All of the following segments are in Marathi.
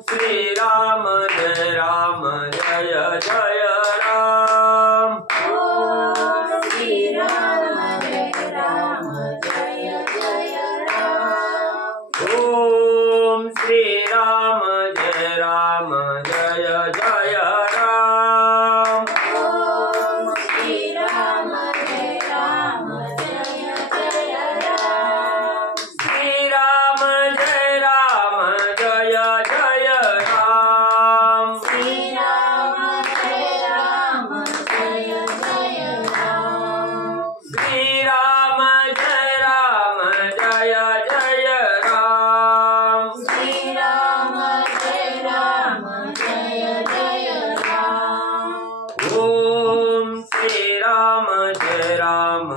श्री राम जय जय राम। ओम श्री राम जय जय राम। ओम श्री राम जय जय राम। ओम श्री राम जय जय राम। श्री राम जय जय राम। श्री राम जय जय राम। श्री राम जय जय राम। श्री राम जय जय राम। ओम श्री राम जय जय राम।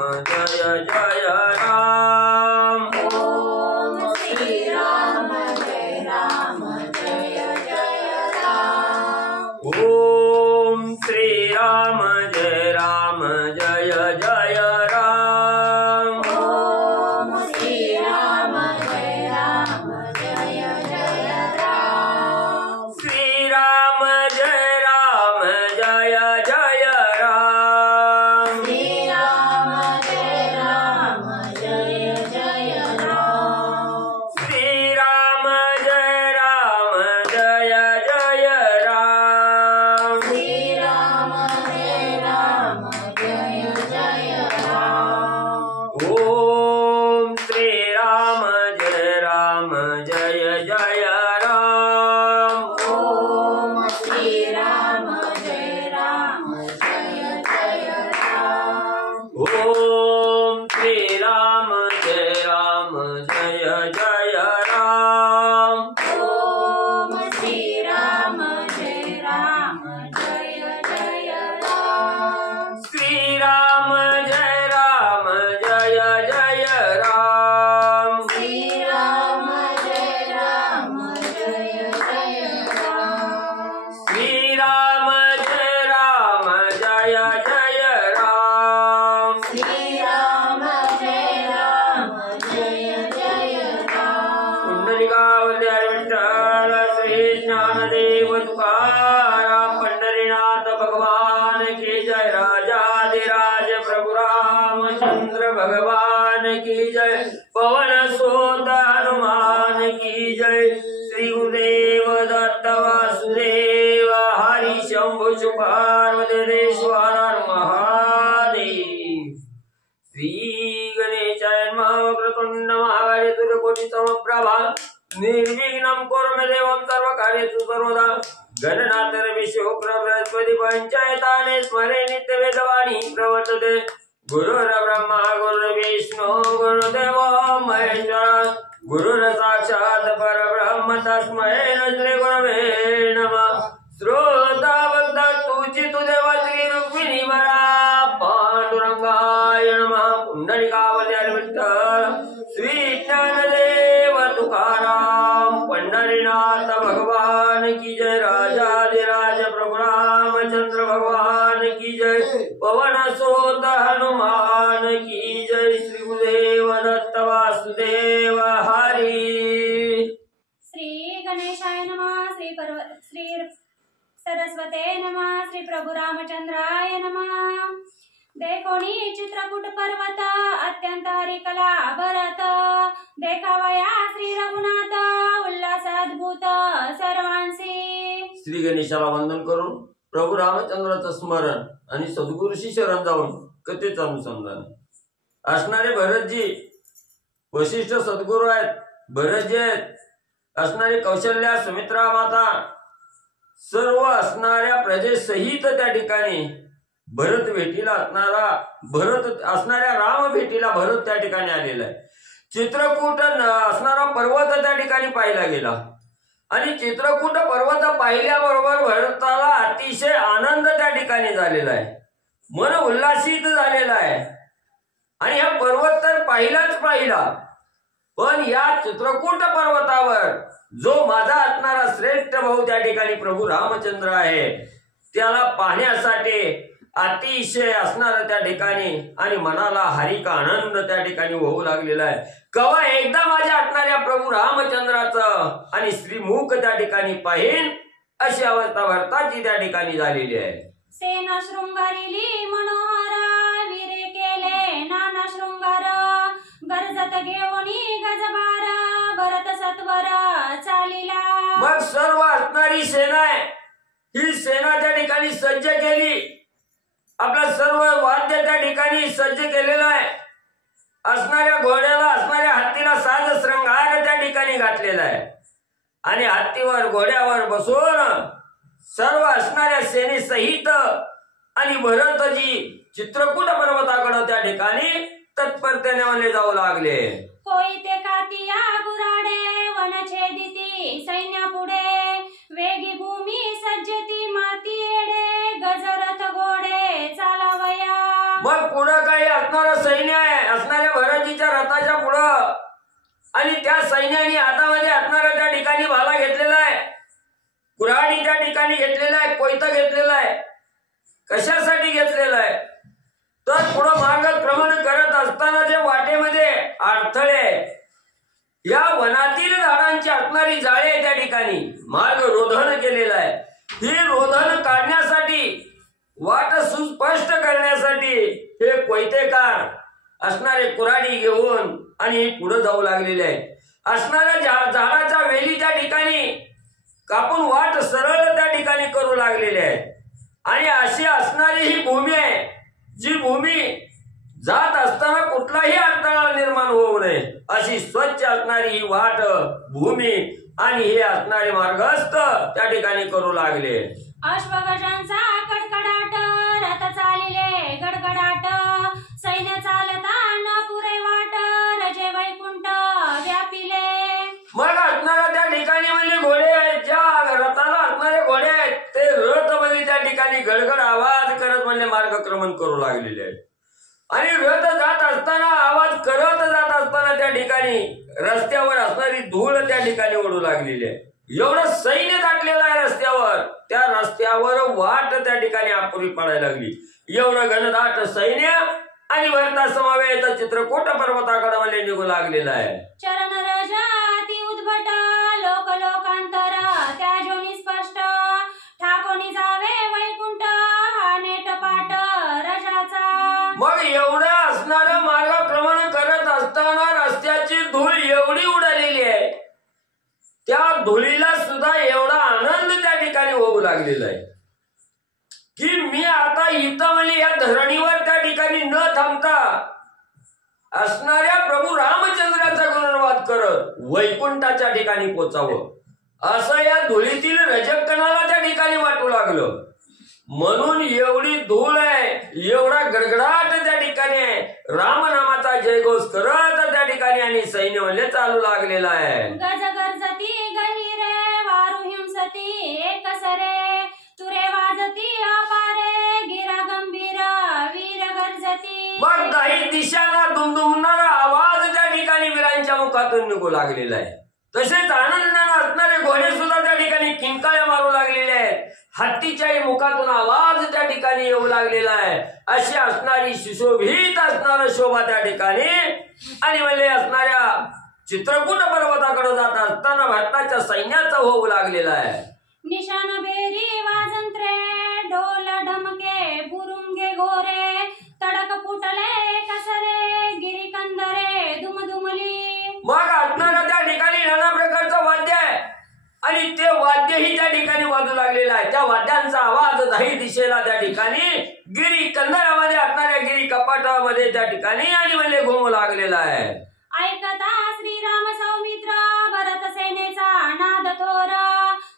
ओम श्री राम जय जय राम। ओम श्री राम जय जय राम। ओम श्री राम जय जय राम। श्री राम जय जय राम। श्री राम जय जय राम। श्री राम जय जय राम। श्री राम जय जय राम। ओम श्री राम जय जय राम। ओम श्री राम जय जय राम। ओम श्री राम जय जय राम। ओम श्री राम जय जय राम। श्री राम जय जय राम। श्री राम जय जय राम। श्री राम जय जय राम। श्री राम जय जय राम। पुंडलिकावली विठ्ठल श्री ज्ञानदेव तुकाराम पंढरीनाथ भगवान की जय। राजाधिराज प्रभु रामचंद्र भगवान की जय। पवन सुत हनुमान की जय। श्री गुरुदेव दत्त वासुदेव हरि शंभु पार्वतीश्वर महादेव। श्री गणेशाय नमः। वक्रतुंड महाकाय सूर्यकोटि समप्रभा निर्विघ्नं कुरु मे देवं सर्वकार्येषु सर्वदा। गणनाथ रवि शुक्र बृहस्पति पंचायताने स्मरे नित्य वेदवाणी प्रवर्तते। गुरुर्ब्रह्मा गुरुर्विष्णु गुरुर्देवो महेश्वर गुरुर् साक्षात् परब्रह्म तस्मै श्री गुरवे नमः। श्रोता भक्त तुचितु देव श्री रुक्मिणी वरा पांडुरंगाय नमः। पुंडलिकावली विठ्ठल श्री ज्ञानदेव तुकाराम पंढरीनाथ भगवान की जय। राजाधिराज प्रभु रामचंद्र भगवान की जय। पवन सुत हनुमान की जय। श्री गुरुदेव दत्त वासुदेव हरि। श्री गणेशाय नमः। श्री सरस्वते नमः। श्री प्रभु रामचंद्राय नमः। देखोनी चित्रकूट पर्वत अत्यंत हरिकला भरत। देखावया श्री रघुनाथ उल्हास अद्भुत सर्वांसी। श्री गणेशाला वंदन करून प्रभू रामचंद्राचं स्मरण आणि सद्गुरूशी शरण जाऊन कथेचं अनुसंधान असणारे भरतजी वशिष्ठ सद्गुरू आहेत। भरतजी आहेत असणारी कौशल्या सुमित्रा माता सर्व असणाऱ्या प्रजेसहित त्या ठिकाणी भरत भेटीला असणाऱ्या राम भेटीला भरत त्या ठिकाणी आलेला आहे। चित्रकूट असणारा पर्वत त्या ठिकाणी पाहिला गेला आणि चित्रकूट पर्वत पाहिल्याबरोबर भरताला अतिशय आनंद त्या ठिकाणी झालेला आहे। मन उल्हासित झालेला आहे आणि हा पर्वत तर पाहिला पण या चित्रकूट पर्वतावर जो माझा असणारा श्रेष्ठ भाऊ त्या ठिकाणी प्रभू रामचंद्र आहे त्याला पाहण्यासाठी अतिशय असणार त्या ठिकाणी आणि मनाला हरिका आनंद त्या ठिकाणी होऊ लागलेला आहे. कवा एकदा माझ्या आटणाऱ्या प्रभू रामचंद्राचं आणि श्रीमुख त्या ठिकाणी पाहिन अशी अवस्था भरताची त्या ठिकाणी झालेली आहे. सेना शृंगारिली मनोहर वीरे केले नाना शृंगार गरजत घेऊनी गजबार भरत सत्वर चालिला. मग सर्व असणारी सेना आहे ही सेना त्या ठिकाणी सज्ज केली. आपला सर्व वाद्य त्या ठिकाणी सज्ज केलेला आहे. असणाऱ्या घोड्याला असणाऱ्या हत्तीला साज श्रृंगार त्या ठिकाणी घातलेला आहे आणि हत्तीवर घोड्यावर बसून सर्व असणाऱ्या सेनेसहित आणि भरतजी चित्रकूट पर्वताकडे त्या ठिकाणी तत्परतेने वले जाऊ लागले. कोई ते कातिया गुराडे वनछेदिती सैन्या पुढे वेगी भूमी सज्जती माती एडे गजरथ घोडे चालावया. मग पुढं काही असणारं सैन्य आहे असणाऱ्या भरतजीच्या रथाच्या पुढं आणि त्या सैन्याने हातामध्ये असणारा त्या ठिकाणी भाला घेतलेला आहे, कुऱ्हाडी त्या ठिकाणी घेतलेला आहे, कोयता घेतलेला आहे. कशासाठी घेतलेला आहे तर पुढं मार्गक्रमण करत असताना जे वाटेमध्ये अडथळे या वनातील झाडांची असणारी जाळे त्या ठिकाणी मार्ग रोधन केलेला आहे. ही रोधन काढण्यासाठी वाट सुस्पष्ट करण्यासाठी हे कोयतेकार असणारे कुऱ्हाडी घेऊन आणि पुढे जाऊ लागलेले आहेत. असणाऱ्या झाडाच्या वेली त्या ठिकाणी कापून वाट सरळ त्या ठिकाणी करू लागलेले आहेत आणि अशी असणारी ही भूमी आहे जी भूमी जात असताना कुठलाही अडथळा निर्माण होऊ नये अशी स्वच्छ असणारी ही वाट भूमी आणि हे असणारे मार्गस्थ त्या ठिकाणी करू लागले. अश्वगजांचा कडकडाट रथ चालिले गडगडाट सैन्य चालता न पुरे वाट रजे वैकुंठ व्यापिले. मग असणारा त्या ठिकाणी म्हणजे घोडे ज्या रथाला असणारे घोडे आहेत ते रथ म्हणजे त्या ठिकाणी गडगड आवाज करत म्हणजे मार्गक्रमण करू लागलेले आहेत आणि रथ जात असताना आवाज करत जात असताना त्या ठिकाणी रस्त्यावर असणारी धूळ त्या ठिकाणी ओढू लागलेली आहे. एवढं सैन्य दाटलेलं आहे रस्त्यावर, त्या रस्त्यावर वाट त्या ठिकाणी अपुरी पडायला लागली. एवढं घनदाट सैन्य आणि भरता समवेत चित्रकूट पर्वताकडे म्हणजे निघू लागलेला आहे. चरण रज अति उद्भट लोक लोकांतर त्या जोनी स्पष्ट ठाकोनी जावे वैकुंठ हा नेट पाट रजाचा. मग एवढं असणारं मार्गक्रमण करत असताना रस्त्याची धूळ एवढी उडालेली आहे त्या धुळीला सुद्धा एवढा आनंद त्या ठिकाणी होऊ लागलेला आहे की मी आता इथं म्हणजे या धरणीवर त्या ठिकाणी न थांबता असणाऱ्या प्रभू रामचंद्राचा गुणगान करत वैकुंठाच्या ठिकाणी पोचावं असं या धुळीतील रजकणाला त्या ठिकाणी वाटू लागलं. म्हणून एवढी धूळ आहे, एवढा गडगडाट त्या ठिकाणी आहे, रामनामाचा जयघोष करत त्या ठिकाणी आणि सैन्य म्हणजे चालू लागलेला आहे. गज गरजती गहिरे वारु हिंसती एकसरे तुरे वाजती अपारे गिरा गंभीर वीर गरजती. मग काही दिशांना दुमदुमणारा आवाज त्या ठिकाणी वीरांच्या मुखातून निघू लागलेला आहे. तसेच आनंदाने असणारे घोडे सुद्धा त्या ठिकाणी किंकाळ्या मारू लागलेले आहेत. हत्तीच्याही मुखातून आवाज त्या ठिकाणी येऊ लागलेला आहे. अशी असणारी सुशोभित असणारा शोभा त्या ठिकाणी आणि म्हणजे असणाऱ्या चित्रकूट पर्वताकडे जात असताना भारताच्या सैन्याचा होऊ लागलेला आहे. निशान बेरी वाजंत्रे ढोल ढमके बुरुंगे घोरे तडक फुटले कसरे गिरी कंदरे दुमदुमली. मग असणारा त्या ठिकाणी नाना प्रकारचं वाद्य आहे आणि ते वाद्यही त्या ठिकाणी वाजू लागलेलं आहे. त्या वाद्यांचा आवाज दही दिशेला त्या ठिकाणी गिरी कंदरामध्ये असणाऱ्या गिरी कपाटामध्ये त्या ठिकाणी आणि म्हणजे घुमू लागलेला आहे. ऐकता श्रीराम सौमित्र भरत सेनेचा नाद थोर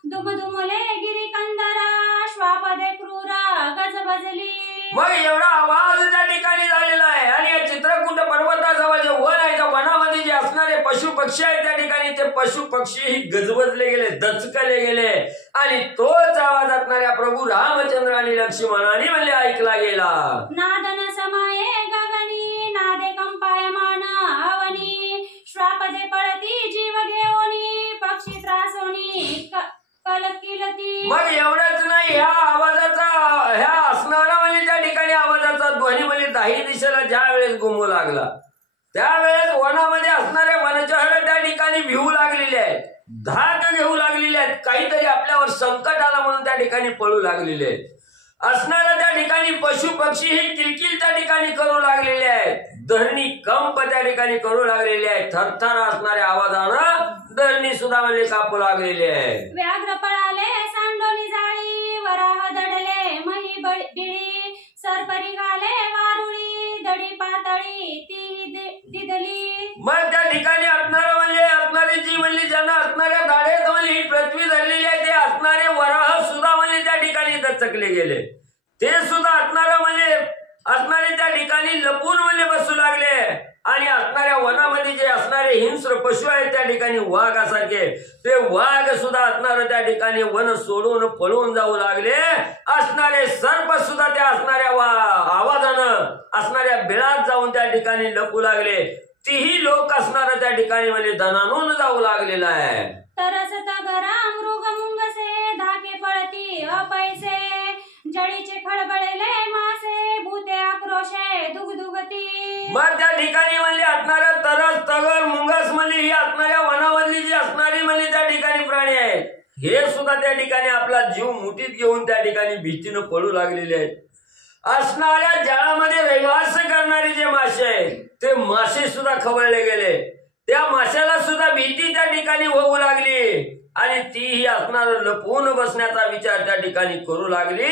दुमदुमले गिरी कंदरा श्वापदे क्रूर गज बजली. मग एवढा आवाज त्या ठिकाणी झालेला आहे आणि या चित्रकूट पर्वताजवळ जे वन आहे त्या वनामध्ये जे असणारे पशु पक्षी आहेत त्या ठिकाणी ते पशु पक्षीही गजबजले गेले, दचकले गेले आणि तोच आवाज असणाऱ्या प्रभू रामचंद्र आणि लक्ष्मणाने म्हणजे ऐकला गेला. नादन समाये गगनी नादे कंपायमान अवनी श्वापदे पळती जीव घेऊनी पक्षी त्रासोनी कलकिलती. मग एवढंच नाही, ह्या आवाजाचा ह्या असणारा म्हणजे त्या ठिकाणी काही दिशेला ज्या वेळेस घुमू लागला त्यावेळेस वनामध्ये असणाऱ्या वनचहर त्या ठिकाणी भिवू लागलेले आहेत, धाक घेऊ लागलेले आहेत, काहीतरी आपल्यावर संकट आलं म्हणून त्या ठिकाणी पळू लागलेले आहेत. असणाऱ्या त्या ठिकाणी पशु पक्षी ही किलकिल त्या ठिकाणी करू लागलेले आहेत, धरणी कंप त्या ठिकाणी करू लागलेले आहेत, थरथर असणाऱ्या आवाजानं धरणी सुद्धा म्हणजे कापू लागलेली आहे. व्याघ्र पळाले सांडोली जाळी, वराह दडले मही बिळी, सरपरी घाले वारुळी, दडी पातळी ती दिदली. मग त्या ठिकाणी असणारी जी म्हणली ज्यांना असणाऱ्या दाढेत म्हणली ही पृथ्वी धरलेली आहे, ते असणारे वराह सुद्धा म्हणजे त्या ठिकाणी दचकले गेले, ते सुद्धा असणारे त्या ठिकाणी लपून म्हणजे बसू लागले. आणि असणाऱ्या वनामध्ये जे असणारे हिंस्र पशु आहेत त्या ठिकाणी वाघासारखे, ते वाघ सुद्धा असणारे त्या ठिकाणी वन सोडून पळून जाऊ लागले. असणारे सर्प सुद्धा त्या असणाऱ्या आवाजानं असणाऱ्या बिळात जाऊन त्या ठिकाणी लपू लागले. तीही लोक असणारा त्या ठिकाणी म्हणजे दणानून जाऊ लागलेला आहे. तरसत घरा मृग मुंगसे, धाके पळती अपैसे, जळीचे खळबळेले मासे, भूते आक्रोशे दुगदुगती. मग त्या ठिकाणी म्हणजे असणाऱ्या तरस तगर मुंगस म्हणजे ही असणाऱ्या वनामधली जी असणारी म्हणजे त्या ठिकाणी प्राणी आहेत, हे सुद्धा त्या ठिकाणी आपला जीव मुठीत घेऊन त्या ठिकाणी भीतीनं पळू लागलेले आहेत. असणाऱ्या जळामध्ये रहिवास करणारे जे मासे आहेत ते मासे सुद्धा खवळले गेले, त्या माशाला सुद्धा भीती त्या ठिकाणी होऊ लागली आणि तीही असणार लपवून बसण्याचा विचार त्या ठिकाणी करू लागली.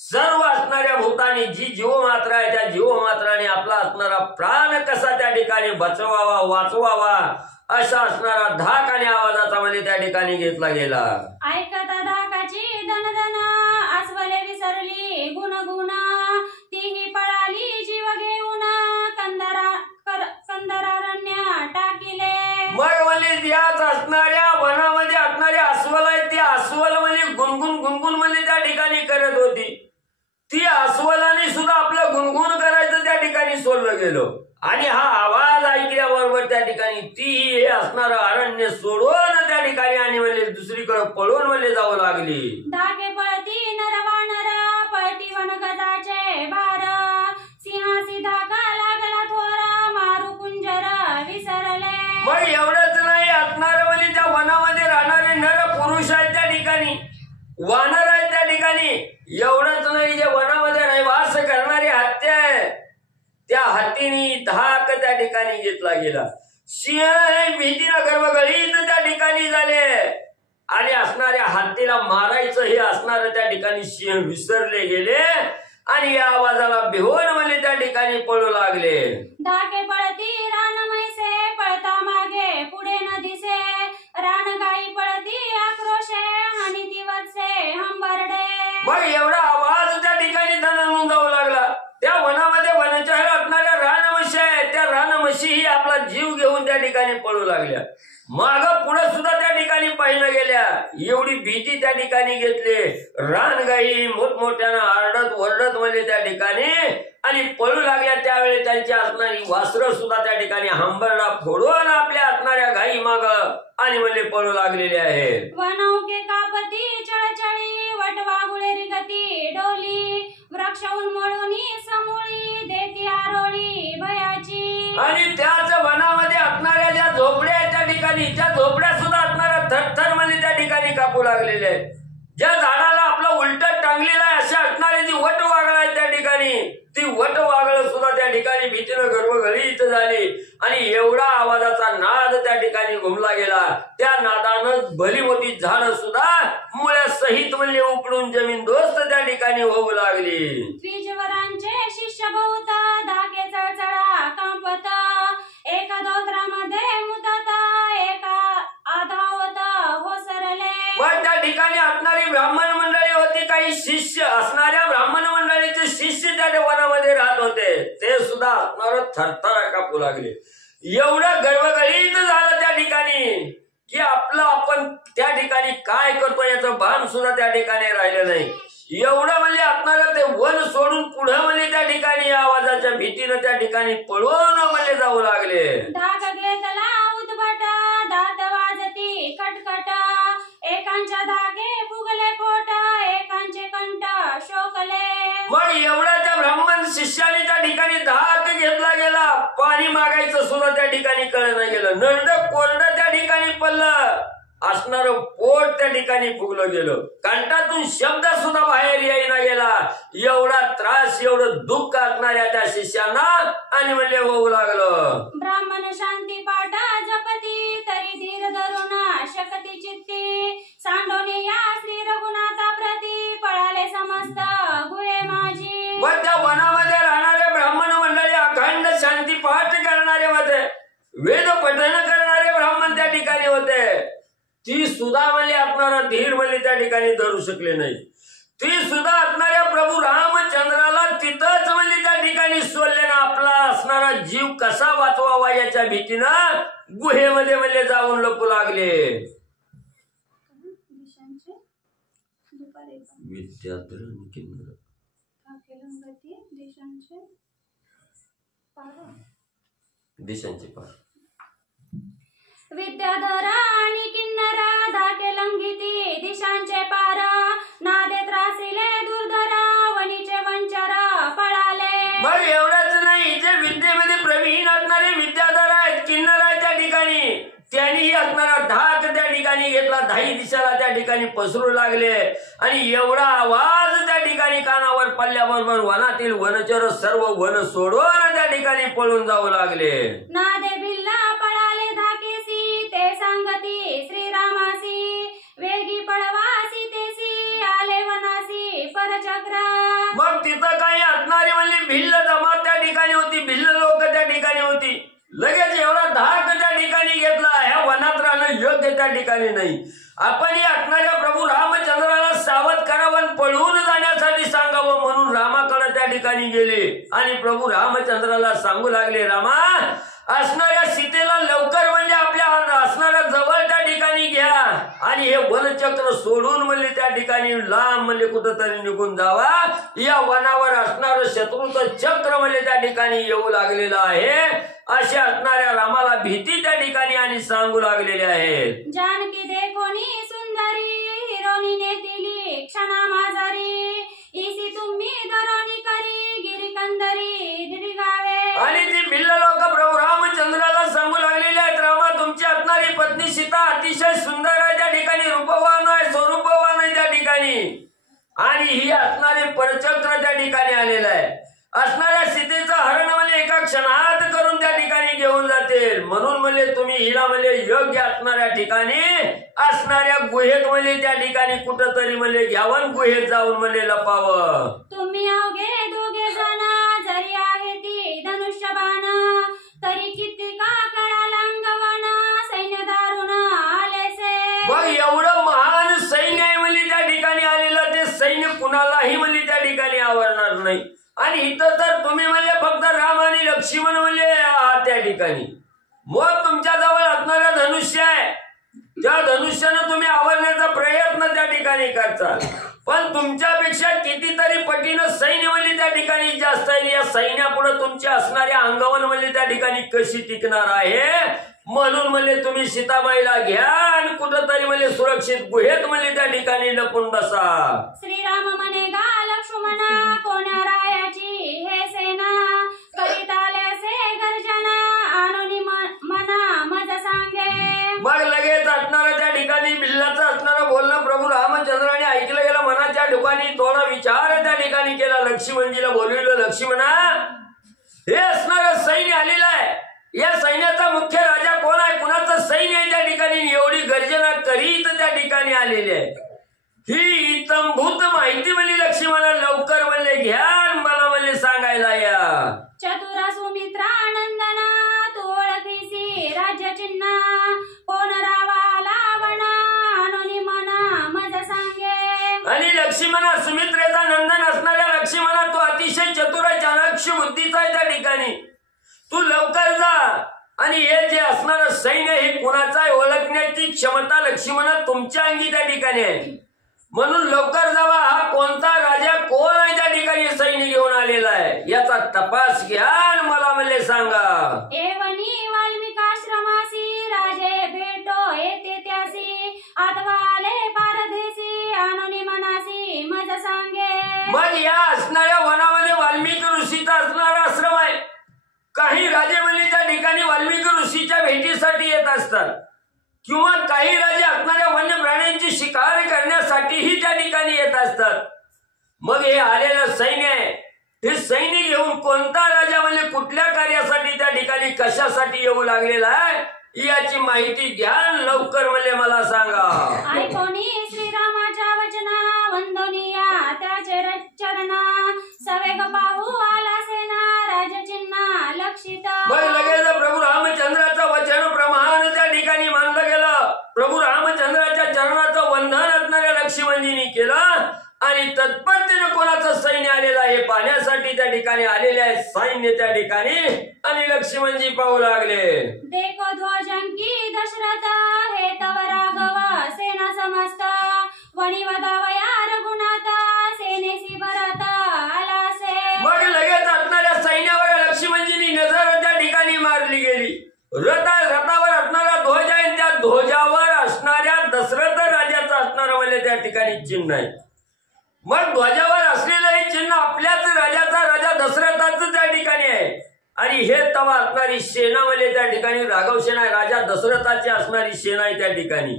सर्व असणाऱ्या भूतानी जी जीवमात्रा आहे त्या जीवमात्राने आपला असणारा प्राण कसा त्या ठिकाणी बचवावा वाचवावा असा असणारा धाक आणि आवाजाचा मध्ये त्या ठिकाणी घेतला गेला. ऐकता धाकाची दनदन, अस्वले विसरली गुणगुण, तीही पळाली जीव घेऊन, कंदरारण्य टाकिले. मग म्हणजे याच असणाऱ्या वनामध्ये असणाऱ्या अस्वल आहेत, ती अस्वल म्हणजे गुणगुण गुणगुण म्हणजे त्या ठिकाणी करत होती. ती अस्वलाने सुद्धा आपलं गुणगुण करायचं त्या ठिकाणी सोडलं गेलं आणि हा आवाज ऐकल्याबरोबर त्या ठिकाणी ती हे असणारं अरण्य सोडून त्या ठिकाणी आणि म्हणजे दुसरीकडे पळून म्हणजे जाऊ लागली. धाके पळती नरवानर, पळती वनगजाचे भार, सिंहासी धाका लागला थोर, मारू कुंजर विसरले. मग एवढंच नाही, असणारं म्हणजे त्या वनामध्ये राहणारे नर पुरुष आहेत त्या ठिकाणी, वानर आहेत त्या ठिकाणी. एवढंच नाही, जे वनामध्ये रहिवास करणारी हत्ती आहे त्या हत्तीने धाक त्या ठिकाणी घेतला गेला. सिंह भीतीनं गर्भगळीत त्या ठिकाणी झाले आणि असणाऱ्या हत्तीला मारायचं हे असणार त्या ठिकाणी सिंह विसरले गेले आणि या आवाजाला भिवून म्हणजे त्या ठिकाणी पळू लागले. धाके पळती रान मैसे, पळता मागे पुढे न दिसे, रानगाई पळती आक्रोशे, आणि ती वत्से हंबरडे. मग एवढा आवाज त्या ठिकाणी दणानून जाऊ लागला. त्या वनामध्ये वनचहर असणाऱ्या रानमशी आहेत, त्या रानमशी ही आपला जीव घेऊन त्या ठिकाणी पळू लागल्या. माग पुढे सुद्धा त्या ठिकाणी पाहिलं गेल्या, एवढी भीती त्या ठिकाणी घेतली. रानगाई मोठमोठ्यानं आरडत वरडत म्हणजे त्या ठिकाणी आणि पळू लागल्या. त्यावेळी त्यांची असणारी वासरं सुद्धा त्या ठिकाणी हंबरडा फोडून आपल्या असणाऱ्या गाई माग आणि म्हणजे पळू लागलेले आहेत. वनौके कापती चळचळी, वटवागुळेरी गती डोली, वृक्ष उन्मळूनी समोळी, देती आरोळी भयाची. आणि त्याच वनामध्ये असणाऱ्या ज्या झोपड्या आहेत त्या ठिकाणी, त्या झोपड्या सुद्धा असणाऱ्या थरथर म्हणजे त्या ठिकाणी कापू लागलेले आहेत. ज्या झाडाला आपलं उलट टांगलेलं आहे अशा असणारी जी वट वागळ आहे त्या ठिकाणी, ती वट वागळ सुद्धा त्या ठिकाणी भीतीनं गर्भगळीत झाली आणि एवढा आवाजाचा नाद त्या ठिकाणी घुमला गेला. त्या नादानं भली मोठी झाड सुद्धा मुळ्या सहित म्हणजे उपडून जमीन दोस्त त्या ठिकाणी होऊ लागली. द्विजवरांचे शिष्य बहुत, धाके चळचळा कांपत, एका दोत्रामध्ये मुतत, एका आधावत होसरले. पण त्या ठिकाणी असणारी ब्राह्मण मंडळी होती, काही शिष्य असणाऱ्या ब्राह्मण मंडळीचे शिष्य त्या वनामध्ये राहत होते, ते सुद्धा असणार थरथर कापू लागले. एवढं गर्भगळीत झालं त्या ठिकाणी की आपलं आपण त्या ठिकाणी काय करतो याचं भान सुद्धा त्या ठिकाणी राहिलं नाही. एवढं म्हणजे असणारं ते वन सोडून पुढं म्हणजे त्या ठिकाणी आवाजाच्या भीतीनं त्या ठिकाणी पळून म्हणजे जाऊ लागले. धाक घेतला उद्भट, दात वाजती कटकट, एकांच्या धागे फुगले पोट, एकांचे कंठ शोकले. मग एवढा त्या ब्राह्मण शिष्याने त्या ठिकाणी धाक घेतला गेला, पाणी मागायचं सुद्धा त्या ठिकाणी कळलं गेलं, नरड कोरडं त्या ठिकाणी पडलं, असणार पोट त्या ठिकाणी फुगलं गेलं, कंठातून शब्द सुद्धा बाहेर येईना गेला. एवढा त्रास, एवढं दुःख असणाऱ्या त्या शिष्यांना आणि म्हणले होऊ लागलं. ब्राह्मण शांती पाठा जपती तरी धीर धरुणा शकती चित्ती सांडोनी या श्री रघुनाथा प्रती पळाले समस्त गुहे माझी. व त्या वनामध्ये राहणारे ब्राह्मण मंडळी अखंड शांती पाठ करणारे होते, वेद पठण करणारे ब्राह्मण त्या ठिकाणी होते. ती सुद्धा म्हणजे असणारा धीर म्हणजे त्या ठिकाणी धरू शकले नाही. ती सुद्धा असणाऱ्या प्रभू रामचंद्राला तिथंच म्हणजे त्या ठिकाणी सोडले ना, आपला असणारा जीव कसा वाचवावा याच्या भीतीनं गुहेमध्ये म्हणजे जाऊन लपू लागले. विद्याधर दिशांचे पार विद्याधरा आणि किन्नरा धाके लंघिती दिशांचे पार नादे त्रासिले दुर्धरा वनीचे वंचरा पळाले. मग एवढंच नाही, जे विद्येमध्ये प्रवीण असणारे विद्याधर आहेत, किन्नर आहेत त्या ठिकाणी, त्यांनीही असणारा धाक त्या ठिकाणी घेतला, धाई दिशाला त्या ठिकाणी पसरू लागले. आणि एवढा आवाज त्या ठिकाणी कानावर पडल्याबरोबर वनातील वनचर सर्व वन सोडून त्या ठिकाणी पळून जाऊ लागले. नादे बिल्ला पळाले धाकेसी ते सांगती श्रीरामासी वेगी पळवासी तेसी आले वनासी परचक्रा. मग तिथं काही असणारी म्हणजे भिल्ल जमात त्या ठिकाणी होती, भिल्ल लोक त्या ठिकाणी होती. लगेच एवढा धाक त्या ठिकाणी घेतला, ह्या वनात राहणं योग्य त्या ठिकाणी नाही, आपण या असणाऱ्या प्रभू रामचंद्राला सावध करावं, पळून जाण्यासाठी सांगावं म्हणून रामाकडे त्या ठिकाणी गेले. आणि प्रभू रामचंद्राला सांगू लागले, रामा असणाऱ्या सीतेला लवकर म्हणजे आपल्या असणाऱ्या जवळ त्या ठिकाणी घ्या आणि हे वनचक्र सोडून म्हणजे त्या ठिकाणी लांब म्हणजे कुठंतरी निघून जावा. या वनावर असणारं शत्रूचं चक्र म्हणजे त्या ठिकाणी येऊ लागलेलं आहे, असे असणाऱ्या रामाला भीती त्या ठिकाणी आणि सांगू लागलेले आहेत. जानकी देखोनी सुंदरी हिरोनी नेतिली क्षणा माझारी इसी तुम्ही धरोनी करी गिरिकंदरी दिरिगावे. आणि ती भिल्ल लोक प्रभू रामचंद्राला सांगू लागलेले आहेत, रामा तुमची असणारी पत्नी सीता अतिशय सुंदर आहे, त्या ठिकाणी रूपवान आहे, स्वरूपवान आहे त्या ठिकाणी, आणि ही असणारे परचक्र त्या ठिकाणी आलेलं आहे. असणाऱ्या सीतेचं हरण म्हणजे एका क्षणात करून त्या ठिकाणी घेऊन जातील, म्हणून म्हणजे तुम्ही हिला म्हणजे योग्य असणाऱ्या ठिकाणी असणाऱ्या गुहेत म्हणजे त्या ठिकाणी कुठंतरी म्हणजे घ्यावं, गुहेत जाऊन म्हणजे लपावं. तुम्ही अवघे दोघे जण जरी आहे ती धनुष्यबाण तरी किती का कळाला अंगवण सैन्य दारुण आलेसे. मग एवढं महान सैन्य आहे म्हणजे त्या ठिकाणी आलेलं, ते सैन्य कुणालाही म्हणजे त्या ठिकाणी आवडणार नाही. आणि इथं तर तुम्ही म्हणजे फक्त राम आणि लक्ष्मण म्हणजे आहात त्या ठिकाणी, मग तुमच्या जवळ असणारा धनुष्य आहे, त्या धनुष्यानं तुम्ही आवरण्याचा प्रयत्न त्या ठिकाणी करताल, पण तुमच्यापेक्षा कितीतरी पटीनं सैन्य म्हणजे त्या ठिकाणी जास्त आहे. या सैन्यापुढे तुमची असणाऱ्या अंगवन म्हणजे त्या ठिकाणी कशी टिकणार आहे, म्हणून म्हणजे तुम्ही सीताबाईला घ्या आणि कुठंतरी म्हणजे सुरक्षित गुहेत म्हणजे त्या ठिकाणी लपून बसा. श्रीराम म्हणे गा लक्ष्मणा कोण्या रायाची हे सेना करीत आले असे गर्जना आणून मना मज सांगे. मग लगेच असणारं त्या ठिकाणी बिल्लाचं असणारं बोलणं प्रभू रामचंद्राने ऐकलं गेलं. मनाच्या ठिकाणी थोडा विचार त्या ठिकाणी केला, लक्ष्मणजीला बोलविलं, लक्ष्मणा हे असणारं सैन्य आलेलं आहे, या सैन्याचा मुख्य राजा कोण आहे, कुणाचं सैन्य आहे त्या ठिकाणी एवढी गर्जना करीत त्या ठिकाणी आलेली आहे. ही इतंभूत माहिती म्हणजे लक्ष्मणा लवकर म्हणले घ्या मला म्हणजे सांगायला या. चतुरा सुमित्रा नंदना तू ओळखीसी राज्य चिन्ह कोण रावा लावण आणून मना मज सांगे. आणि लक्ष्मणा सुमित्रेचा नंदन असणाऱ्या लक्ष्मणा तू अतिशय चतुर चाणक्ष बुद्धीचा आहे त्या ठिकाणी, तू लवकर जा आणि हे जे असणारं सैन्य हे कुणाचा आहे ओळखण्याची क्षमता लक्ष्मणा तुमच्या अंगी त्या ठिकाणी आहे, म्हणून लवकर जावा. हा कोणता राजा कोण आहे त्या ठिकाणी सैन्य घेऊन आलेला आहे याचा तपास घ्या आणि मला म्हणले सांगा. एवनी वाल्मिकाश्रमासी राजे भेटो येते त्यासी आतवा आले पारदेसी आणून मनासी मज सांगे. मग या असणाऱ्या काही राजे म्हणजे त्या ठिकाणी वाल्मिकी ऋषीच्या भेटीसाठी येत असतात किंवा काही राजे असणाऱ्या वन्य प्राण्यांची शिकार करण्यासाठीही त्या ठिकाणी येत असतात. मग हे आलेलं सैन्य आहे, हे सैन्य घेऊन कोणता राजा म्हणजे कुठल्या कार्यासाठी त्या ठिकाणी कशासाठी येऊ लागलेला आहे याची माहिती घ्या लवकर म्हणजे मला सांगा. ऐकोनी श्रीरामाच्या वचना वंदनीया त्याचे चरणा सवेग पाहू आला सेना राजचिन्ह लक्षित. बरं लगेच प्रभू रामचंद्राचं वचन प्रमाण त्या ठिकाणी मानलं गेलं. प्रभू रामचंद्राच्या चरणाचं वंदन असणाऱ्या लक्ष्मणजींनी केलं आणि तत्परतेनं कोणाचं सैन्य आलेलं आहे पाहण्यासाठी त्या ठिकाणी आलेले आहे सैन्य त्या ठिकाणी आणि लक्ष्मणजी पाहू लागले. देखो ध्वजंकी दशरथ हे तव राघव सेना समस्त वणी वदावया रघुनाथ सेनेसी भरत आलासे. मग लगेच असणाऱ्या सैन्यावर लक्ष्मणजींनी नजर त्या ठिकाणी मारली गेली. रथावर असणारा ध्वज आहे, त्या ध्वजावर असणाऱ्या दशरथ राजाचं असणारं म्हणजे त्या ठिकाणी चिन्ह आहे. मग ध्वजावर असलेलं हे चिन्ह आपल्याच राजाचा राजा दशरथाचं त्या ठिकाणी आहे आणि हे तवा असणारी सेना म्हणजे त्या ठिकाणी राघव सेना आहे, राजा दशरथाची असणारी सेना आहे त्या ठिकाणी.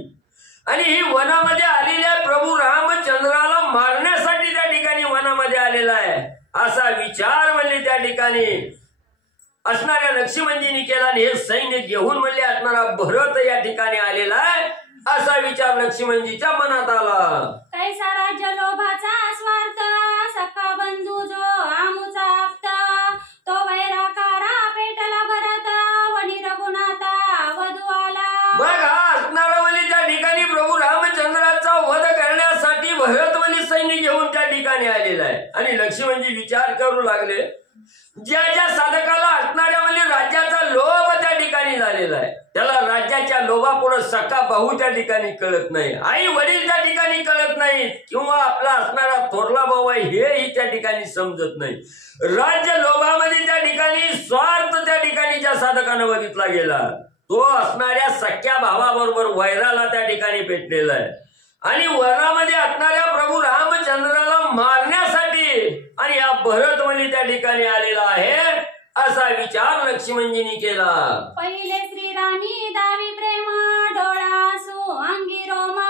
आणि ही वनामध्ये आलेली आहे प्रभू रामचंद्राला मारण्यासाठी त्या ठिकाणी वनामध्ये आलेला आहे असा विचार म्हणजे त्या ठिकाणी असणाऱ्या लक्ष्मणजींनी केला आणि हे सैन्य घेऊन म्हणजे असणारा भरत या ठिकाणी आलेला आहे असा विचार लक्ष्मणजीच्या मनात आला. कैसा राज्य लोभाचा स्वार्थ सखा बंधू जो आमुचा आप्त तो वैराकारा पेटला भरत वनी रघुनाथा वधू आला. मग हा असणारा म्हणजे त्या ठिकाणी प्रभू रामचंद्राचा वध करण्यासाठी भरत म्हणजे सैन्य घेऊन त्या ठिकाणी आलेला आहे आणि लक्ष्मणजी विचार करू लागले ज्या ज्या साधकाला असणाऱ्या म्हणजे राज्याचा लोभ त्या ठिकाणी झालेला आहे त्याला राज्याच्या लोभापुढे सखा भाऊ त्या ठिकाणी कळत नाही, आई वडील त्या ठिकाणी कळत नाही किंवा आपला असणारा थोरला भाऊ आहे हेही त्या ठिकाणी समजत नाही. राज्य लोभामध्ये त्या ठिकाणी स्वार्थ त्या ठिकाणी ज्या साधकानं बघितला गेला तो असणाऱ्या सख्या भावाबरोबर वैराला त्या ठिकाणी पेटलेला आहे आणि वनामध्ये असणाऱ्या प्रभू रामचंद्राला मारण्यासाठी आणि या भरत म्हणजे त्या ठिकाणी आलेला आहे असा विचार लक्ष्मणजींनी केला. पहिले श्रीराणी दावी प्रेम डोळासू अंगी रोमा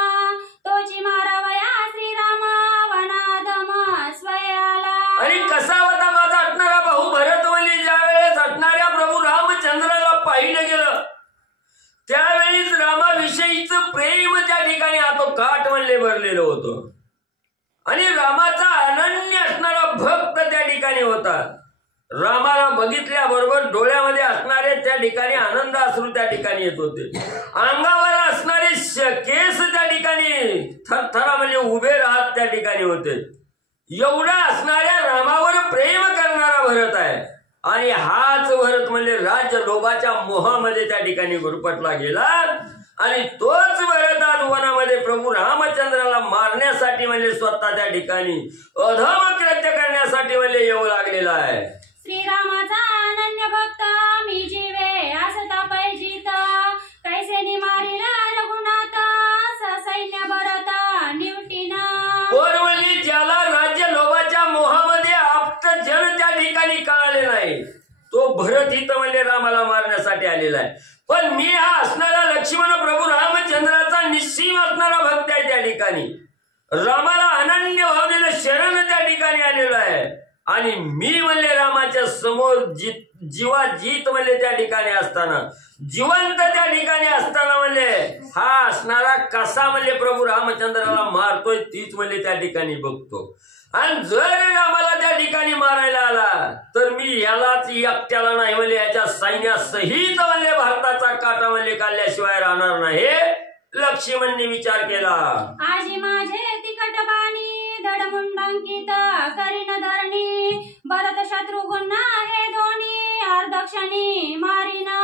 तोची मारावया श्रीराम वनादम स्वयाला. आणि कसा होता माझा असणारा भाऊ भरत म्हणजे ज्या वेळेस असणाऱ्या प्रभू रामचंद्राला पाहिलं गेलं त्यावेळीच रामाविषयीचं प्रेम त्या ठिकाणी आटोकाट म्हणले भरलेलं होतं आणि रामाचा अनन्य असणारा भक्त त्या ठिकाणी होता. रामाला बघितल्याबरोबर डोळ्यामध्ये असणारे त्या ठिकाणी आनंद अश्रू त्या ठिकाणी येत होते, अंगावर असणारे केस त्या ठिकाणी थरथरा म्हणजे उभे राहत त्या ठिकाणी होते. एवढा असणाऱ्या रामावर प्रेम करणारा भरत आहे आणि हाच भरत म्हणजे राज्य लोभाच्या मोहामध्ये त्या ठिकाणी गुरफटला गेला आणि तोच भरत आज वनामध्ये प्रभू रामचंद्राला मारण्यासाठी म्हणजे स्वतः त्या ठिकाणी अधम कृत्य करण्यासाठी म्हणजे येऊ लागलेला आहे. श्रीरामाचा अनन्य भक्त मी जीवे असता पैजित कैसे निमारिला रघुनाथ सैन्य भरत निवटीना. पोरवली ज्याला राज्य लोभाच्या मोहामध्ये आप्त जन त्या ठिकाणी कळाले नाही तो भरत इथं म्हणजे रामाला मारण्यासाठी आलेला आहे. पण मी हा असणारा लक्ष्मण प्रभू रामचंद्राचा निस्सीम असणारा भक्त आहे त्या ठिकाणी रामाला अनन्य भावनेनं शरण त्या ठिकाणी आलेलो आहे आणि मी म्हणले रामाच्या समोर जीवाजीत म्हणले त्या ठिकाणी असताना जिवंत त्या ठिकाणी असताना म्हणले हा असणारा कसा म्हणले प्रभू रामचंद्राला मारतोय तीच म्हणले त्या ठिकाणी बघतो आणि जर रामाला त्या ठिकाणी मारायला आला तर मी यालाच एकट्याला नाही म्हणले याच्या सैन्यासहित म्हणले भारताचा काटा म्हणले काढल्याशिवाय राहणार नाही लक्ष्मणने विचार केला. आजी माझे तिकट बाणी धडमुंडांकित करीन धरणी भरत शत्रुघ्न हे दोन्ही अर्धक्षणी मारिना.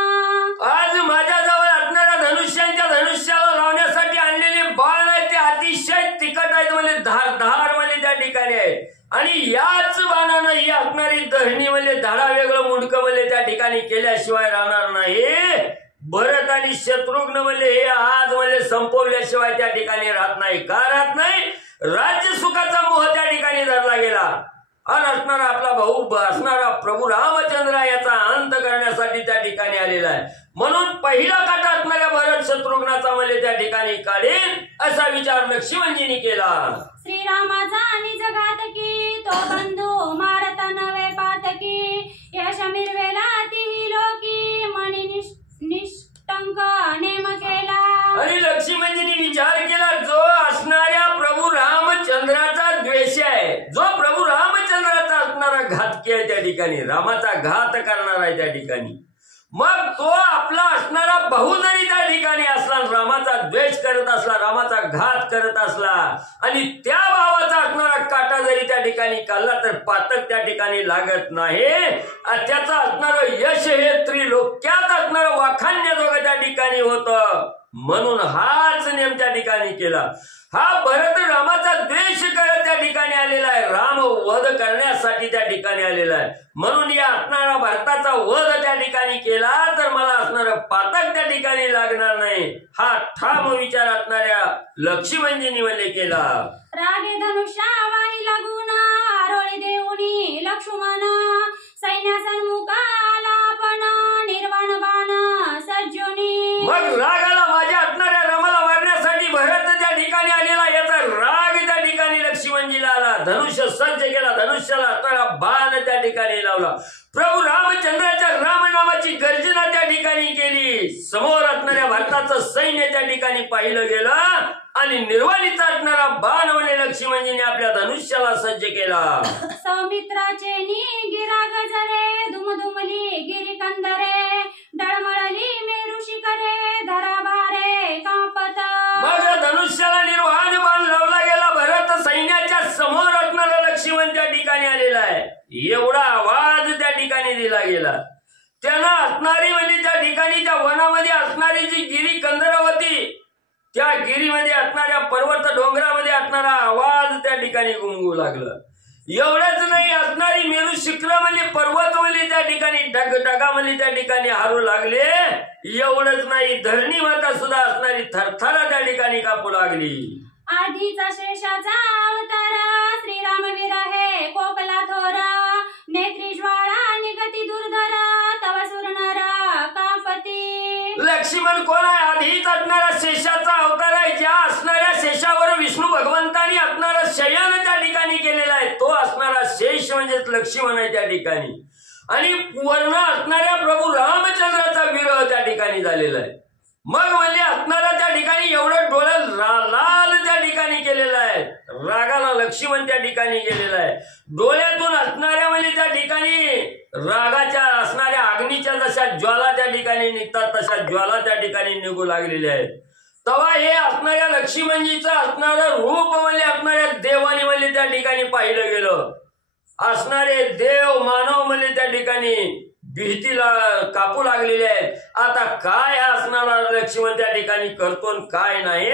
आज माझ्याजवळ असणाऱ्या धनुष्यांच्या धनुष्याला लावण्यासाठी आणलेले बाण आहे ते अतिशय तिखट आहेत म्हणजे धार म्हणजे त्या ठिकाणी आहे आणि याच बाणानं ही असणारी धरणी म्हणजे धाडा वेगळं मुंडकं म्हणजे त्या ठिकाणी केल्याशिवाय राहणार नाही. भरत आणि शत्रुघ्न म्हणजे हे आज म्हणजे संपवल्याशिवाय त्या ठिकाणी राहत नाही. का राहत नाही? राज्य सुखाचा मोह त्या ठिकाणी धरला गेला आणि असणारा आपला भाऊ असणारा प्रभू रामचंद्र याचा अंत करण्यासाठी त्या ठिकाणी आलेला आहे. म्हणून पहिला काटा असणाऱ्या भरत शत्रुघ्नाचा मला त्या ठिकाणी काढेल असा विचार लक्ष्मणजींनी केला. श्रीरामाचा निज घातकी तो बंधू मारता नवे पातकी यश मिरवेला ती लोकी मनी निष्टंक नेम केला. आणि लक्ष्मणजींनी विचार केला जो असणाऱ्या प्रभू रामचंद्राचा द्वेष आहे, जो प्रभू रामचंद्राचा असणारा घातकी आहे त्या ठिकाणी, रामाचा घात करणार आहे त्या ठिकाणी, मग तो आपला असणारा भाऊ जरी त्या ठिकाणी असला, रामाचा द्वेष करत असला, रामाचा घात करत असला आणि त्या भावाचा असणारा काटा जरी त्या ठिकाणी काढला तर पातक त्या ठिकाणी लागत नाही. त्याचा असणारं यश हे त्रिलोक्यात असणारं वाखाणण्याजोगं त्या ठिकाणी होतं. म्हणून हाच नेम त्या ठिकाणी केला. हा भरत रामाचा द्वेष करत त्या ठिकाणी आलेला आहे, राम वध करण्यासाठी त्या ठिकाणी आलेला आहे. म्हणून या असणारा भरताचा वध त्या ठिकाणी केला तर मला असणारं पातक त्या ठिकाणी लागणार नाही. हा ठाम विचार असणाऱ्या लक्ष्मणजींनी म्हणजे केला. रागे धनुष्या वाही लागून आरोळी देऊनी लक्ष्मण सैन्यासन्मुखा आला पण निर्वाण बाण सज्जुनी. मग रागाला माझ्या असणाऱ्या रामाला मारण्यासाठी भरत त्या ठिकाणी आलेला, याचा राग त्या ठिकाणी लक्ष्मणजीला आला. धनुष्य सज्ज केला, धनुष्याला असणारा बाण त्या ठिकाणी लावला. प्रभू रामचंद्राच्या रामनामाची गर्जना त्या ठिकाणी केली. समोर असणाऱ्या भारताचं सैन्य त्या ठिकाणी पाहिलं गेलं आणि निर्वाणीचा असणारा बाण म्हणजे लक्ष्मणजीने आपल्या धनुष्याला सज्ज केला. सौमित्राचे गिरा गजरे दुमदुमली गिरी कंदरे डळमळली मेरू शिखरे धरा भारे कापत. मग धनुष्याला निर्वाण बाण लावला गेला. भरत सैन्याच्या समोर असणारा लक्ष्मण त्या ठिकाणी आलेला आहे. एवढा आवाज त्या ठिकाणी दिला गेला. त्यांना असणारी म्हणजे त्या ठिकाणी त्या वनामध्ये असणारी जी गिरी कंदरावती, त्या गिरीमध्ये असणाऱ्या पर्वत डोंगरामध्ये असणारा आवाज त्या ठिकाणी गुंगू लागला. एवढंच नाही, असणारी मेरू शिखर म्हणजे पर्वत म्हणजे त्या ठिकाणी ढगामध्ये त्या ठिकाणी हारू लागले. एवढंच नाही, धरणी माता सुद्धा असणारी थरथरा त्या ठिकाणी कापू लागली. आधीचा शेषाचा अवतार श्रीरामवीर हे कोकला थोर नेत्री ज्वाळा निगती दुर्धर तव सुरनर कापती. लक्ष्मण कोण आहे? आधीच असणारा शेषाचा अवतार आहे. ज्या असणाऱ्या शेषावर विष्णू भगवंतांनी असणारा शयन त्या ठिकाणी केलेला आहे, तो असणारा शेष म्हणजेच लक्ष्मण आहे त्या ठिकाणी. आणि वर्ण असणाऱ्या प्रभू रामचंद्राचा विरह त्या ठिकाणी झालेला आहे. मग म्हणजे असणारा त्या ठिकाणी एवढं डोळं लाल त्या ठिकाणी केलेलं आहे. रागाला लक्ष्मण त्या ठिकाणी गेलेला आहे. डोळ्यातून असणाऱ्या म्हणजे त्या ठिकाणी रागाच्या असणाऱ्या अग्नीच्या जशा ज्वाला त्या ठिकाणी निघतात तशा ज्वाला त्या ठिकाणी निघू लागलेल्या आहेत. तेव्हा हे असणाऱ्या लक्ष्मणजीचं असणारं रूप म्हणजे असणाऱ्या देवाने म्हणजे त्या ठिकाणी पाहिलं गेलं. असणारे देव मानव म्हणजे त्या ठिकाणी भीतीला कापू लागलेले आहेत. आता काय असणारा लक्ष्मण त्या ठिकाणी करतो काय नाही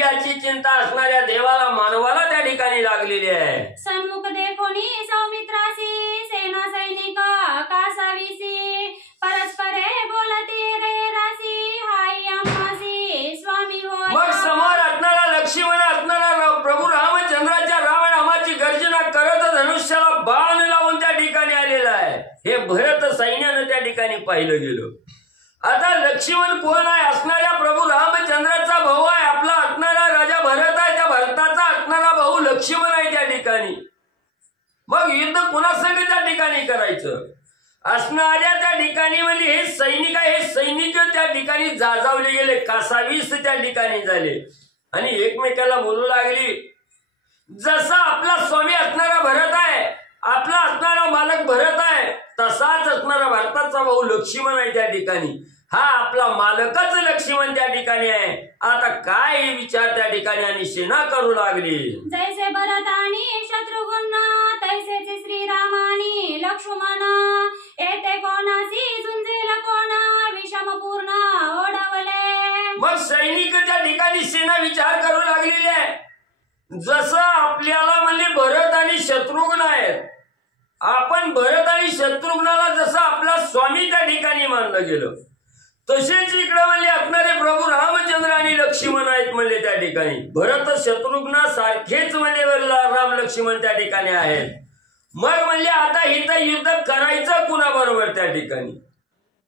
याची चिंता असणाऱ्या देवाला मानवाला त्या ठिकाणी लागलेली आहे. सन्मुख देखोनी सौमित्रासी सेना सैनिक कासावीसी परस्परे बोलते रे रासी हाय आम्हासी स्वामी होय. मग समोर असणारा लक्ष्मण असणारा प्रभू रामचंद्राच्या रामनामाची गर्जना करत धनुष्याला बाण लावून त्या ठिकाणी आलेला आहे. हे भरत सैन्यानं त्या ठिकाणी पाहिलं गेलं. आता लक्ष्मण कोण आहे? असणाऱ्या प्रभू रामचंद्राचा भाऊ आहे. आपला असणारा राजा भरत आहे. त्या भरताचा असणारा भाऊ लक्ष्मण आहे त्या ठिकाणी. मग युद्ध कुणासंग त्या ठिकाणी करायचं? असणाऱ्या त्या ठिकाणी म्हणजे हे सैनिक आहे. हे सैनिक त्या ठिकाणी जाजावले गेले, कासावीस त्या ठिकाणी झाले आणि एकमेकाला बोलू लागली. जसा आपला स्वामी असणारा भरत आहे, आपला असणारा मालक भरत आहे, तसाच असणारा भारताचा भाऊ लक्ष्मण आहे त्या ठिकाणी. हा आपला मालकच लक्ष्मण त्या ठिकाणी आहे. आता काय विचार त्या ठिकाणी आणि सेना करू लागली. जैसे भरत आणि शत्रुघ्न तैसेच श्रीरामानी लक्ष्मण येते कोणासी झुंजेल कोण विषमपूर्ण ओढवले. मग सैनिक त्या ठिकाणी सेना विचार करू लागलेली आहे. जसं आपल्याला म्हणजे भरत आणि शत्रुघ्न आहेत, आपण भरत आणि शत्रुघ्नाला जसं आपला स्वामी त्या ठिकाणी मानलं गेलं, तसेच इकडे म्हणजे असणारे प्रभू रामचंद्र आणि लक्ष्मण आहेत म्हणजे त्या ठिकाणी. भरत शत्रुघ्न सारखेच म्हणजे राम लक्ष्मण त्या ठिकाणी आहेत. मग म्हणले आता इथं युद्ध करायचं कुणाबरोबर त्या ठिकाणी?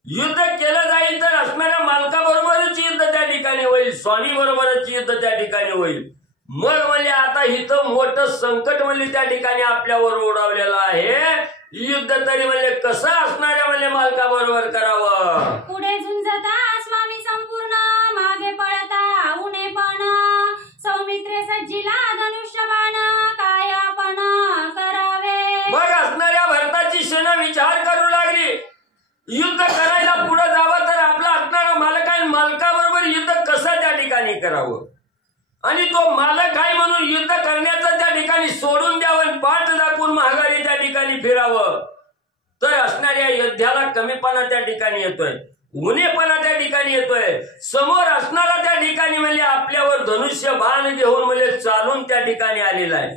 युद्ध केलं जाईल तर असणाऱ्या मालकाबरोबरच युद्ध त्या ठिकाणी होईल, स्वामी बरोबरच युद्ध त्या ठिकाणी होईल. मग म्हणजे आता इथं मोठं संकट म्हणजे त्या ठिकाणी आपल्यावर ओढावलेलं आहे. युद्ध तरी म्हणजे कसं असणाऱ्या म्हणजे मालकाबरोबर करावं? पुढे झुंजता स्वामी संपूर्ण, मागे पळता उणे पण, सौमित्रे सज्जीला धनुष्यबाण, काय आपण करावे? मग असणाऱ्या भरताची सेना विचार करू लागली, युद्ध करायला पुढे जावं तर आपला असणारा मालक आहे, मालकाबरोबर युद्ध कसं त्या ठिकाणी करावं? आणि तो मालक आहे म्हणून युद्ध करण्याचं त्या ठिकाणी सोडून द्यावं, पाठ दाखवून महागारी त्या ठिकाणी फिरावं, तर असणाऱ्या योद्ध्याला कमीपणा त्या ठिकाणी येतोय, उणेपणा त्या ठिकाणी येतोय. समोर असणारा त्या ठिकाणी म्हणजे आपल्यावर धनुष्य बाण घेऊन म्हणजे चालून त्या ठिकाणी आलेला आहे.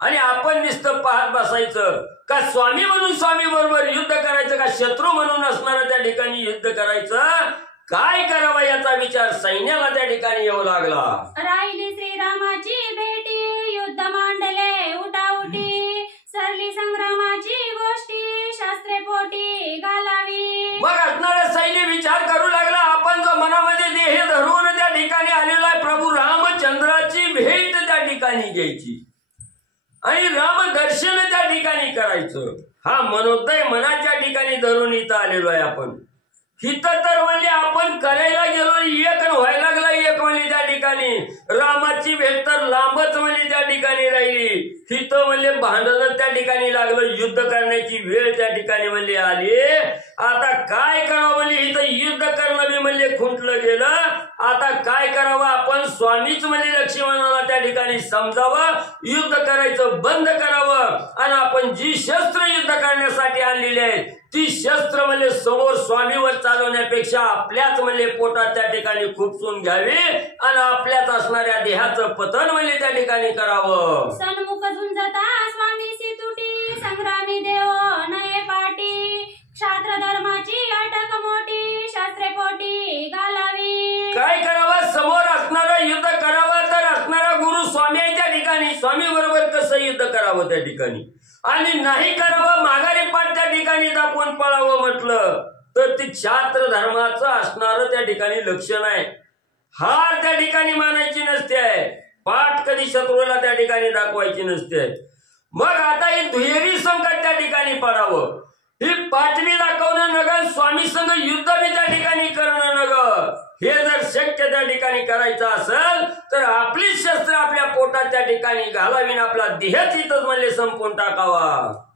आणि आपण नुसतं पाहत बसायचं का? स्वामी म्हणून स्वामी बरोबर युद्ध करायचं का शत्रू म्हणून असणारा त्या ठिकाणी युद्ध करायचं? काय करावं याचा विचार सैन्याला त्या ठिकाणी येऊ लागला. राहिली श्रीरामाची भेटी, युद्ध मांडले उठाउठी, सरली संग्रामाची गोष्टी, शास्त्रे पोटी घालावी. मग असणारा सैन्य विचार करू लागला, आपण जो मनामध्ये देह धरून त्या ठिकाणी आलेला आहे, प्रभू रामचंद्राची भेट त्या ठिकाणी घ्यायची आणि राम दर्शन त्या ठिकाणी करायचं. हा मनोदय मनाच्या ठिकाणी धरून इथं आलेलो आहे आपण. इथं तर म्हणजे आपण करायला गेलो, एक व्हायला लागला एक म्हणजे त्या ठिकाणी रामाची भेट तर लांबच म्हणजे त्या ठिकाणी राहिली. इथं म्हणजे भांडण त्या ठिकाणी लागलं, युद्ध करण्याची वेळ त्या ठिकाणी म्हणजे आली. आता काय करावं म्हणजे इथं युद्ध करणं बी म्हणजे खुंटलं गेलं. आता काय करावं? आपण स्वामीच म्हणजे लक्ष्मणाला त्या ठिकाणी समजावं, युद्ध करायचं बंद करावं आणि आपण जी शस्त्र युद्ध करण्यासाठी आणलेली आहेत ती शस्त्र म्हणजे समोर स्वामीवर चालवण्यापेक्षा आपल्याच म्हणजे पोटात त्या ठिकाणी खुपसून घ्यावी आणि आपल्याच असणाऱ्या देहाचं पतन म्हणजे त्या ठिकाणी करावं. सन्मुख झुंजता स्वामी तुटी, संग्रामी देव नये पाटी, क्षात्र धर्माची अटक मोठी, शास्त्रे पोटी घालावी. काय करावं? समोर असणारं युद्ध करावं तर असणारा गुरु स्वामी आहे त्या ठिकाणी, स्वामी बरोबर कसं युद्ध करावं त्या ठिकाणी, आणि नाही करावं माघारी पाठ त्या ठिकाणी दाखवून पळावं म्हटलं तर ती क्षात्र धर्माचं असणारं त्या ठिकाणी लक्षण आहे. हार त्या ठिकाणी मानायची नसते आहे, पाठ कधी शत्रूला त्या ठिकाणी दाखवायची नसते. मग आता ही दुहेरी संकट त्या ठिकाणी पडावं. ही पाठवी दाखवणं नग, स्वामी संघ युद्ध बी त्या ठिकाणी करणं नग. हे जर शक्य त्या ठिकाणी करायचं असेल तर आपली शस्त्र आपल्या पोटात त्या ठिकाणी घालावी, आपला देहच इथंच म्हणजे संपून टाकावा.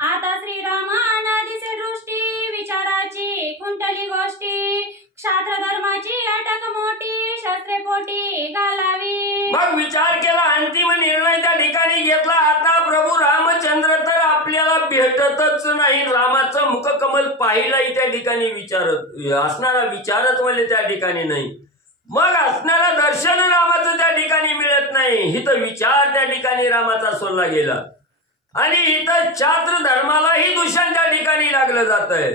आता श्रीरामाना दिसे दृष्टी, विचाराची खुंटली गोष्टी, क्षात्र धर्माची अटक मोठी, शस्त्रे पोटी घालावी. मग विचार केला, अंतिम निर्णय त्या ठिकाणी घेतला. आता प्रभू रामचंद्र तर आपल्याला भेटतच नाही, रामाचं मुखकमल पाहिलाही त्या ठिकाणी विचारत असणारा विचारच म्हणजे त्या ठिकाणी नाही. मग असणारा दर्शन रामाचं त्या ठिकाणी मिळत नाही. इथं विचार त्या ठिकाणी रामाचा सोडला गेला आणि इथं छात्र धर्मालाही दूषण त्या ठिकाणी लागलं जात आहे.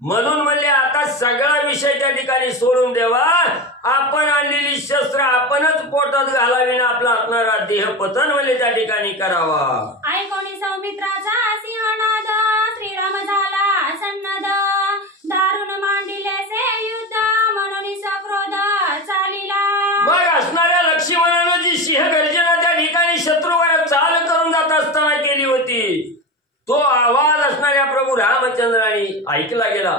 म्हणून म्हणले आता सगळा विषय त्या ठिकाणी सोडून देवा, आपण आणलेली शस्त्र आपणच पोटात घालावी ना आपला असणारा देह पतन म्हणजे त्या ठिकाणी करावा. ऐकोनी सौमित्राचा सिंहनाद, श्रीराम झाला सन्नद, दारुण मांडिले से युद्ध, म्हणून सक्रोध चालिला. मग असणाऱ्या लक्ष्मणानं जी सिंहगर्जना त्या ठिकाणी शत्रूवर चाल करून जात असताना केली होती, तो आवाज असणाऱ्या प्रभू रामचंद्रांनी ऐकला गेला.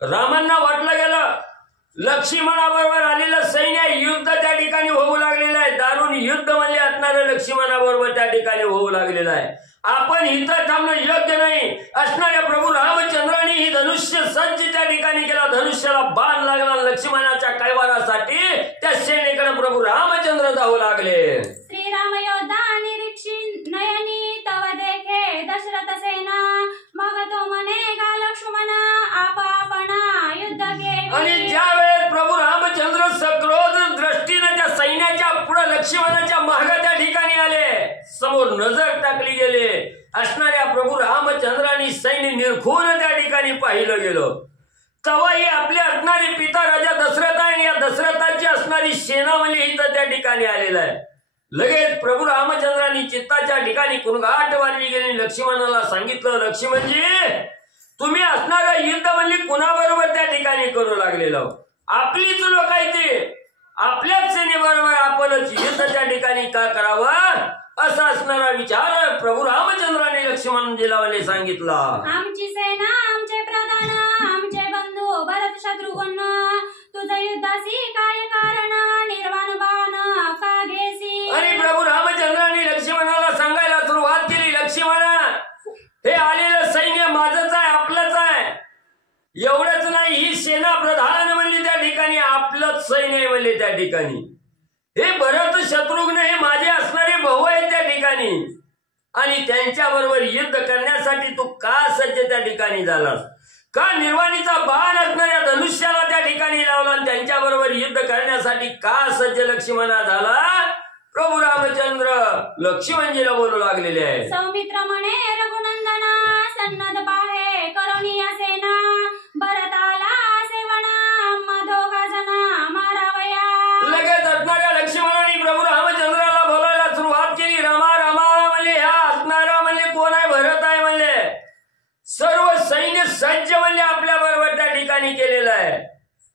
रामांना वाटलं गेलं लक्ष्मणाबरोबर आलेलं सैन्य युद्ध त्या ठिकाणी होऊ लागलेलं आहे, दारुण युद्ध म्हणजे असणारं लक्ष्मणाबरोबर त्या ठिकाणी होऊ लागलेलं आहे. आपण इथं थांबणं योग्य नाही. असणाऱ्या प्रभू रामचंद्रांनी ही धनुष्य सज्ज त्या ठिकाणी केला. धनुष्याला बाण लागला लक्ष्मणाच्या कैवारासाठी. त्या सेनेकडे प्रभू रामचंद्र जाऊ लागले. श्रीराम योद्धा निरीक्षित नयनी, तव देखे दशरथ सेना, मग तो म्हणे गा लक्ष्मण, आपणा युद्ध केले. आणि ज्या वेळेस प्रभू रामचंद्र सक्रोध दृष्टीने त्या सैन्याच्या पुढे लक्ष्मणाच्या मागे त्या ठिकाणी आले, समोर नजर टाकली गेले. असणाऱ्या प्रभू रामचंद्रांनी सैन्य निरखून त्या ठिकाणी पाहिलं गेलं. तवाही आपले असणारे पिता राजा दशरथ आणि या दशरथाची असणारी सेना म्हणजे इथं त्या ठिकाणी आलेला आहे. लगेच प्रभू रामचंद्रांनी आणि चित्ताच्या ठिकाणी कुणघाट वाढली गेली. लक्ष्मणाला सांगितलं, लक्ष्मणजी तुम्ही असणारं युद्ध म्हणजे कुणाबरोबर त्या ठिकाणी करू लागलेलं? आपलीच लोक आहे ते, आपल्याच सेनेबरोबर आपणच युद्ध त्या ठिकाणी का करावं असा असणारा विचार प्रभू रामचंद्राने लक्ष्मणजीला सांगितला. आमची सेना, आमचे प्रधान, आमचे बंधू भरत शत्रुघ्न, तुझं युद्धासी काय कारण, निर्वाण बाण का घेसी? आणि प्रभू रामचंद्राने लक्ष्मणाला सांगायला सुरुवात केली, लक्ष्मणा हे आलेलं सैन्य माझंच आहे, आपलंच आहे. एवढंच नाही, ही सेना प्रधान म्हणली त्या ठिकाणी आपलंच सैन्य आहे म्हणले त्या ठिकाणी. हे भरत शत्रुघ्न हे माझे असणारे भाऊ आहेत त्या ठिकाणी, आणि त्यांच्या बरोबर युद्ध करण्यासाठी तू का सज्ज त्या ठिकाणी झालास? का निर्वाणीचा बाण असणाऱ्या धनुष्याला त्या ठिकाणी लावला आणि त्यांच्या बरोबर युद्ध करण्यासाठी का सज्ज लक्ष्मणा झाला? प्रभू रामचंद्र लक्ष्मणजीला बोलू लागलेले आहे. सौमित्र म्हणे रघुनंदना, सन्नद पाहे करुणी सेना, भरताला सेवना आम्हा दोघा जना मारावया. लगेच असणाऱ्या लक्ष्मणाने प्रभू रामचंद्राला बोलायला सुरुवात केली. रामा रामा म्हणले, ह्या असणारा म्हणले कोण आहे? भरत आहे म्हणले. सर्व सैन्य सज्ज म्हणले आपल्या बरोबर त्या ठिकाणी केलेलं आहे,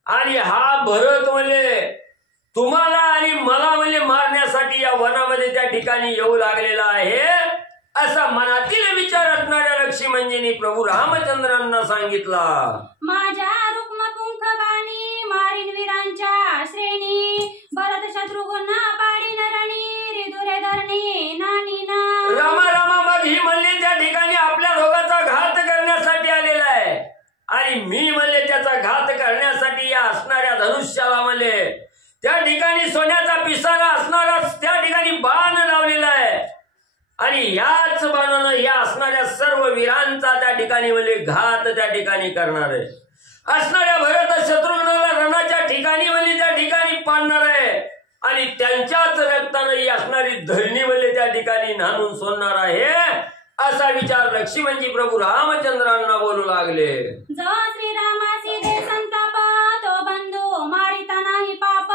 आणि हा भरत म्हणले तुम्हाला आणि मला म्हणजे मारण्यासाठी या वनामध्ये त्या ठिकाणी येऊ लागलेला आहे असा मनातील विचार असणाऱ्या लक्ष्मणजींनी प्रभू रामचंद्रांना सांगितला. माझ्या रुक्म पुंख बाणी मारीन वीरांच्या श्रेणी, भरत शत्रुघ्न पाडी नरणी रिदुरे धरणी नानी ना. रामा रामा मग ही म्हणले त्या ठिकाणी आपल्या दोघांचा घात करण्यासाठी आलेला आहे, आणि मी म्हणले त्याचा घात करण्यासाठी या असणाऱ्या धनुष्याला म्हणले त्या ठिकाणी सोन्याचा पिसारा असणारा त्या ठिकाणी बाण लावलेला आहे, आणि याच बाणानं या असणाऱ्या सर्व वीरांचा त्या ठिकाणी म्हणजे घात त्या ठिकाणी करणार आहे. असणाऱ्या भरत शत्रुघ्नाला रणाच्या ठिकाणी म्हणजे त्या ठिकाणी पाडणार आहे, आणि त्यांच्याच रक्तानं ही असणारी धरणी म्हणजे त्या ठिकाणी न्हाणून सोडणार आहे असा विचार लक्ष्मणजी प्रभू रामचंद्रांना बोलू लागले. जो श्रीरामासी दे संताप, तो बंधू मारिता नाही पाप,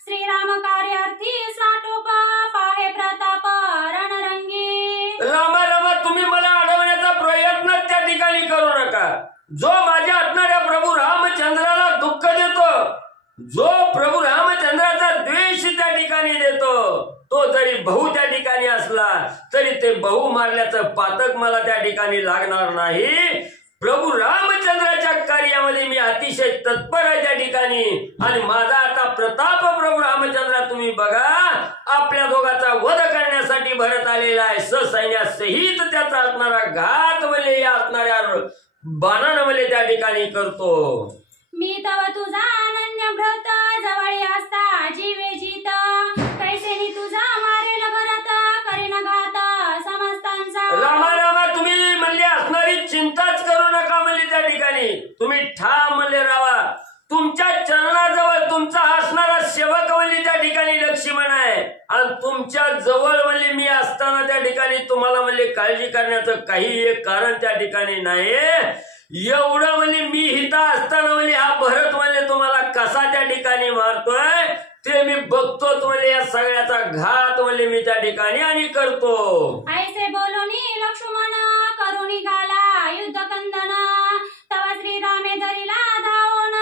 श्रीराम कार्यार्थी साटोप पाहे प्रताप रणरंगी. रामा रामा तुम्ही मला अडवण्याचा प्रयत्न त्या ठिकाणी करू नका. जो माझ्या असणाऱ्या प्रभू रामचंद्राला दुःख देतो, जो प्रभू रामचंद्राचा द्वेष त्या ठिकाणी देतो, तो जरी भाऊ त्या ठिकाणी असला तरी ते भाऊ मारल्याचं पातक मला त्या ठिकाणी लागणार नाही. प्रभू रामचंद्राच्या कार्यामध्ये मी अतिशय तत्पर आहे त्या ठिकाणी, आणि माझा आता प्रताप प्रभू रामचंद्र तुम्ही बघा आपल्या दोघांचा वध करण्यासाठी भरत आलेला आहे. ससैन्यासहित त्याचा असणारा घात म्हणजे या असणाऱ्या बाणानं म्हणजे त्या ठिकाणी करतो. मी तव तुझा अनन्य व्रत, जवळी असता जीवे जीत, कैसेनी तुझा मारेल भरत, करीन घात समस्तांचा. रामा रामा तुम्ही म्हणले असणारी चिंताच करू नका म्हणले त्या ठिकाणी, तुम्ही ठाम म्हणले राहा. तुमच्या चरणाजवळ तुमचा असणारा सेवक म्हणजे त्या ठिकाणी लक्ष्मण आहे, आणि तुमच्या जवळ म्हणजे मी असताना त्या ठिकाणी तुम्हाला म्हणजे काळजी करण्याचं काही एक कारण त्या ठिकाणी नाही. एवढं म्हणजे मी हिता असताना म्हणजे हा भरत म्हणजे तुम्हाला कसा त्या ठिकाणी मारतोय ते मी बघतोच म्हणजे या सगळ्याचा घात म्हणजे मी त्या ठिकाणी आणि करतो. ऐसे बोलूनी लक्ष्मण करून निघाला युद्ध कंदन, तव श्रीरामे धरिला धावून,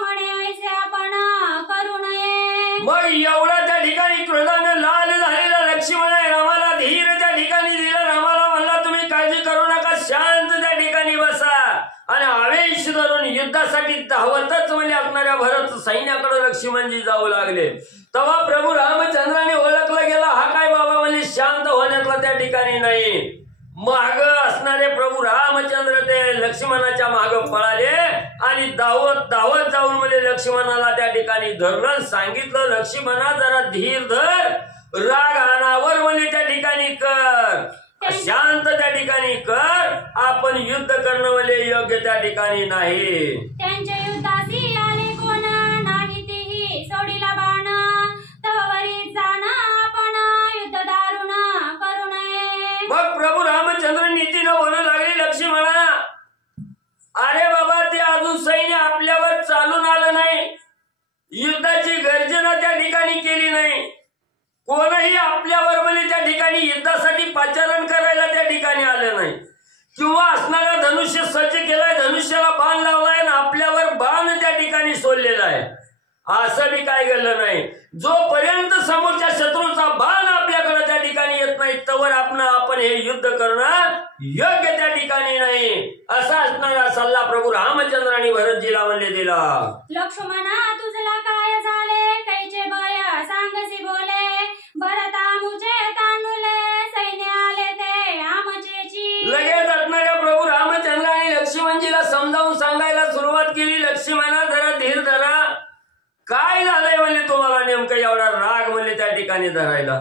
म्हणे ऐसे आपण करू नये. मग एवढा त्या ठिकाणी क्रोधाने लाल झालेला लक्ष्मण आहे रामाला धीर त्या ठिकाणी दिला. रामाला म्हणला तुम्ही काळजी करू नका, शांत त्या ठिकाणी बसा, आणि आवेश धरून युद्धासाठी धावतच म्हणजे असणाऱ्या भरत सैन्याकडे लक्ष्मणजी जाऊ लागले. तेव्हा प्रभू रामचंद्राने ओळखला गेला हा काय बाबा म्हणजे शांत होण्यातला त्या ठिकाणी नाही. माग असणारे प्रभू रामचंद्र ते लक्ष्मणाच्या माग पळाले, आणि धावत धावत जाऊन म्हणजे लक्ष्मणाला त्या ठिकाणी धरलं. सांगितलं लक्ष्मणा जरा धीर धर, राग अनावर म्हणजे त्या ठिकाणी कर, शांत त्या ठिकाणी कर, आपण युद्ध करणं म्हणजे योग्य त्या ठिकाणी नाही. त्यांच्या युद्धासी आले कोण, नाही तीही सोडीला बाण, तवरी जाण आपण युद्ध दारुण करू नये. मग प्रभू रामचंद्र नीतीनं बोलू लागले लक्ष्मणा, अरे बाबा ते अजून सैन्य आपल्यावर चालून आलं नाही, युद्धाची गर्जना त्या ठिकाणी केली नाही, कोणही आपल्यावर म्हणजे त्या ठिकाणी युद्ध असं बी काय घडलं नाही. जोपर्यंत समोरच्या शत्रूचा बाण आपल्याकडे त्या ठिकाणी येत नाही तवर आपण हे युद्ध करणं योग्य त्या ठिकाणी नाही. असा असणारा सल्ला प्रभू रामचंद्रांनी भरतजीला म्हणले दिला. लक्ष्मणा तुझला काय झाले कैचे बय सांगसी बोले भरता मुझे तांडुले सैन्य आले ते आमचेची. लगेच असणाऱ्या प्रभू रामचंद्रांनी लक्ष्मणजीला समजावून सांगायला सुरुवात केली. लक्ष्मणा जरा धीर धरा, काय झालंय म्हणले तुम्हाला नेमकं एवढा राग म्हणले त्या ठिकाणी धरायला.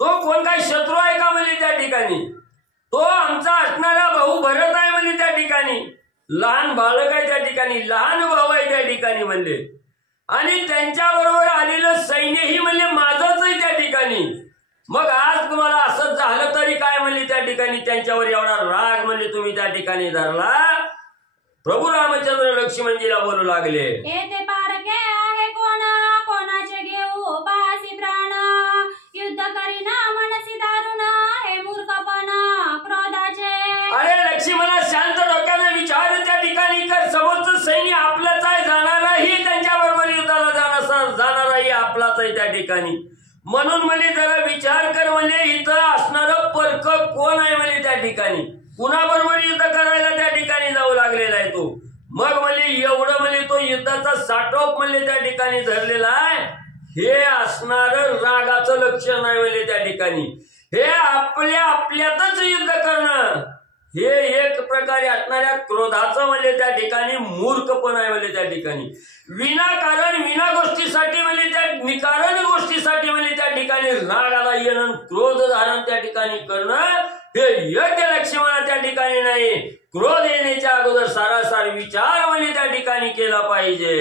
तो कोण काय शत्रू आहे का म्हणले त्या ठिकाणी. तो आमचा असणारा भाऊ भरत आहे म्हणले त्या ठिकाणी. लहान बालक आहे त्या ठिकाणी, लहान भाऊ आहे त्या ठिकाणी म्हणले. आणि त्यांच्या बरोबर आलेलं सैन्यही म्हणले माझंच आहे त्या ठिकाणी. मग आज तुम्हाला असं झालं तरी काय म्हणले त्या ठिकाणी त्यांच्यावर एवढा राग म्हणले तुम्ही त्या ठिकाणी धरला. प्रभू रामचंद्र लक्ष्मणजीला बोलू लागले. येथे पारखे आहे कोणाचे घेऊ पासी प्राण युद्ध करीना मनसी दारुण हे मूर्खपण क्रोधाचे. अरे लक्ष्मणा शांत डोक्याने विचार त्या ठिकाणी कर. समोरचं सैन्य आपलंच आहे, जाणाराही त्यांच्या बरोबर युद्धाला जाणाराही आपलाच आहे त्या ठिकाणी. म्हणून म्हणजे जरा विचार कर म्हणजे इथं असणारं परक कोण आहे म्हणजे त्या ठिकाणी. कुणाबरोबर युद्ध करायला त्या ठिकाणी जाऊ लागलेला आहे तो. मग म्हणजे एवढं म्हणजे तो युद्धाचा साठोप म्हणजे त्या ठिकाणी धरलेला आहे. हे असणार रागाचं लक्षण आहे म्हणजे त्या ठिकाणी. हे आपल्यातच युद्ध करणं हे एक प्रकारे असणाऱ्या क्रोधाचं म्हणजे त्या ठिकाणी मूर्खपण आहे म्हणजे त्या ठिकाणी. विनाकारण विना गोष्टीसाठी म्हणजे त्या निकारण गोष्टीसाठी म्हणजे त्या ठिकाणी रागाला येणं क्रोध धारण त्या ठिकाणी करणं हे योग्य लक्ष्मणा त्या ठिकाणी नाही. क्रोध येण्याच्या अगोदर सारासार विचार म्हणजे त्या ठिकाणी केला पाहिजे.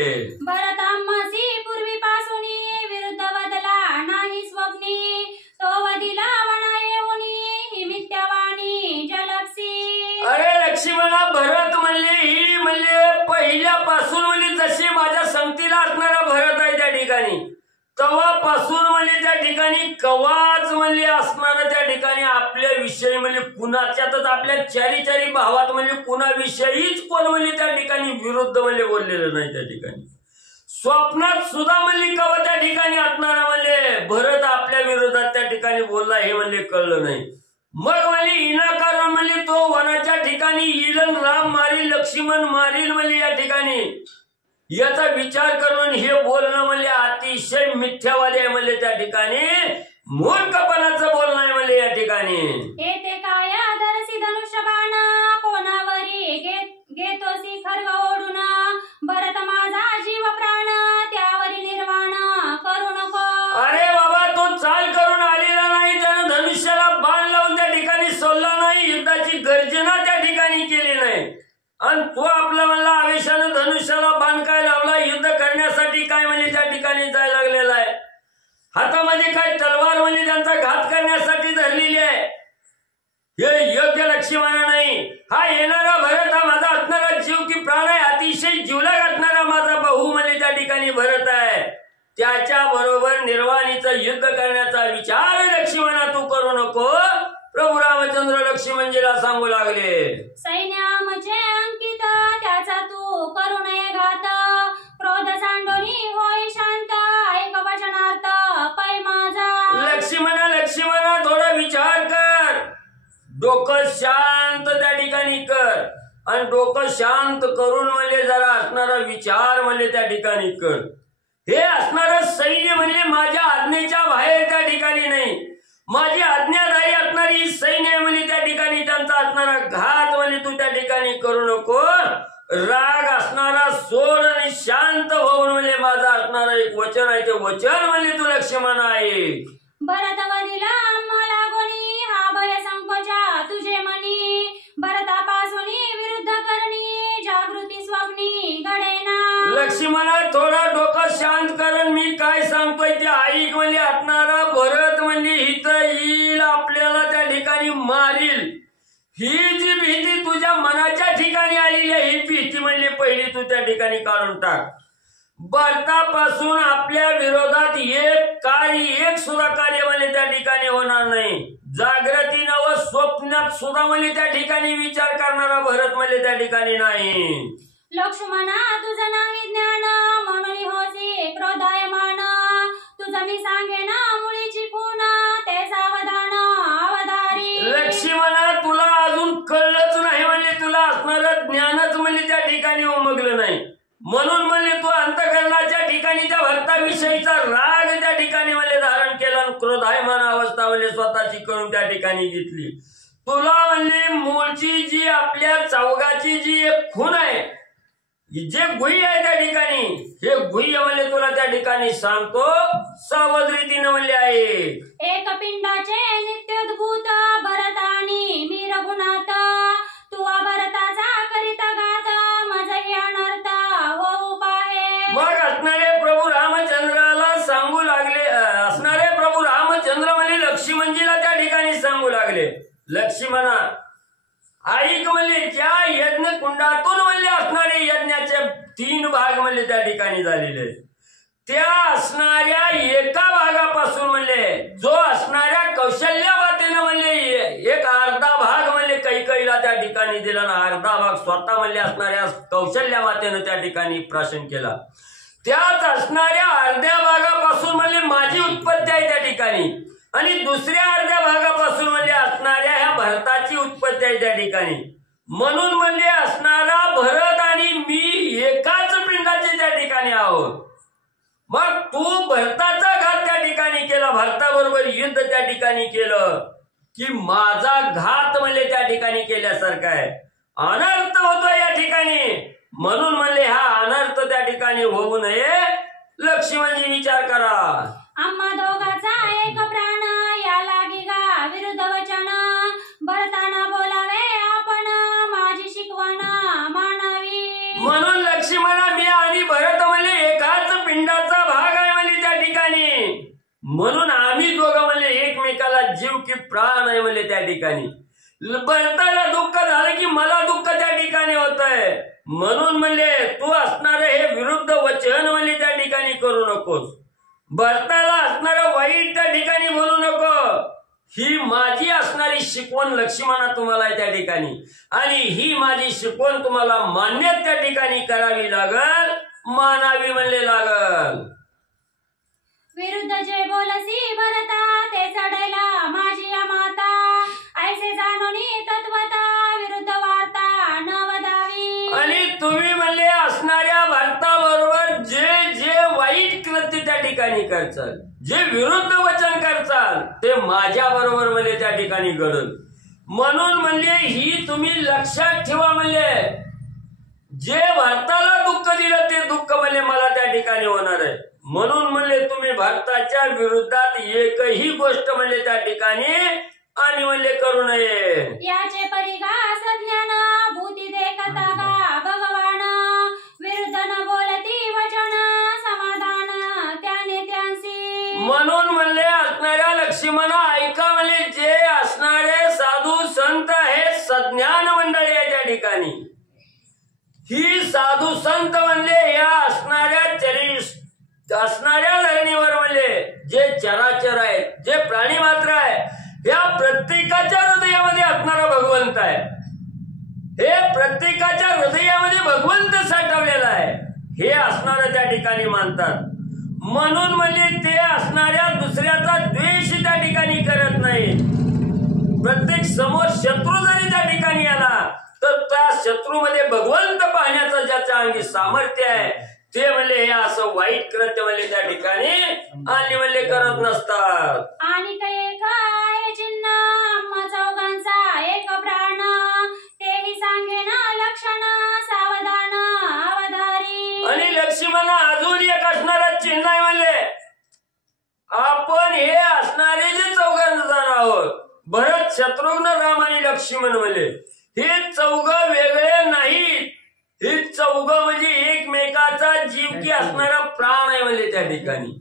भरतांमसी पूर्वीपासून विरुद्ध बदला नाही स्वप्नी तो वदिला वना येऊनी ही मिथ्यावाणी जलपसी. अरे लक्ष्मणा भरत म्हणले ही म्हणले पहिल्यापासून म्हणजे जशी माझ्या संगतीला असणारा भरत आहे त्या ठिकाणी तवापासून म्हणजे त्या ठिकाणी कवाच म्हणजे असणारा त्या ठिकाणी आपल्या विषयी म्हणजे कुणाच्यातच आपल्या चारी भावात म्हणजे कुणाविषयीच कोण म्हणजे त्या ठिकाणी विरुद्ध म्हणजे बोललेलं नाही त्या ठिकाणी. स्वप्नात सुद्धा म्हणजे कवा त्या ठिकाणी असणारा म्हणजे भरत आपल्या विरोधात त्या ठिकाणी बोलला हे म्हणजे कळलं नाही. मग म्हणजे विनाकारण म्हणजे तो वनाच्या ठिकाणी येईल राम मारील लक्ष्मण मारील म्हणजे या ठिकाणी याचा विचार करून हे बोलणं म्हणजे अतिशय मिथ्यावादी आहे म्हणजे त्या ठिकाणी मूर्खपणाचं बोलणं आहे म्हणजे या ठिकाणी. येते काय धरसी धनुष्यबाण कोणावरी घेतोसी खर्ग ओढून भरत माझा जीव प्राण त्यावरी निर्वाण करू नको. अरे बाबा तो चाल करून आलेला नाही, त्यानं धनुष्याला बाण लावून त्या ठिकाणी सोडला नाही, युद्धाची गर्जना त्या ठिकाणी केली नाही. आणि तो आपला म्हणला आवेशानं धनुष्याला बाण काय लावला युद्ध करण्यासाठी काय म्हणजे त्या ठिकाणी जायला लागलेला आहे. हातामध्ये काय तलवार म्हणजे त्यांचा घात करण्यासाठी धरलेली आहे. हे योग्य लक्ष्मणा नाही. हा येणारा भरत हा माझा असणारा जीव की प्राण आहे, अतिशय जीवला घातणारा माझा भाऊ म्हणजे त्या ठिकाणी भरत आहे. त्याच्या बरोबर निर्वाणीचं युद्ध करण्याचा विचार लक्ष्मणा तू करू नको. प्रभू रामचंद्र लक्ष्मणजीला सांगू लागले. सैन्यामचे अंकित त्याचा तू करू नये घात क्रोध सांडोनी होई शांत ऐक वचनार्थ पै माझा. लक्ष्मणा थोडा विचार कर, डोकं शांत त्या ठिकाणी कर आणि डोकं शांत करून म्हणजे जरा असणारा विचार म्हणजे त्या ठिकाणी कर. हे असणारं सैन्य म्हणजे माझ्या आज्ञेच्या बाहेर त्या ठिकाणी नाही. माझी आज्ञाधारी असणारी सैन्य म्हणजे त्या ठिकाणी त्यांचा असणारा घात म्हणजे तू त्या ठिकाणी करू नको. राग असणारा सोड आणि शांत होऊन म्हणजे माझा असणारा एक वचन आहे ते वचन म्हणजे तू लक्ष्मणा आहे. भरतवरीला मला गुणी हा भय संकोचा तुझे मनी भरतापासून विरुद्ध करणी जागृती स्वप्नी घडेना. लक्ष्मणा थोडा डोकं शांत कर. मी काय सांगतोय ते ऐक. म्हणजे असणारा भरत म्हणजे इथं येईल आपल्याला त्या ठिकाणी मारील ही जी भीती तुझ्या मनाच्या ठिकाणी आलेली आहे ही भीती म्हणजे पहिली तू त्या ठिकाणी काढून टाक. भारतापासून आपल्या विरोधात एक सुद्धा कार्य म्हणजे त्या ठिकाणी होणार नाही. जागृतीनं व स्वप्नात सुद्धा म्हणजे त्या ठिकाणी विचार करणारा भरत म्हणजे त्या ठिकाणी नाही. लक्ष्मणा तुझं नाही ज्ञान म्हणून होसी क्रोधायमान तुझं मी सांगेन मुळीची खून ते सावधान अवधारी. लक्ष्मणा तुला अजून कळलंच नाही म्हणजे तुला असणारं ज्ञानच म्हणजे त्या ठिकाणी उमगलं नाही म्हणून म्हणजे तू अंतःकरणाच्या ठिकाणी त्या भरताविषयीचा राग त्या ठिकाणी म्हणजे धारण केला आणि क्रोधायमान अवस्था म्हणजे स्वतःची करून त्या ठिकाणी घेतली. तुला म्हणजे मूळची जी आपल्या चौगाची जी एक खून आहे जे गुह्य आहे त्या ठिकाणी हे गुह्य म्हणजे तुला त्या ठिकाणी सांगतो सावध रीतीने म्हणले आहे. एक पिंडाचे नित्योद्भूत भरत आणि मी रघुनाथ तू भरताचा करिता घात माझही अनर्थ होऊ पाहे. मग असणारे प्रभू रामचंद्राला सांगू लागले असणारे प्रभू रामचंद्र म्हणजे लक्ष्मणजीला त्या ठिकाणी सांगू लागले लक्ष्मणा ऐक म्हणजे ज्या यज्ञ कुंडातून म्हणजे असणारे यज्ञाचे 3 भाग म्हणजे त्या ठिकाणी झालेले त्या असणाऱ्या एका भागापासून म्हणजे जो असणाऱ्या कौशल्यावतीनं म्हणजे एक अर्धा भाग म्हणजे कैकईला त्या ठिकाणी दिला ना अर्धा भाग स्वतः म्हणजे असणाऱ्या कौशल्यावतीनं त्या ठिकाणी प्राशन केला. त्याच असणाऱ्या अर्ध्या भागापासून म्हणजे माझी उत्पत्ती आहे त्या ठिकाणी आणि दुसऱ्या अर्ध्या भागापासून म्हणजे असणाऱ्या ह्या भरताची उत्पत्ती आहे त्या ठिकाणी म्हणून म्हणजे असणारा भरत आणि मी एकाच पिंडाचे त्या ठिकाणी आहोत. मग तू भरताचा घात त्या ठिकाणी केला भरताबरोबर युद्ध त्या ठिकाणी केलं की माझा घात म्हणजे त्या ठिकाणी केल्यासारखा आहे अनर्थ होतो या ठिकाणी म्हणून म्हणले हा अनर्थ त्या ठिकाणी होऊ नये लक्ष्मणजी विचार करा. आम्हा दोघाचा एक प्राण या लागी गा विरुद्ध वचन भरताना बोलावे आपण माझी शिकवण मानावी. म्हणून लक्ष्मणा मी आणि भरत म्हणजे एकाच पिंडाचा भाग आहे म्हणजे त्या ठिकाणी म्हणून आम्ही दोघं म्हणजे एकमेकाला जीव की प्राण आहे म्हणजे त्या ठिकाणी भरताला दुःख झालं की मला दुःख त्या ठिकाणी होत आहे म्हणून म्हणजे तू असणारे हे विरुद्ध वचन म्हणजे त्या ठिकाणी करू नकोस भरताला असणारं वाईट त्या ठिकाणी बोलू नको ही माझी असणारी शिकवण लक्ष्मणा तुम्हाला त्या ठिकाणी आणि ही माझी शिकवण तुम्हाला मान्य त्या ठिकाणी करावी लागल मानावी म्हणले लागल. विरुद्ध जे बोलसी भरता ते चढेला माझी माता ऐसे जाणोनी तत्वता विरुद्ध वार्ता न वदावी. आणि तुम्ही म्हणले असणाऱ्या भारताबरोबर जे जे वाईट कृत्य त्या ठिकाणी करचाल जे विरुद्ध वचन करचाल ते माझ्या बरोबर म्हणजे त्या ठिकाणी घडल म्हणून म्हणजे ही तुम्ही लक्षात ठेवा म्हणजे जे भारताला दुःख दिलं ते दुःख म्हणजे मला त्या ठिकाणी होणार आहे म्हणून म्हणजे तुम्ही भारताच्या विरुद्धात एकही गोष्ट म्हणजे त्या ठिकाणी आणि म्हणले करू नये. याचे परिगा सज्ञान भूती देखता गा भगवान विरुद्ध न बोलती वचन समाधान त्याने त्यांसी. म्हणून म्हणले असणाऱ्या लक्ष्मणा ऐका म्हणजे जे असणारे साधू संत हे सज्ञान मंडळी आहे त्या ठिकाणी ही साधू संत म्हणले या असणाऱ्या धरणीवर म्हणजे जे चराचर आहेत जे प्राणी मात्र आहे या प्रत्येकाच्या हृदयामध्ये असणारा भगवंत आहे हे प्रत्येकाच्या हृदयामध्ये भगवंत साठवलेला आहे हे असणारं त्या ठिकाणी मानतात म्हणून म्हणजे ते असणाऱ्या दुसऱ्याचा द्वेष त्या ठिकाणी करत नाही प्रत्येक समोर शत्रू जरी त्या ठिकाणी आला तर त्या शत्रूमध्ये भगवंत पाहण्याचं ज्याच्या अंगी सामर्थ्य आहे ते म्हणले हे असं वाईट कृत्य म्हणले त्या ठिकाणी आणि म्हणले करत नसतात. आणि एक आहे चिन्ह आम्हा चौघांचा एक प्राण तेही सांगेन लक्षण सावधान अवधारी. आणि लक्ष्मणा अजून एक असणारा चिन्ह आहे म्हणले आपण हे असणारे जे 4 जण आहोत भरत शत्रुघ्न राम आणि लक्ष्मण म्हणले हे 4 वेगळे नाहीत हे 4 म्हणजे एकमेकाचा जीव की असणारा प्राण आहे म्हणजे त्या ठिकाणी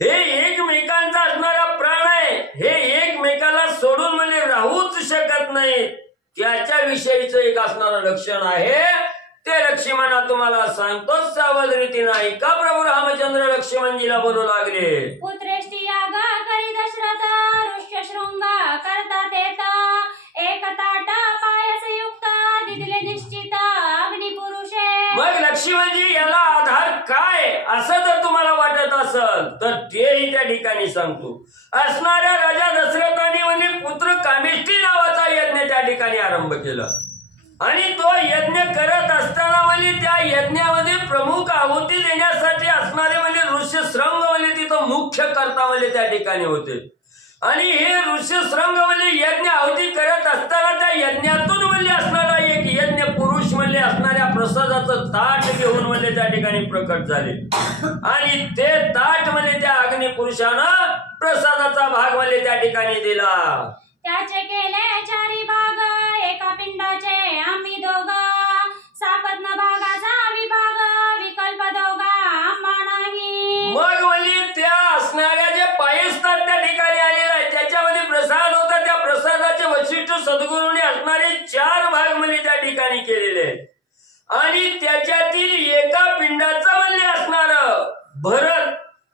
हे एकमेकांचा असणारा प्राण आहे हे एकमेकाला सोडून म्हणजे राहूच शकत नाही त्याच्याविषयीचं एक असणारं लक्षण आहे ते लक्ष्मणा तुम्हाला सांगतो सावध रीतीने ऐका. प्रभू रामचंद्र लक्ष्मणजीला बोलू लागले पुत्रेष्टी याग करी दशरथ ऋष्य शृंग करता तेत एक ताट पायस युक्त दिले निश्चित अग्निपुरुषे. लक्ष्मणजी याला आधार काय असं जर तुम्हाला वाटत असेल तर तेही त्या ठिकाणी सांगतो. असणाऱ्या राजा दशरथाने म्हणजे पुत्र कामिष्ठी नावाचा यज्ञ त्या ठिकाणी आरंभ केला आणि तो यज्ञ करत असताना म्हणजे त्या यज्ञामध्ये प्रमुख आहुती देण्यासाठी असणारे म्हणजे ऋष्यशृंग म्हणजे तिथं मुख्य कर्ता म्हणजे त्या ठिकाणी होते आणि हे ऋष्यशृंग म्हणजे यज्ञ आहुती करत असताना त्या यज्ञातून म्हणजे असणारा एक यज्ञ पुरुष म्हणजे असणाऱ्या प्रसादाचं ताट घेऊन म्हणजे त्या ठिकाणी प्रकट झाले आणि ते ताट म्हणजे त्या अग्नि पुरुषानं प्रसादाचा भाग म्हणजे त्या ठिकाणी दिला. त्याचे केले चारी भाग एका पिंडाचे आम्ही दोघा सापत्न भागाचा विभाग विकल्प दोघा आम्हा नाही. मग म्हणजे त्या असणाऱ्या जे पायस्तात त्या ठिकाणी आलेला आहे त्याच्यामध्ये प्रसाद होता. त्या प्रसादाचे वैशिष्ट्य सद्गुरूने असणारे 4 भाग म्हणजे त्या ठिकाणी केलेले आणि त्याच्यातील एका पिंडाचं म्हणजे असणार भरत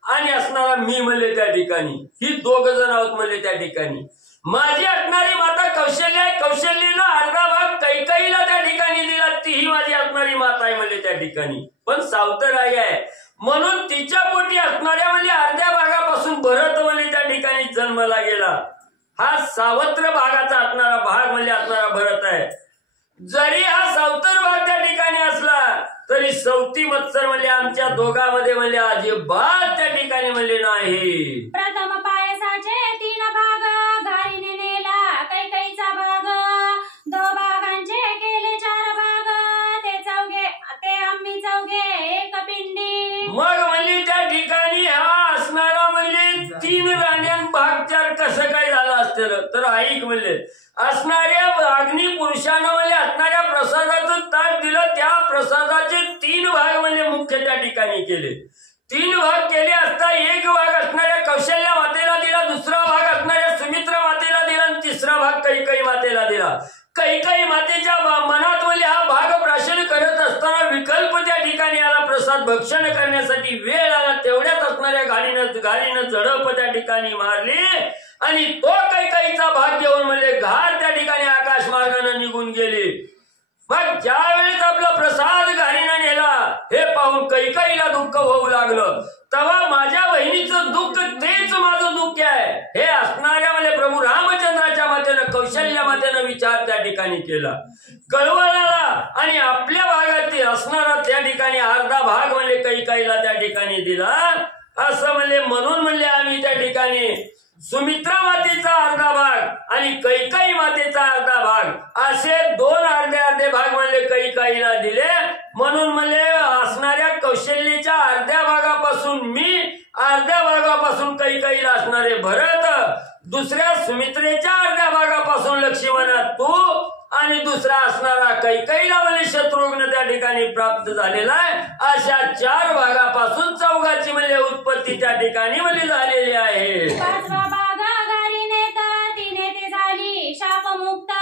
आणि असणारा मी म्हणले त्या ठिकाणी ही 2 जण आहोत म्हणले त्या ठिकाणी. माझी असणारी माता कौशल्य आहे. कौशल्येला अर्धा भाग कैकेयीला त्या ठिकाणी दिला. तीही माझी असणारी माता आहे म्हणजे त्या ठिकाणी पण सावतराई आहे म्हणून तिच्या पोटी असणाऱ्या म्हणजे अर्ध्या भागापासून भरत म्हणजे त्या ठिकाणी जन्मला गेला. हा सावत्र भागाचा असणारा भाग म्हणजे असणारा भरत आहे. जरी हा सावतर भाग त्या ठिकाणी असला तरी सवती मत्सर म्हणजे आमच्या दोघांमध्ये म्हणजे अजिबात त्या ठिकाणी म्हणजे नाही. प्रथम पायसाचे 3 भाग घारीने नेला कैकेयीचा भाग 2 भागांचे केले 4 भाग ते आम्ही चौघे एक पिंडी. मग म्हणजे त्या ठिकाणी हा असणारा म्हणजे 3 राण्यांत भाग 4 कसं काय झालं असतं तर ऐक म्हणजे असणाऱ्या अग्नि पुरुषानं म्हणजे असणाऱ्या प्रसादाचं ताट दिलं. त्या प्रसादाचे 3 भाग म्हणजे मुख्य त्या ठिकाणी केले. 3 भाग केले असता एक भाग असणाऱ्या कौशल्य मातेला दिला, दुसरा भाग असणाऱ्या सुमित्रा मातेला दिला आणि तिसरा भाग कैकेयी मातेला दिला. कैकेयी मातेच्या मनात म्हणजे हा भाग प्राशन करत असताना विकल्प त्या ठिकाणी आला. प्रसाद भक्षण करण्यासाठी वेळ आला तेवढ्यात असणाऱ्या गाडीनं झडप त्या ठिकाणी मारली आणि तो कैकेयीचा भाग घेऊन म्हणजे घाट त्या ठिकाणी आकाश मार्गाने निघून गेले. मग ज्या वेळेस आपला प्रसाद घालीनं नेला हे पाहून कैकेयीला दुःख होऊ लागलं. तेव्हा माझ्या बहिणीचं दुःख तेच माझं दुःख आहे हे असणाऱ्या म्हणजे प्रभू रामचंद्राच्या मातेनं कौशल्य मातेनं विचार त्या ठिकाणी केला. कळवळाला आणि आपल्या भागातील असणारा त्या ठिकाणी अर्धा भाग म्हणजे कैकेयीला त्या ठिकाणी दिला. असं म्हणून म्हणले आम्ही त्या ठिकाणी सुमित्रा मातेचा अर्धा भाग आणि कैकेयी मातेचा अर्धा भाग असे 2 अर्धे भाग म्हणजे कैकेयीला दिले. म्हणून म्हणजे असणाऱ्या कौशल्येच्या अर्ध्या भागापासून मी अर्ध्या भागापासून कैकेयीला असणारे भरत, दुसऱ्या सुमित्रेच्या अर्ध्या भागापासून लक्ष्मण तू आणि दुसरा असणारा कैकेयीला म्हणजे शत्रुघ्न त्या ठिकाणी प्राप्त झालेला आहे. अशा 4 भागापासून चौघाची म्हणजे उत्पत्ती त्या ठिकाणी म्हणजे झालेली आहे. 5वा भाग घारीने तर 3 ते झाली शापमुक्त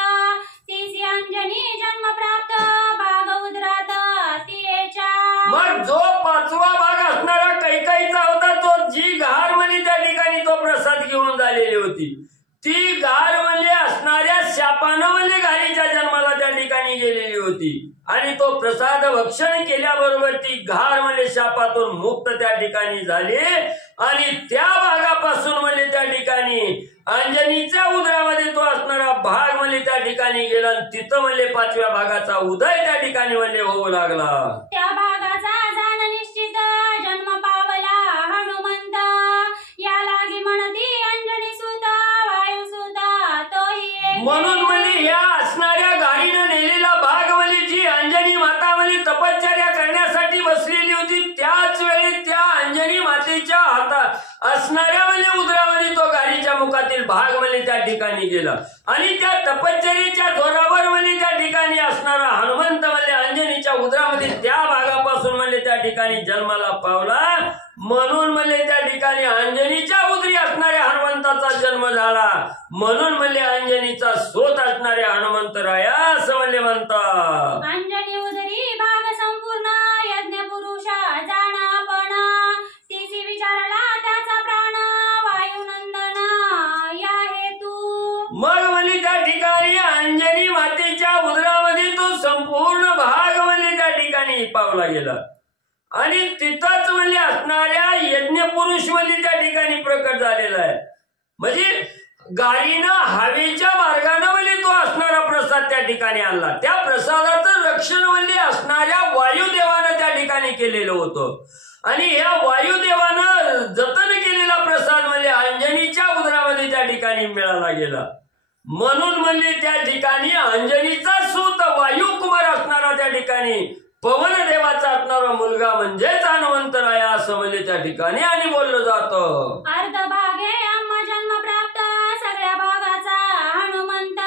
30 अंजनी जन्म प्राप्त भाग उदरात तियेच्या. मग जो 5वा भाग असणारा कैकेयीचा होता तो जी घार म्हणजे त्या ठिकाणी तो प्रसाद घेऊन झालेली होती ती घार म्हणजे असणाऱ्या शापानं म्हणजे घारीच्या जन्माला त्या ठिकाणी गेलेली होती आणि तो प्रसाद भक्षण केल्याबरोबर ती घार म्हणजे शापातून मुक्त त्या ठिकाणी झाली आणि त्या भागापासून म्हणजे त्या ठिकाणी अंजनीच्या उदरामध्ये तो असणारा भाग म्हणजे त्या ठिकाणी गेला आणि तिथं म्हणजे 5व्या भागाचा उदय त्या ठिकाणी म्हणजे होऊ लागला. त्या भागाचा जाण निश्चित जन्म पावला हनुमंत या लागी म्हणती अंजनी सुता वायू सुता तोही. म्हणून म्हणजे या असणाऱ्या गाडीनं नेलेला भाग म्हणजे जी अंजनी माता म्हणजे तपश्चर्या करण्यासाठी बसलेली होती त्याच वेळी त्या अंजनी मातेच्या हातात असणाऱ्या म्हणजे उदरामध्ये तो गाडीच्या मुखातील भाग म्हणजे त्या ठिकाणी गेला आणि त्या तपश्चर्येच्या जोरावर म्हणजे त्या ठिकाणी असणारा हनुमंत म्हणजे अंजनीच्या उदरामध्ये त्या भागापासून म्हणजे त्या ठिकाणी जन्माला पावला. म्हणून म्हणजे त्या ठिकाणी अंजनीच्या उदरी असणाऱ्या हनुमंताचा जन्म झाला. म्हणून म्हणजे अंजनीचा सोत असणाऱ्या हनुमंतराया असं म्हणतात. अंजनी उदरी भाग संपूर्ण यज्ञ पुरुष जाणा पण तिची विचारला त्याचा प्राण वायुनंदन या हेतू. मग म्हणजे त्या ठिकाणी अंजनी मातेच्या उदरामध्ये तो संपूर्ण भाग म्हणजे त्या ठिकाणी ठिकाणी पावला गेला आणि तिथंच म्हणजे असणाऱ्या यज्ञपुरुष म्हणजे त्या ठिकाणी प्रकट झालेला आहे. म्हणजे गाडीनं हवेच्या मार्गाने म्हणजे तो असणारा प्रसाद त्या ठिकाणी आणला. त्या प्रसादाचं रक्षण म्हणजे असणाऱ्या वायुदेवानं त्या ठिकाणी केलेलं होतं आणि ह्या वायुदेवानं जतन केलेला प्रसाद म्हणजे अंजनीच्या उदरामध्ये त्या ठिकाणी मिळाला गेला. म्हणून म्हणजे त्या ठिकाणी अंजनीचा सूत वायुकुमार असणारा त्या ठिकाणी पवन देवाचा असणारा मुलगा म्हणजेच हनुमंतराय असं म्हणजे त्या ठिकाणी आणि बोललं जातं. अर्ध भागे आम्हा जन्म प्राप्त सगळ्या भागाचा हनुमंत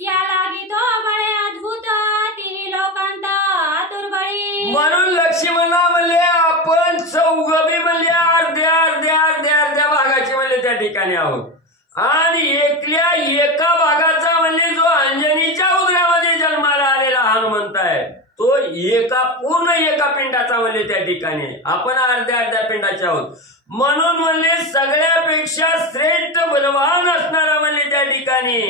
या लागी तो बळे अद्भुत ती लोकांत आतुर बळी. म्हणून लक्ष्मणा म्हणले आपण चौघबी म्हणले अर्ध्या भागाचे म्हणले त्या ठिकाणी आहोत आणि एका भागाचा म्हणजे जो अंजनीच्या उदरामध्ये जन्माला आलेला हनुमंत आहे तो पूर्ण पिंडाचा म्हणजे त्या ठिकाणी आपण अर्ध्या पिंडाचे आहोत. म्हणून म्हणजे सगळ्यापेक्षा श्रेष्ठ बलवान असणारा म्हणजे त्या ठिकाणी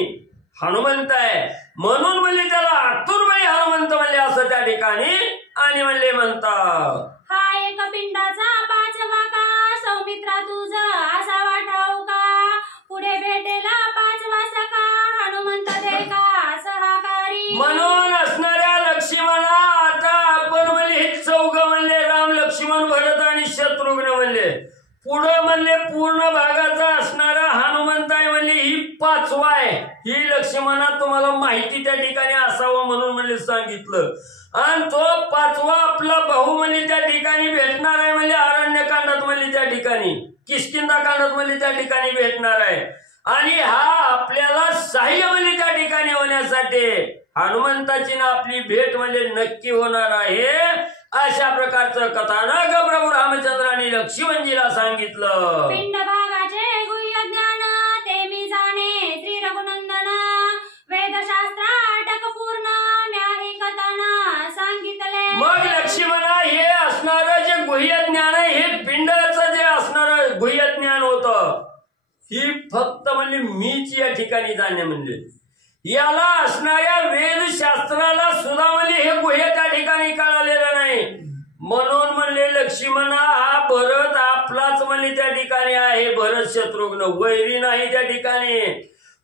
हनुमंत आहे. म्हणून म्हणजे त्याला आतुरबाई हनुमंत म्हणले असं त्या ठिकाणी आणि म्हणले म्हणतात. हा एक पिंडाचा पाचवा का सौमित्रा तुझा असावा ठाऊ का पुढे भेटेला पाचवा सखा हनुमंत दे का सहकारी. म्हणून असणाऱ्या लक्ष्मणा आता आपण म्हणले हे चौघ म्हणले राम लक्ष्मण भरत आणि शत्रुघ्न म्हणले पुढं म्हणले पूर्ण भागाचा असणारा हनुमंत आहे म्हणले ही पाचवा आहे. ही लक्ष्मणा तुम्हाला माहिती त्या ठिकाणी असावं म्हणून म्हणले सांगितलं आणि तो पाचवा आपला भाऊ म्हणजे त्या ठिकाणी भेटणार आहे म्हणजे अरण्यकांडात म्हणजे त्या ठिकाणी किष्किंधा कांडात म्हणजे त्या ठिकाणी भेटणार आहे आणि हा आपल्याला सहाय्य म्हणजे त्या ठिकाणी होण्यासाठी हनुमंताची ना आपली भेट म्हणजे नक्की होणार आहे. अशा प्रकारचं कथानक प्रभू रामचंद्रांनी लक्ष्मणजीला सांगितलं. पिंड भागाचे गुह्य ज्ञान ते मी जाणे श्री रघुनंदन वेदशास्त्र अटक पूर्ण न्याही कथन सांगितले. मग लक्ष्मणा हे असणारं जे गुह्य ज्ञान आहे हे पिंडाचं जे असणारं गुह्य ज्ञान होतं ही फक्त म्हणजे मीच या ठिकाणी जाणे म्हणजे याला असणाऱ्या वेदशास्त्राला सुद्धा म्हणजे हे गुह्य त्या ठिकाणी कळालेलं नाही. म्हणून म्हणले लक्ष्मणा हा भरत आपलाच म्हणजे त्या ठिकाणी आहे. भरत शत्रुघ्न वैरी नाही त्या ठिकाणी.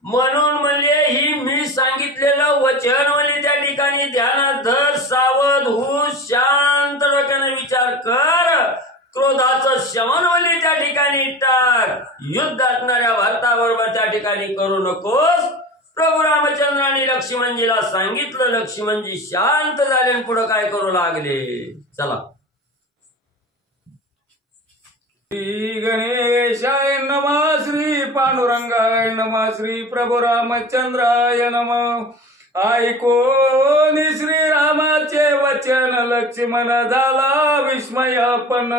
म्हणून म्हणजे ही मी सांगितलेलं वचन म्हणजे त्या ठिकाणी ध्यानात धर सावध हो शांत डोक्याने विचार कर क्रोधाचं शमन म्हणजे त्या ठिकाणी टाक. युद्ध असणाऱ्या भारताबरोबर त्या ठिकाणी करू नकोस. प्रभू रामचंद्रांनी लक्ष्मणजीला सांगितलं. लक्ष्मणजी शांत झाले आणि पुढे काय करू लागले. चला. श्री गणेशाय नमः श्री पांडुरंगाय नमः श्री प्रभू रामचंद्राय नमः. ऐकून श्रीरामाचे वचन लक्ष्मण झाला विस्मयापन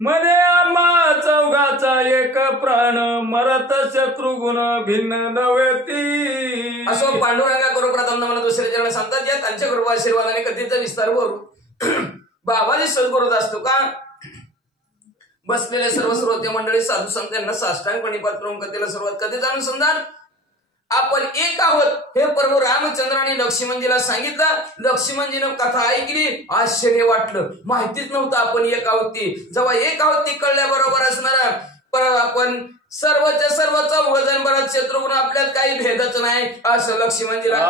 म्हणे आम्हा चौघाचा एक प्राण मरत शत्रुघ्न भिन्न नव्हेती. असो पांडुरंगा करू प्रथम नमन दुसरे चरण सांगतात या त्यांच्या कृपा आशीर्वादाने कधीचा विस्तार करू बाबाजी सद्गुरूच असतो का. बसलेले सर्व श्रोते मंडळी साधू संत यांना साष्टांग प्रणिपात करून कथेला सुरुवात. कथेचं अनुसंधान आपण एक आहोत हे प्रभू रामचंद्रांनी लक्ष्मणजीला सांगितलं. लक्ष्मणजीनं कथा ऐकली आश्चर्य वाटलं. माहितीच नव्हतं आपण एक आहोत ती. जेव्हा एक आहोत ती कळल्याबरोबर असणार परत आपण सर्वच्या सर्व चौघजण भरत शत्रुघ्न आपल्यात काही भेदच नाही असं लक्ष्मणजीला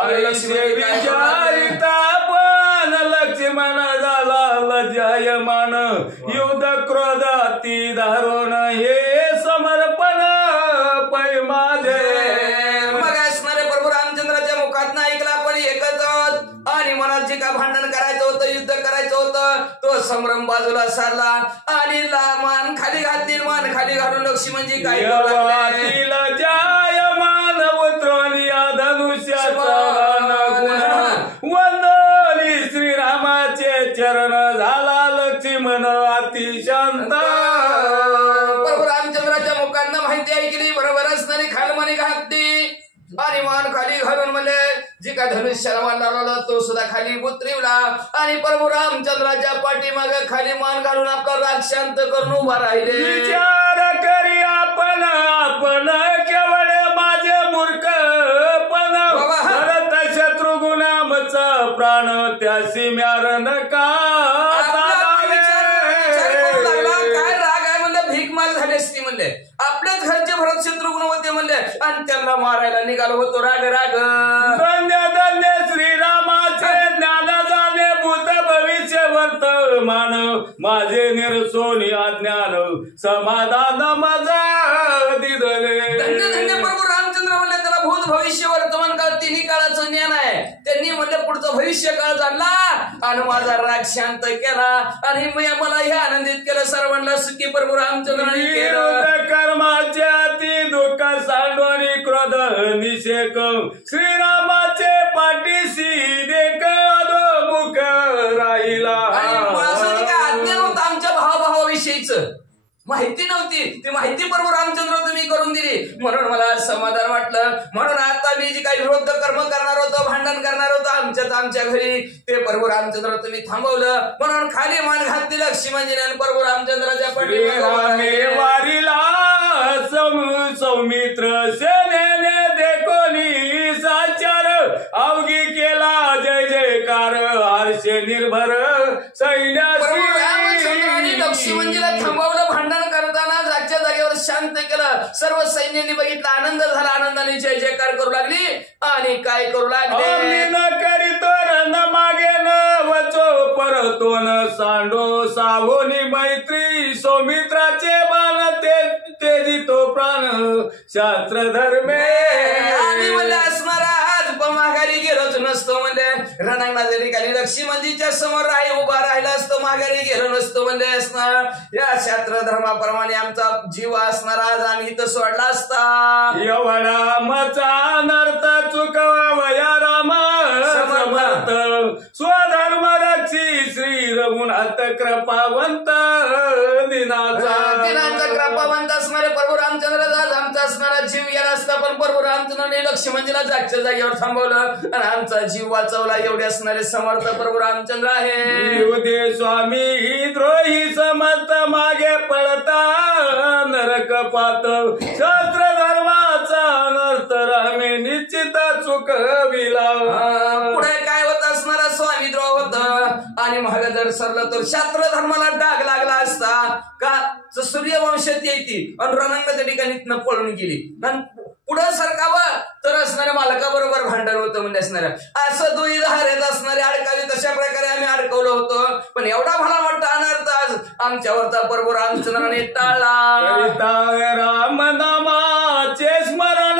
पण लक्ष्मण झाला लजायमान युद्ध क्रोधाती धारून हे समर्पण पै माझे. आणि मनात जे का भांडण करायचं होतं युद्ध करायचं होतं तो संभ्रम बाजूला सारला आणि मान खाली घातली. मान खाली घालून लक्ष्मणजी काय जायमान उतरवली धनुष्याचा वंदनी श्रीरामाचे चरण झाला लक्ष्मण अतिशांत. प्रभू रामचंद्राच्या मुखांना माहिती ऐकली बरोबर असणारी खालमानी घातली आणि मान खाली घालून म्हणले जी का धनुष्याला मान लावला तो सुद्धा खाली उतरवला आणि प्रभू रामचंद्राच्या पाठीमाग खाली मान घालून आपला राग शांत करून उभा राहिले. विचार करी आपण केवळ माझे मूर्ख पण भरत शत्रुघ्नामचा प्राण त्यासी म्यार नका मारायला निघालो होतो राग राग. धन्य धन्य श्रीरामाचे ज्ञान जाणे भूत भविष्य वर्तमान माझे निरसोनी अज्ञान समाधान माझा दिदले. धन्य धन्य प्रभू रामचंद्र म्हणले त्याला भूत भविष्य वर्तमान काळ तिन्ही काळाचं ज्ञान आहे. त्यांनी म्हणलं पुढचं भविष्य काळ जाणला आणि माझा राग शांत केला आणि मला हे आनंदित केलं. सर्वांना सुखी प्रभू रामचंद्राने केलं. कर्माचे अति दुःख सांडोनी क्रोध निषेक श्रीरामाचे पाठीशी देख मुख राहिला. अज्ञान होतं आमच्या भावाविषयीच माहिती नव्हती. ती माहिती प्रभू रामचंद्र तुम्ही करून दिली म्हणून मला समाधान वाटलं. म्हणून आता मी जी काही विरोध कर्म करणार होतो भांडण करणार होतो आमच्या घरी ते प्रभू रामचंद्र तुम्ही थांबवलं. म्हणून खाली मान घातली लक्ष्मणजीने प्रभू रामचंद्राच्या पाठीमागे वारीला सौमित्र सेनेने देखोनी साचार अवघी केला जय जयकार हर्षे निर्भर सैन्याशी. लक्ष्मणजीला थांबवलं भांडण करताना जागच्या जागेवर शांत केलं. सर्व सैन्यांनी बघितला आनंद झाला. आनंदाने जय जयकार करू लागली आणि काय करू लागली. न करीतो रन मागे न वचो परतो न सांडो सावोनी मैत्री सौमित्राचे बाण तेजितो प्राण शास्त्र धर्मे. आम्ही म्हणले असणारा आज माघारी गेलोच नसतो. म्हणले रणांगणाच्या ठिकाणी लक्ष्मणजीच्या समोर उभा राहिला असतो माघारी गेलो नसतो. म्हणले असणार या शास्त्र धर्माप्रमाणे आमचा जीव असणारा आज आम्ही इथं सोडला असता. एवढा मचा नर्थ चुकवावया राम समर्थ स्वधर्म रक्षी श्री रघुनाथ कृपावंत दिनाचा कृपावंत असणारे प्रभू रामचंद्र आज आमचा असणारा जीव गेला असता पण प्रभू रामचंद्राने लक्ष्मणजीला जागच्या जागेवर थांबवलं आणि आमचा जीव वाचवला. एवढे असणारे समर्थ प्रभू रामचंद्र आहे. स्वामी द्रोही समर्थ मागे पळता नरक पात शास्त्र धर्माचा अनर्थ रामे निश्चित चुकविला. पुढे काय होत असणारा स्वामी द्रोह होत आणि महाग जर सरलं तर शास्त्र धर्माला डाग लागला असता का सूर्यवंशात येते आणि रणांगणाच्या ठिकाणी पळून गेली. पुढं सरकावं तर असणाऱ्या मालकाबरोबर भांडण होतं म्हणजे असणाऱ्या असं दुई धारेत असणारे अडकावे तशा प्रकारे आम्ही अडकवलं होतं. पण एवढा भला मोठा अनर्थ आज आमच्यावरचा प्रभू रामचंद्राने टाळला. रामनामाचे स्मरण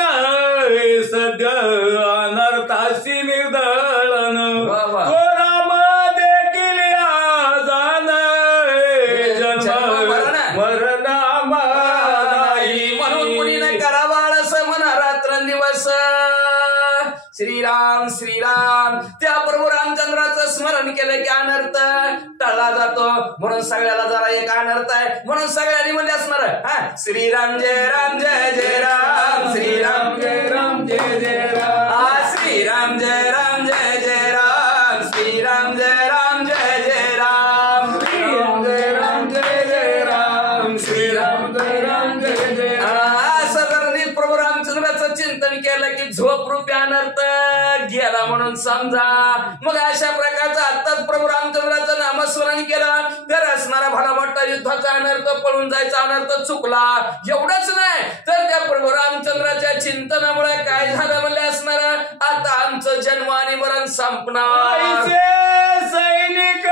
सद्य अनर्थाशी निर्दळन तो राम देखील जाण जन्म मरण म्हणून कुणी न करावा म्हणा रात्रंदिवस श्रीराम श्रीराम. त्या प्रभू रामचंद्राचं स्मरण केलं की अनर्थ टळला जातो. म्हणून सगळ्याला जरा एक अनर्थ आहे म्हणून सगळ्यांनी म्हणजे असणार श्रीराम जय राम जय जय राम श्रीराम जय राम जय जय राम श्रीराम जय राम जय जय राम श्रीराम जय राम जय जय राम श्रीराम जय राम जय जय राम श्रीराम जय राम जय जय राम. प्रभू रामचंद्राचं चिंतन केलं की झोप रूपी अनर्थ गेला म्हणून समजा. मग अशा प्रकारचं आत्ताच प्रभू रामचंद्राचं नामस्मरण केलं तर असणारा भला मोठा युद्धाचा अनर्थ पळून जायचा अनर्थ चुकला. एवढंच नाही तर त्या प्रभू रामचंद्राच्या चिंतनामुळे काय झालं म्हणले असणार आता आमचं जन्म आणि मरण संपणार. सैनिक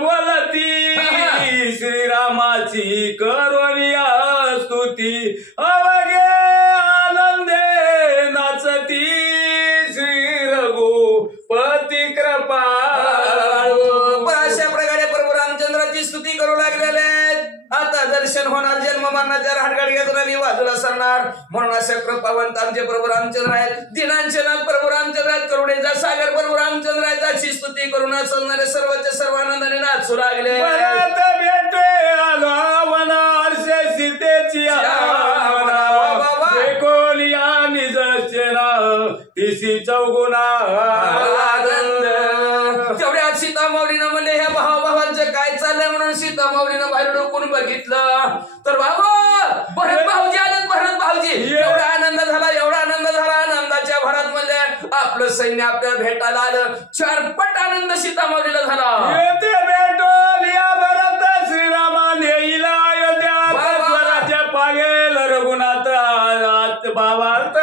बोलती श्रीरामाची करोनिया स्तुती अवघे आनंदे नाचती श्री रघुपती कृपा. अशा प्रकारे प्रभू रामचंद्राची स्तुती करू लागलेले आता दर्शन होणार जन्म मरणाच्या राडगाड घेतला बाजूला सरणार. म्हणून अशा कृपावंत आमचे प्रभू रामचंद्र आहेत. दिनांचे नाथ प्रभू रामचंद्र आहेत. करुणेचा सागर प्रभू रामचंद्र आहेत. अशी स्तुती करून असणारे सर्वच्या सर्व आनंदाने नाचू लागले. भेटे आला सीतेची कोलिया निज तिसी चौगुणा तेवढ्या सीता माऊलीनं म्हणले ह्या भावाभावांचं काय चाललंय म्हणून सीता माऊलीनं बाहेर डोकून बघितलं तर भरत भाऊजी आले. भरत भाऊजी एवढा आनंद झाला एवढा आनंद झाला. आनंदाच्या भरात म्हणले आपलं सैन्य आपल्याला भेटायला आलं. चारपट आनंद सीता माऊलीला झाला. येते भेटून या भरत श्रीरामान येईल अयोध्या स्वराज्य पागेल रघुनाथ बाबात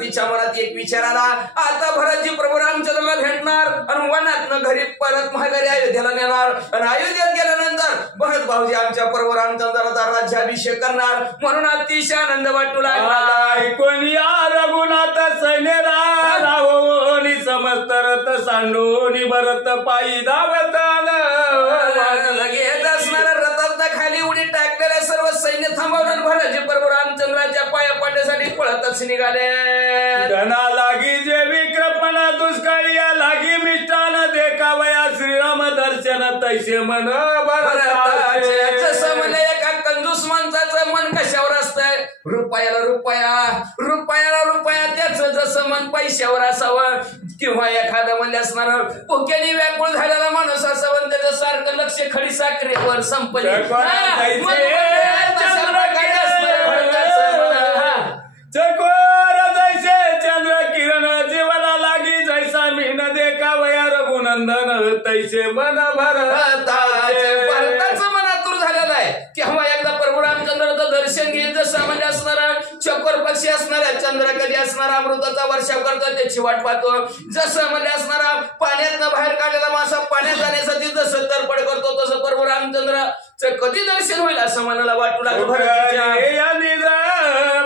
तिच्या मनात एक विचार आला, आता भरतजी प्रभू रामचंद्राला भेटणार आणि वनातनं घरी परत महागारी अयोध्येला नेणार आणि अयोध्येत गेल्यानंतर भरत भाऊजी आमच्या प्रभू रामचंद्राचा राज्याभिषेक करणार म्हणून अतिशय आनंद वाटू लागला. कोणी रघुनाथ सैन्यरा राहोनी समस्त रथ सांडोनी भरत पायी धावत लगेच असणाऱ्या रथात खाली उडी टाकलेल्या सर्व सैन्य थांबवून भरतजी प्रभू रामचंद्राच्या पाया पडण्यासाठी पळतच निघाले. धना लागी जे विक्रमणा दुष्काळी लागी मिष्टान देखावया श्रीराम दर्शन तैसे मन भरताचे. जसं म्हणजे एका कंजूस माणसाचं मन कशावर असतंय, रुपयाला रुपया, रुपयाला रुपया, त्याचं जसं मन पैशावर असावं किंवा एखादं म्हणजे असणार पोक्याने व्याकुळ झालेला माणूस असावं त्याचं सारखं लक्ष खडी साखरेवर संपले. चकोर जैसे चंद्र किरण जीवना लागी जैसा मीन देखावया रघुनंदन तैसे मन भरताचे. भरताचं मन आतुर झालेलं आहे केव्हा एकदा प्रभू रामचंद्राचं दर्शन घेईल. जसं म्हणजे असणारा चकोर पक्षी असणारा चंद्र कधी असणारा अमृताचा वर्षाव करतो त्याची वाट पाहतो. जसं म्हणजे असणारा पाण्यातनं बाहेर काढलेला मासा पाण्यात जाण्यासाठी जसं तरपड करतो तसं प्रभू रामचंद्राचं कधी दर्शन होईल असं मनाला वाटू लागलं.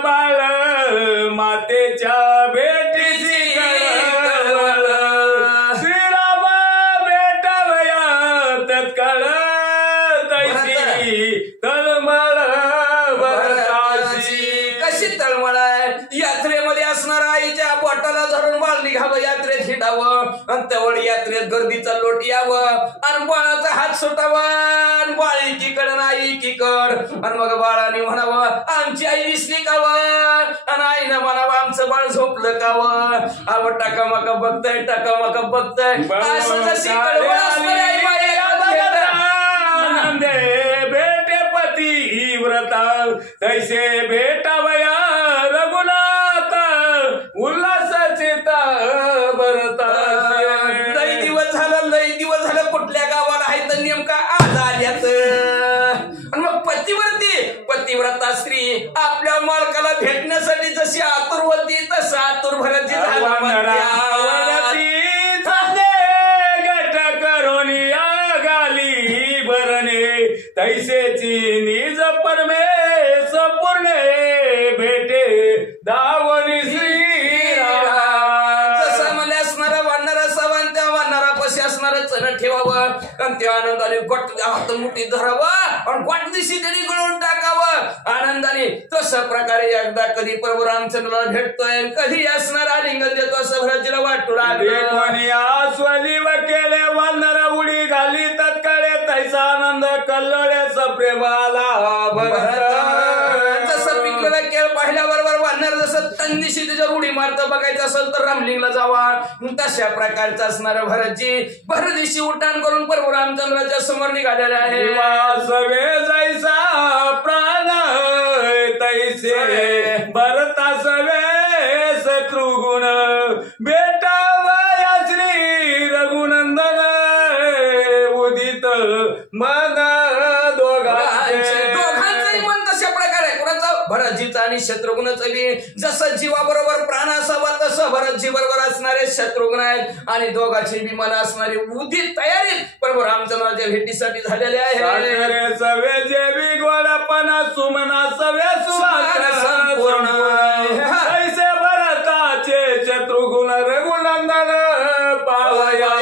बाळ मातेच्या भेटीची श्रीराम भेटवया तत्काळ तैसी तळमळ भरताची. कशी तळमळ आहे यात्रेमध्ये असणारा आईच्या बोटाला धरून बाळ निघावं यात्रेत हिंडावं आणि तेवढ यात्रेत गर्दीचा लोट यावं आणि बाळाचा हात सुटावा आणि बाळ एकीकडं आई एकीकड आणि मग बाळाने म्हणावं आमची आई दिसली कावं आणि आईनं म्हणावं आमचं बाळ झोपलं कावं. आव टाकामाका बघताय टाकामाका बघताय असं जशी कळवळ असणारी आई भेटे पती व्रता तैसे भेटावया रघुनाथ उल्हास चिता भरता. लई दिवस झालं कुठल्या गावाला आहे तर नेमका आज आल्यात. आणि मग पतिव्रता स्त्री आपल्या मालकाला भेटण्यासाठी जशी आतुर होती तसं आतुर भरतजी झाला. गट करोनी गाली भरणे तैसेची निज परमेश पूर्ण भेटे दावनी श्रीराम. जसं मला असणारा वाढणारा सवान त्या वाढणारा पशी असणारा चण ठेवावं आणि त्या आनंदाने गोट हात मुठी धरावं आणि गोट दिशी त्यांनी गळून टाकावं आनंदाने. तसं प्रकारे एकदा कधी प्रभू रामचंद्राला भेटतोय कधी असणार आलिंगन देतो असं भरतजीला वाटू लागलं. कोणी आस्वली वकेले वानरा उडी घाली तत्काळे तैसा आनंद कल्लोळे सप्रेमाला जसं पिकलेला केळ पाहिल्याबरोबर वाढणार जसं तंदिशी त्याच्यावर उडी मारतं बघायचं असेल तर रामलिंगला जावा. तशा प्रकारचं असणार भरतजी भरदिशी उड्डाण करून प्रभू रामचंद्राच्या समोर निघालेले आहे. सवे जैसा प्राण तैसे भरता सवे शत्रुगुण भेटावया श्री रघुनंदन उदित मन दोघांचंही मन तशा प्रकारे कोणाचं भरतजीचं आणि शत्रुघ्नाचं बी जसं जीवाबरोबर प्राण असावा तसं भरतजी बरोबर असणारे शत्रुघ्न आहेत आणि दोघांची बी मन असणारी उदित तयारीत प्रभू रामचंद्राच्या भेटीसाठी झालेले आहे. सवे जेवी गोडपणा सुमना सवे संपूर्ण ऐसे भरताचे शत्रुघ्न रघुनंदन पावया.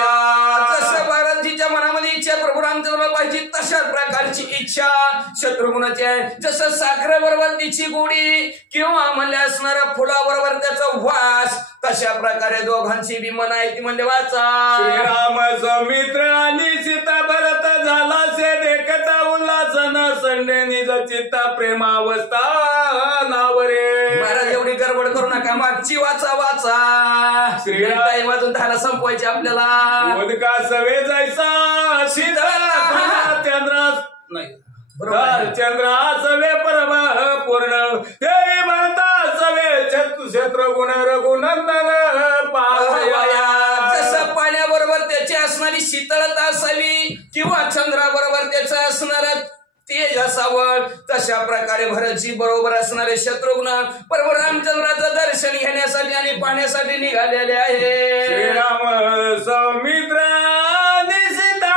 जसं भरतजीच्या मनामध्ये इच्छा प्रभू रामचंद्राला पाहिजे तशा प्रकारची इच्छा शत्रुघ्नाची आहे. जसं साखरेबरोबर तिची गोडी किंवा म्हणले असणाऱ्या फुलाबरोबर त्याचा वास तशा प्रकारे दोघांची बी मन आहे ती म्हणजे वाचा. श्रीराम सौमित्र आणि सीता भरत झाला से देखता उल्हास न संडे निज चित्ता प्रेमावस्था नावरे. महाराज एवढी गडबड करू नका मागची वाचा वाचा. श्रीराम वाजून त्याला संपवायचे आपल्याला. उदका सवे जैसा शीतला चंद्र चंद्रा सवे परम पूर्ण देवी भरता सवे शत्रुघ्न रघुनंदन पावया. जसं पाण्याबरोबर त्याची असणारी शीतळता असावी किंवा चंद्राबरोबर त्याचं असणार तेज असावं जावं. तशा प्रकारे भरतजी बरोबर असणारे शत्रुघ्न प्रभू रामचंद्राचं दर्शन घेण्यासाठी आणि पाहण्यासाठी निघालेले आहे. श्रीराम सौमित्र निशिता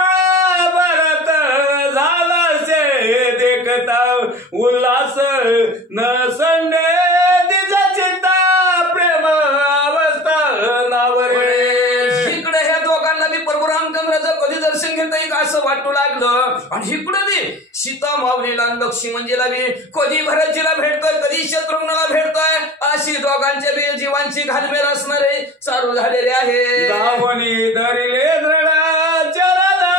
भरत झाला से देखता उल्हास न संडे दिज चित्ता प्रेम अवस्था नावरे. इकडे ह्या दोघांना बी प्रभू रामचंद्राचं कधी दर्शन घेता येईल असं वाटू लागलं. आणि इकडे बी सीता माऊलीला लक्ष्मणजीला बी कधी भरतजीला भेटतोय कधी शत्रुघ्नाला भेटतोय. अशी दोघांच्या बी जीवांची घालमेल असणारे चालू झालेले आहे. दावणी धरिले दृढा चरणा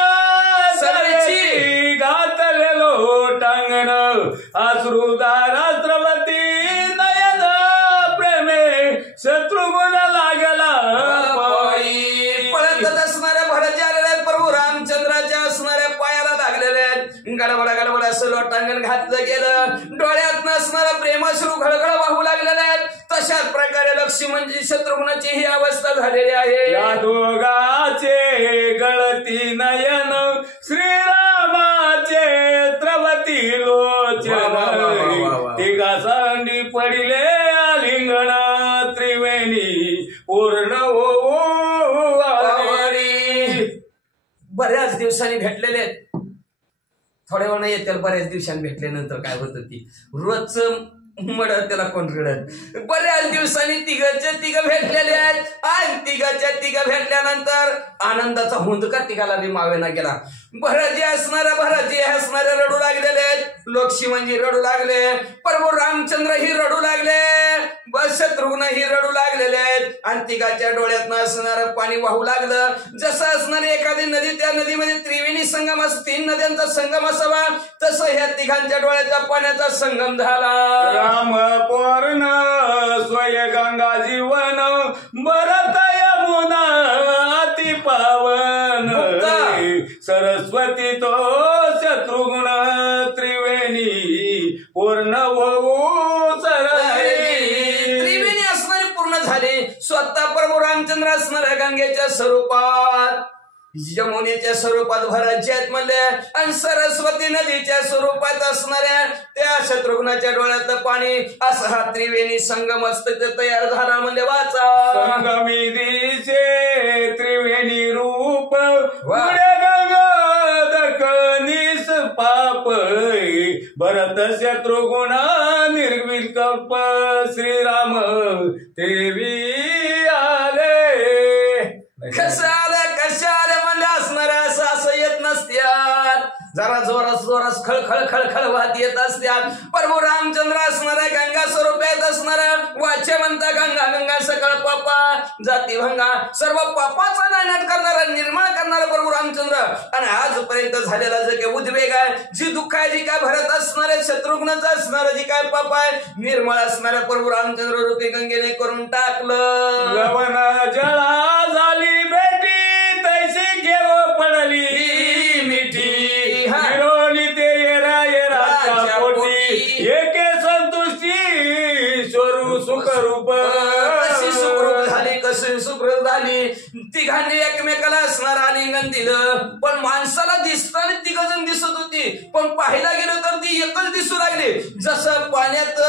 सरेची घातलेलो टांगण अश्रुधारास्त्रवती नयन प्रेमे शत्रुघ्न लागला पायी. पळतच असणाऱ्या भरतजी आलेले आहेत. प्रभू रामचंद्राच्या असणाऱ्या पायाला लागलेले आहेत. गडबडा गडबडा असं लोटांगण घातलं गेलं. डोळ्यात नसणारा प्रेमाश्रू घळघळ वाहू लागलेले आहेत. तशाच प्रकारे लक्ष्मणजी शत्रुघ्नाची ही अवस्था झालेली आहे. या दोघाचे गळती नयन श्रीरामाचे त्रवती लोचन तिघा सांडी पडिले आलिंगण त्रिवेणी पूर्ण होऊ आवडी. बऱ्याच दिवसांनी भेटलेले आहेत. थोड्या वेळ येतील. बऱ्याच दिवसांनी भेटल्यानंतर काय होतं ती रोजच मडत त्याला कोण रडत. बऱ्याच दिवसांनी तिघच्या तिघ भेटलेले आहेत. आणि तिघच्या तिघ भेटल्यानंतर आनंदाचा हुंदका तिघाला बी मावेना गेला. भरतजी असणारे रडू लागलेले आहेत. लक्ष्मणजी रडू लागले. प्रभू रामचंद्र ही रडू लागले. शत्रुघ्न ही रडू लागलेले आहेत. आणि तिघाच्या डोळ्यात असणारं पाणी वाहू लागलं. जसं असणारी एखादी नदी त्या नदीमध्ये त्रिवेणी संगम असं 3 नद्यांचा संगम असावा तसं ह्या तिघांच्या डोळ्याच्या पाण्याचा संगम झाला. राम पौर्ण स्वय गंगा जीवन भरत यमुना अति पावन सरस्वती तो शत्रुघ्न त्रिवेणी पूर्ण होऊ त्रिवेणी असणारी पूर्ण झाली. स्वतः प्रभू रामचंद्र असणाऱ्या गंगेच्या स्वरूपात यमुनेच्या स्वरूपात भरतजी आहेत म्हणले. आणि सरस्वती नदीच्या स्वरूपात असणाऱ्या त्या शत्रुघ्नाच्या डोळ्यातलं पाणी असं हा त्रिवेणी संगम असत तयार झाला म्हणले. वाचा संगमी दिसे त्रिवेणी रूप पुढे गंगाधकनीस पाप भरत शत्रुघ्न निर्विकल्प श्रीराम देवी आले. कसं आलं कशा आले म्हणले असणाऱ्या असं येत नसत्यात. जरा जोरास खळखळ वाहत येत असत्यात. प्रभू रामचंद्र असणाऱ्या गंगा स्वरूपात असणाऱ्या वाचे म्हणता गंगा सकळ पापा जाती भंगा सर्व पापाचा नायनाट करणारा निर्माण करणारा प्रभू रामचंद्र. आणि आजपर्यंत झालेला जे काही उद्वेग आहे जी दुःख आहे जी काय भरत असणाऱ्या शत्रुघ्नाचं असणारं जी काय पाप आहे निर्मळ असणाऱ्या प्रभू रामचंद्र रूपी गंगेने करून टाकलं. लवण जळा झाली बेटी तैशी घेव पडली मिठी विरोली ते येरा पोटी एके संतुष्टी स्वरूप सुखरूप कशी सुखरूप झाली. तिघांनी एकमेकाला असणार आलिंगन दिलं. पण माणसाला दिसताना तिघ जण दिसत होती पण पाहायला गेलं तर ती एकच दिसू लागली. जसं पाण्यात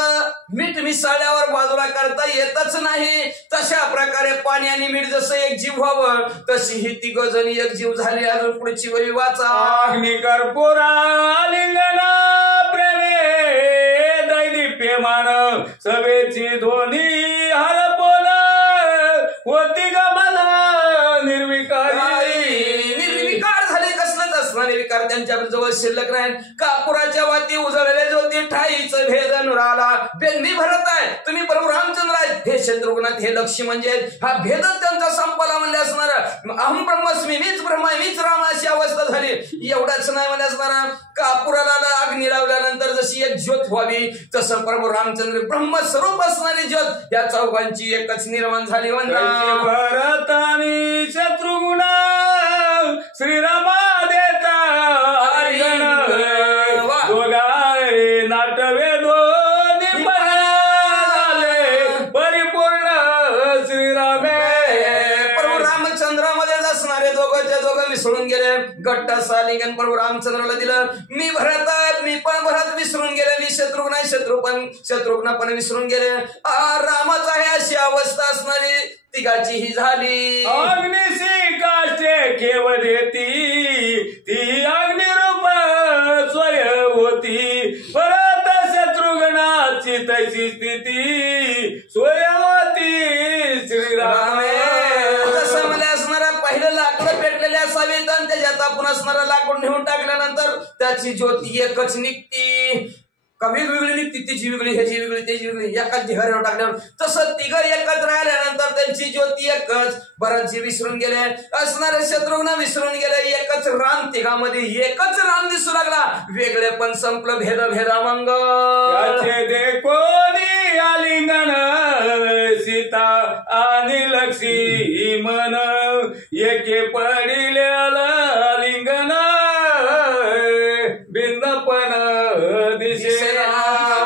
मीठ मिसळल्यावर बाजूला करता येतच नाही तशा प्रकारे पाणी आणि मीठ जसं एक जीव व्हावं तशी ही तिघ जण एक जीव झाली. अजून पुढची वही वाचा. अग्नि कर्पूरा आलिंगन प्रेमे दैदिप्यमान सभेची ध्वनी हरपोल होती गमला निर्विकार झाले. कसलंच असणारे विकार त्यांच्या जवळ शिल्लक राहील. कापुराच्या वाती उजळलेल्या ज्योती ठाईचं भेदन राहिला. मी भरत आहे तुम्ही प्रभू रामचंद्र आहेत हे शत्रुघ्नात हे लक्ष्मण जे हा भेदच त्यांचा संपला म्हणले असणार. अहम ब्रह्मस्मी मीच ब्रह्मा मीच राम अशी अवस्था झाली. एवढाच नाही म्हणले असणारा कापुराला अग्नी लावल्यानंतर जशी एक ज्योत व्हावी तसं प्रभू रामचंद्र ब्रह्मस्वरूप असणारी ज्योत या चौघांची एकच निर्माण झाली. भरत आणि शत्रुघ्न श्रीरामा देता दोघाय नाटवे दोन्ही परिपूर्ण श्रीरामे. प्रभू रामचंद्रामध्ये असणारे दोघांच्या दोघं विसरून गेले. गट्ट आलिंगन प्रभू रामचंद्राला दिलं. मी भरत, मी पण भरत विसरून गेले. मी शत्रुघ्न पण विसरून गेले. रामाचा हे अशी अवस्था असणारी तिघाची ही झाली. अग्निशी काष्टे केव देती, ती अग्निरूप स्वय होती. परत शत्रुघ्नाची तशी स्थिती स्वय होती. श्रीराम कसं मला असणारा पहिलं लाकडं पेटलेले असावेत आणि त्याच्यात आपण असणारा लाकूड नेऊन टाकल्यानंतर त्याची ज्योती एकच निघती. का वेगवेगळी निघती, तिची वेगळी, ह्याची वेगळी, त्याची वेगळी, एकाच ढिगाऱ्यावर टाकल्यावर. तसं तिघं एकत्र आल्यानंतर त्यांची ज्योती एकच. भरतजी विसरून गेले, असणारे शत्रुघ्न विसरून गेले. एकच रान, तिघामध्ये एकच रान दिसू लागला. वेगळे पण संपलं, भेद मंगल. दे कोणी आलिंगन सीता आणि लक्ष्मण, एके पडिले आलिंगन बिंदपण दिसे.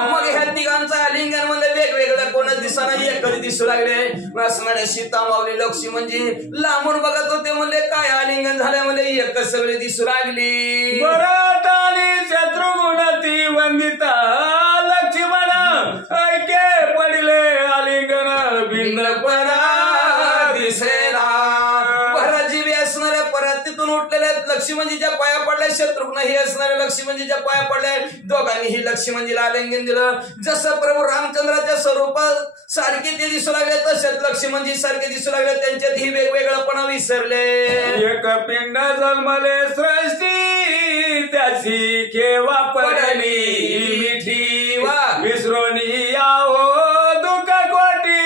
मग ह्या तिघांचं आलिंगन म्हणलं वेगवेगळं, कोण दिसाना एकच दिसू लागले. असणारे सीता माऊली लक्ष्मणजी लांबून बघत होते. म्हणले काय आलिंगन झालं? म्हणले एकच सगळे दिसू लागली. भरत आणि शत्रुघ्न ती वंदिता लक्ष्मण, ऐके पडिले आलिंगन बिंदपण दिसेना. भरतजी बी असणारे परत तिथून उठलेले आहेत. लक्ष्मणजीच्या पाया पडले. शत्रुघ्न ही असणारे लक्ष्मणजीच्या पाया पडले. दोघांनीही लक्ष्मणजीला आलिंगन दिलं. जसं प्रभू रामचंद्राच्या स्वरूपात सारखे ते दिसू लागले, तसेच लक्ष्मणजी सारखे दिसू लागले. त्यांच्यात ही वेगवेगळेपणा विसरले. एक पिंड जन्मले सृष्टी, त्याची केव्हा पडली मिठी. विसरोनी यावो दुःख कोटी,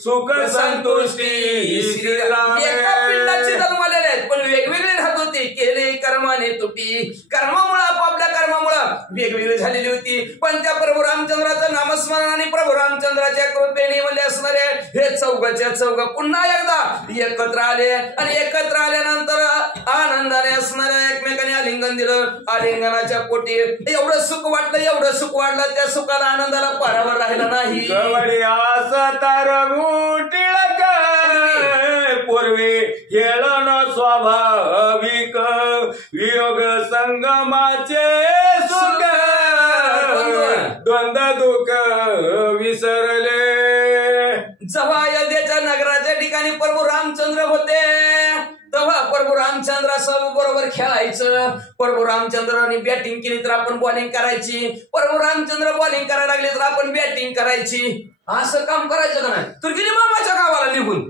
सुख संतुष्टी. श्रीराम एका पिंडाचे जन्मलेले आहेत, पण वेगवेगळे राहत होते. केले कर्माने तुटी, कर्मामुळे आपापल्या कर्मामुळे वेगवेगळी झालेली होती. पण त्या प्रभू रामचंद्राचं नामस्मरण आणि प्रभू रामचंद्राच्या कृपेने म्हणजे असणारे हे चौघच्या चौघ पुन्हा एकदा एकत्र आले. आणि एकत्र आल्यानंतर आनंदाने असणाऱ्या एकमेकांनी आलिंगन दिलं. आलिंगनाच्या पोटी एवढं सुख वाटलं, एवढं सुख वाटलं, त्या सुखाला आनंदाला पारावर राहिला नाही. टिळक पूर्वी खेळण स्वाभाविक, वियोग संगमाचे सुख द्वंद्व दुःख विसरले. जेव्हा अयोध्येच्या नगराच्या ठिकाणी प्रभू रामचंद्र होते, तेव्हा प्रभू रामचंद्र सब बरोबर खेळायचं. प्रभू रामचंद्रांनी बॅटिंग केली तर आपण बॉलिंग करायची. प्रभू रामचंद्र बॉलिंग करायला लागले तर आपण बॅटिंग करायची. असं काम करायचं का नाही? तर गेली मामाच्या गावाला निघून.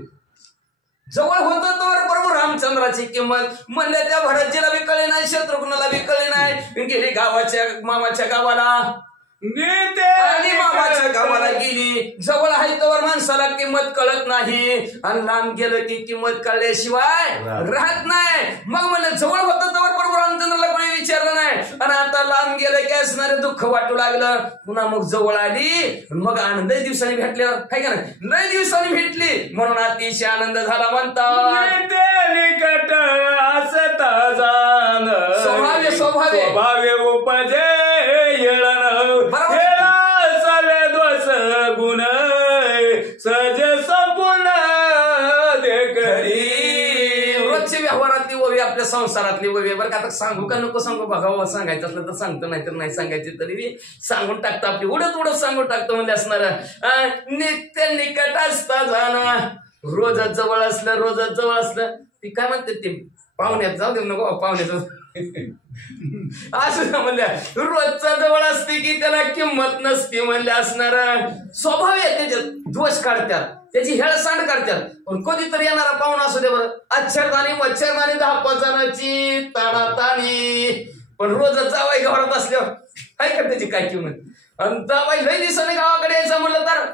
जवळ होतं तर प्रभू रामचंद्राची किंमत म्हणलं त्या भरतजीला बी कळली नाही, शत्रुघ्नाला बी कळली नाही. गेली गावाच्या मामाच्या गावाला, आणि मामाच्या गावाला गेली. जवळ आहे तोवर माणसाला किंमत कळत नाही, आणि लांब गेलं की किंमत कळल्याशिवाय राहत नाही. मग म्हणलं जवळ होतं तोवर प्रभू रामचंद्राला कोणी विचारलं नाही, आणि आता लांब गेलं की असणारे दुःख वाटू लागलं. पुन्हा मग जवळ आली, मग आनंद दिवसांनी भेटल्यावर काय का नाही, लय दिवसांनी भेटली म्हणून अतिशय आनंद झाला म्हणतात. निकट असता जाण स्वभावे उपजे येळण, सवे दोष गुण सज संपूर्ण देखरी. रोजच्या व्यवहारातली ओवी, आपल्या संसारातली ओवी. बरं का आता सांगू का नको सांगू? बघा सांगायचं असलं तर सांगतो, नाहीतर नाही सांगायची तरी सांगून टाकतो. आपली उडत सांगून टाकतो म्हणजे असणार. नित्य निकट असता जाणं, रोजच जवळ असलं ती काय म्हणते ते पाहुण्यात जाऊ दे नको पाहुण्याचं असं म्हणल्या. रोजचा जवळ असते की त्याला किंमत नसते म्हणले असणार. स्वभाव आहे त्याच्यात, दोष काढतात, त्याची हेळसांड करतात. पण कधीतरी येणारा पाहुणा असू दे बरं, आच्छरदानी मच्छरदानी 10-5 जणांची ताणाताणी. पण रोजच जावाई घरात असल्यावर काय का त्याची काय किंमत. आणि जावाई लई दिवसाने गावाकडे यायचं म्हणलं तर